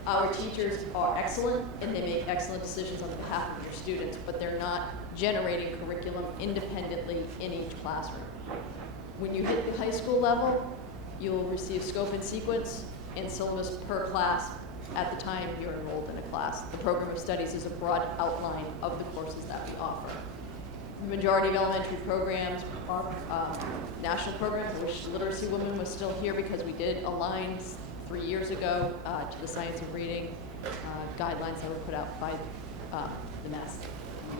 Our teachers are excellent and they make excellent decisions on behalf of their students, but they're not generating curriculum independently in each classroom. When you hit the high school level, you'll receive scope and sequence and syllabus per class at the time you're enrolled in a class. The program of studies is a broad outline of the courses that we offer. The majority of elementary programs are national programs. I wish Literacy Women was still here because we did align 3 years ago to the science of reading guidelines that were put out by the MERSC,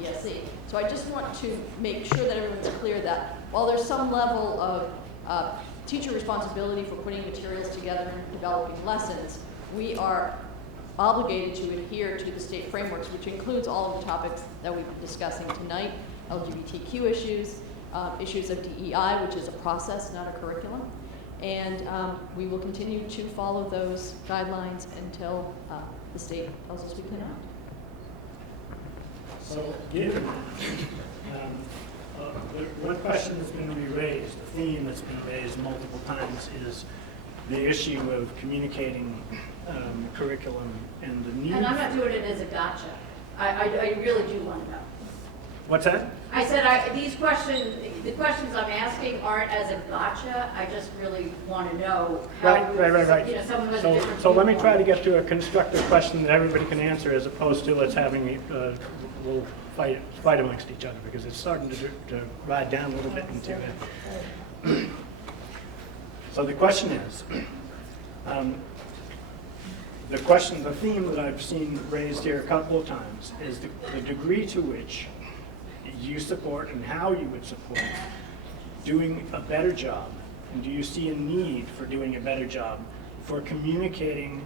ESC. So I just want to make sure that everyone's clear that while there's some level of teacher responsibility for putting materials together and developing lessons, we are obligated to adhere to the state frameworks, which includes all of the topics that we've been discussing tonight: LGBTQ issues, issues of DEI, which is a process, not a curriculum. And we will continue to follow those guidelines until the state tells us we cannot. So, given one question that's been re-raised, the theme that's been raised multiple times, is the issue of communicating curriculum and the need. And I'm not doing it as a gotcha. I really do want to know. What's that? I said these questions, the questions I'm asking aren't as a gotcha. I just really want to know how. Right. You know, someone with a different So let me try to viewpoint. get to a constructive question that everybody can answer, as opposed to let's having a little fight amongst each other, because it's starting to ride down a little bit into it. So the question is, the theme that I've seen raised here a couple of times is the degree to which you support and how you would support doing a better job, and do you see a need for doing a better job for communicating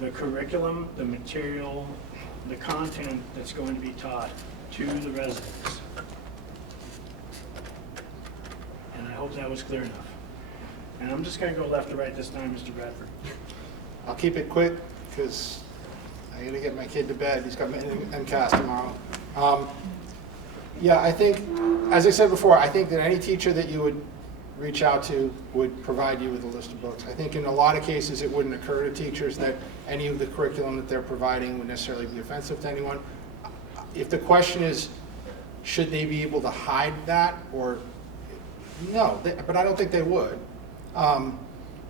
the curriculum, the material, the content that's going to be taught to the residents? And I hope that was clear enough. And I'm just going to go left to right this time, Mr. Bradford. I'll keep it quick because I got to get my kid to bed. He's got MCAS tomorrow. Yeah, I think, as I said before, I think that any teacher that you would reach out to would provide you with a list of books. I think in a lot of cases it wouldn't occur to teachers that any of the curriculum that they're providing would necessarily be offensive to anyone. If the question is, should they be able to hide that, or no, but I don't think they would.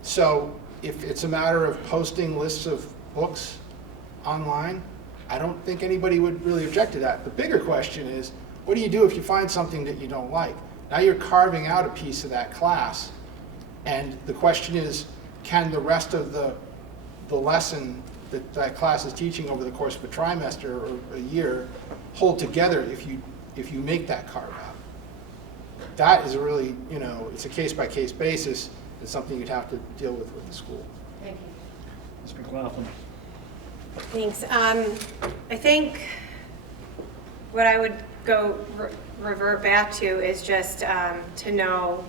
So if it's a matter of posting lists of books online, I don't think anybody would really object to that. The bigger question is, what do you do if you find something that you don't like? Now you're carving out a piece of that class, and the question is, can the rest of the lesson that that class is teaching over the course of a trimester or a year hold together if you make that carve out? That is a really, it's a case-by-case basis. It's something you'd have to deal with the school. Thank you. Ms. McLaughlin. Thanks. I think what I would revert back to is just to know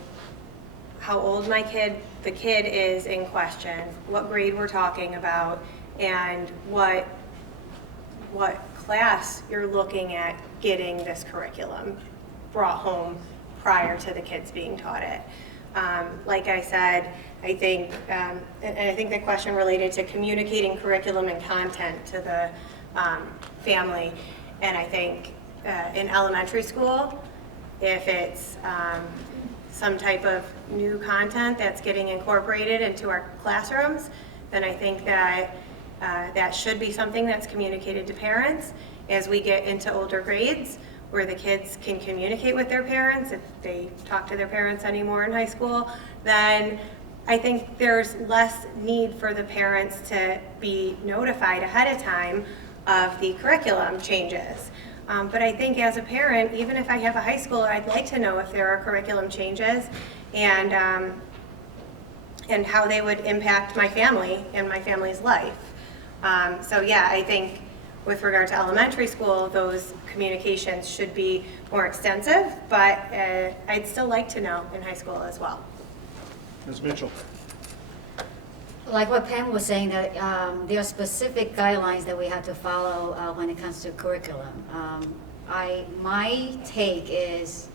how old the kid is in question, what grade we're talking about, and what class you're looking at getting this curriculum brought home prior to the kids being taught it. Like I said, I think, and I think the question related to communicating curriculum and content to the family, and I think in elementary school, if it's some type of new content that's getting incorporated into our classrooms, then I think that that should be something that's communicated to parents. As we get into older grades, where the kids can communicate with their parents, if they talk to their parents anymore in high school, then I think there's less need for the parents to be notified ahead of time of the curriculum changes. But I think as a parent, even if I have a high schooler, I'd like to know if there are curriculum changes and how they would impact my family and my family's life. So yeah, I think with regard to elementary school, those communications should be more extensive, but I'd still like to know in high school as well. Ms. Mitchell. Like what Pam was saying, that there are specific guidelines that we have to follow when it comes to curriculum. My take is,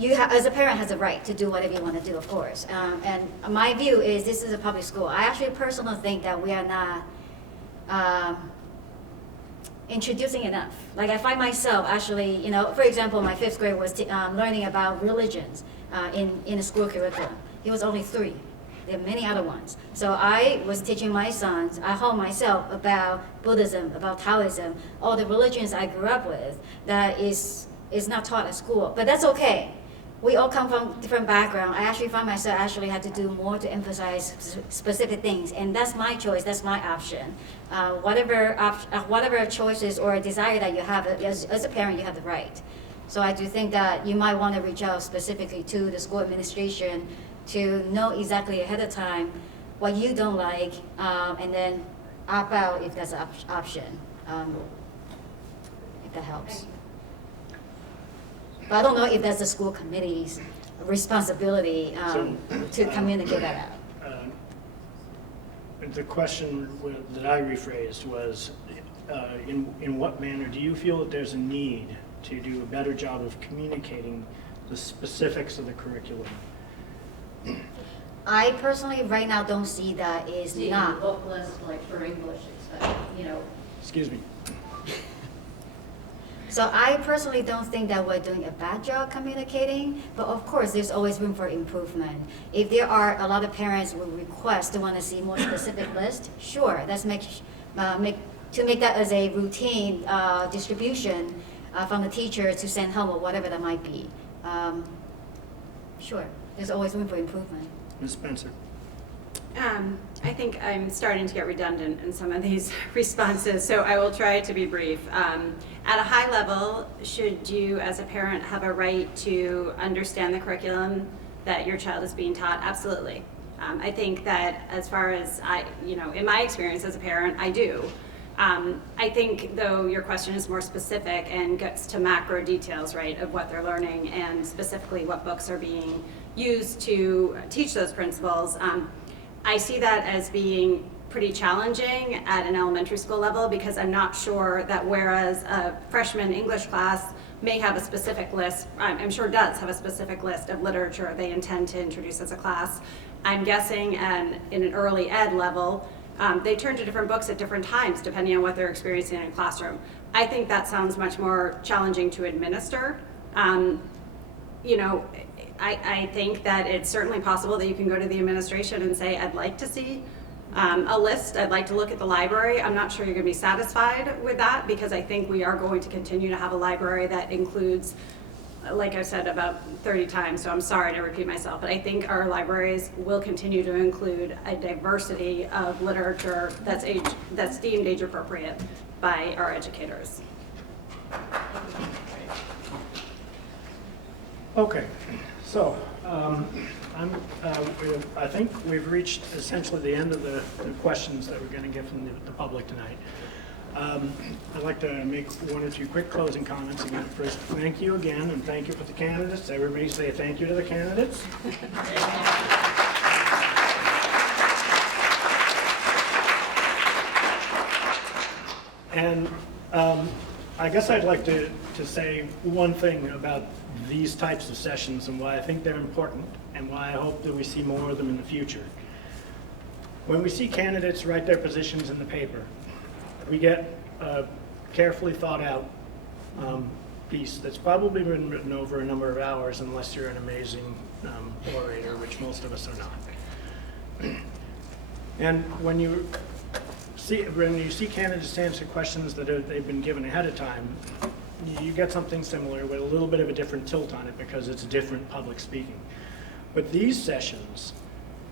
as a parent, has a right to do whatever you want to do, of course. And my view is, this is a public school. I actually personally think that we are not introducing enough. Like I find myself actually, for example, my 5th grade was learning about religions in a school curriculum. He was only 3. There are many other ones. So I was teaching my sons, I hold myself about Buddhism, about Taoism, all the religions I grew up with that is not taught at school. But that's okay. We all come from different backgrounds. I actually find myself actually had to do more to emphasize specific things, and that's my choice, that's my option. Whatever choices or desire that you have, as a parent, you have the right. So I do think that you might want to reach out specifically to the school administration to know exactly ahead of time what you don't like, and then opt out if that's an option, if that helps. But I don't know if that's the school committee's responsibility to communicate that out. The question that I rephrased was, in what manner do you feel that there's a need to do a better job of communicating the specifics of the curriculum? I personally, right now, don't see that is not. Book list, like for English, it's Excuse me. So I personally don't think that we're doing a bad job communicating, but of course, there's always room for improvement. If there are a lot of parents who request to want to see more specific list, sure, let's make that as a routine distribution from the teacher to send home or whatever that might be. Sure, there's always room for improvement. Ms. Spencer. I think I'm starting to get redundant in some of these responses, so I will try to be brief. At a high level, should you as a parent have a right to understand the curriculum that your child is being taught? Absolutely. I think that as far as in my experience as a parent, I do. I think, though, your question is more specific and gets to macro details, right, of what they're learning and specifically what books are being used to teach those principles. I see that as being pretty challenging at an elementary school level because I'm not sure that whereas a freshman English class may have a specific list, I'm sure does have a specific list of literature they intend to introduce as a class, I'm guessing in an early ed level, they turn to different books at different times depending on what they're experiencing in a classroom. I think that sounds much more challenging to administer. I think that it's certainly possible that you can go to the administration and say, I'd like to see a list, I'd like to look at the library. I'm not sure you're going to be satisfied with that because I think we are going to continue to have a library that includes, like I've said about 30 times, so I'm sorry to repeat myself, but I think our libraries will continue to include a diversity of literature that's deemed age appropriate by our educators. Okay, so I think we've reached essentially the end of the questions that we're going to get from the public tonight. I'd like to make one or two quick closing comments. Again, first, thank you again, and thank you for the candidates. Everybody say thank you to the candidates. And I guess I'd like to say one thing about these types of sessions and why I think they're important and why I hope that we see more of them in the future. When we see candidates write their positions in the paper, we get a carefully thought out piece that's probably been written over a number of hours unless you're an amazing orator, which most of us are not. And when you see candidates answer questions that they've been given ahead of time, you get something similar with a little bit of a different tilt on it because it's different public speaking. But these sessions,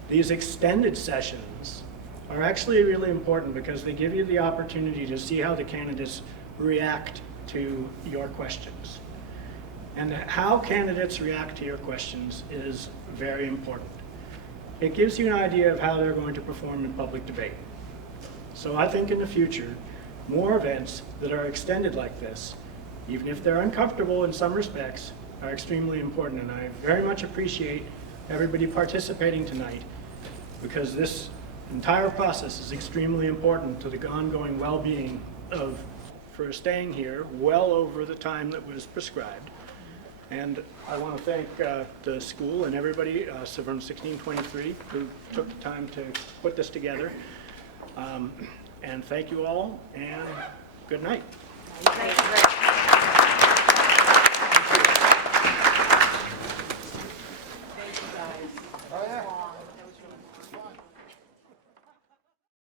these extended sessions, are actually really important because they give you the opportunity to see how the candidates react to your questions. And how candidates react to your questions is very important. It gives you an idea of how they're going to perform in public debate. So I think in the future, more events that are extended like this, even if they're uncomfortable in some respects, are extremely important. And I very much appreciate everybody participating tonight because this entire process is extremely important to the ongoing well-being for staying here well over the time that was prescribed. And I want to thank the school and everybody from 1623 who took the time to put this together. And thank you all, and good night. Thank you.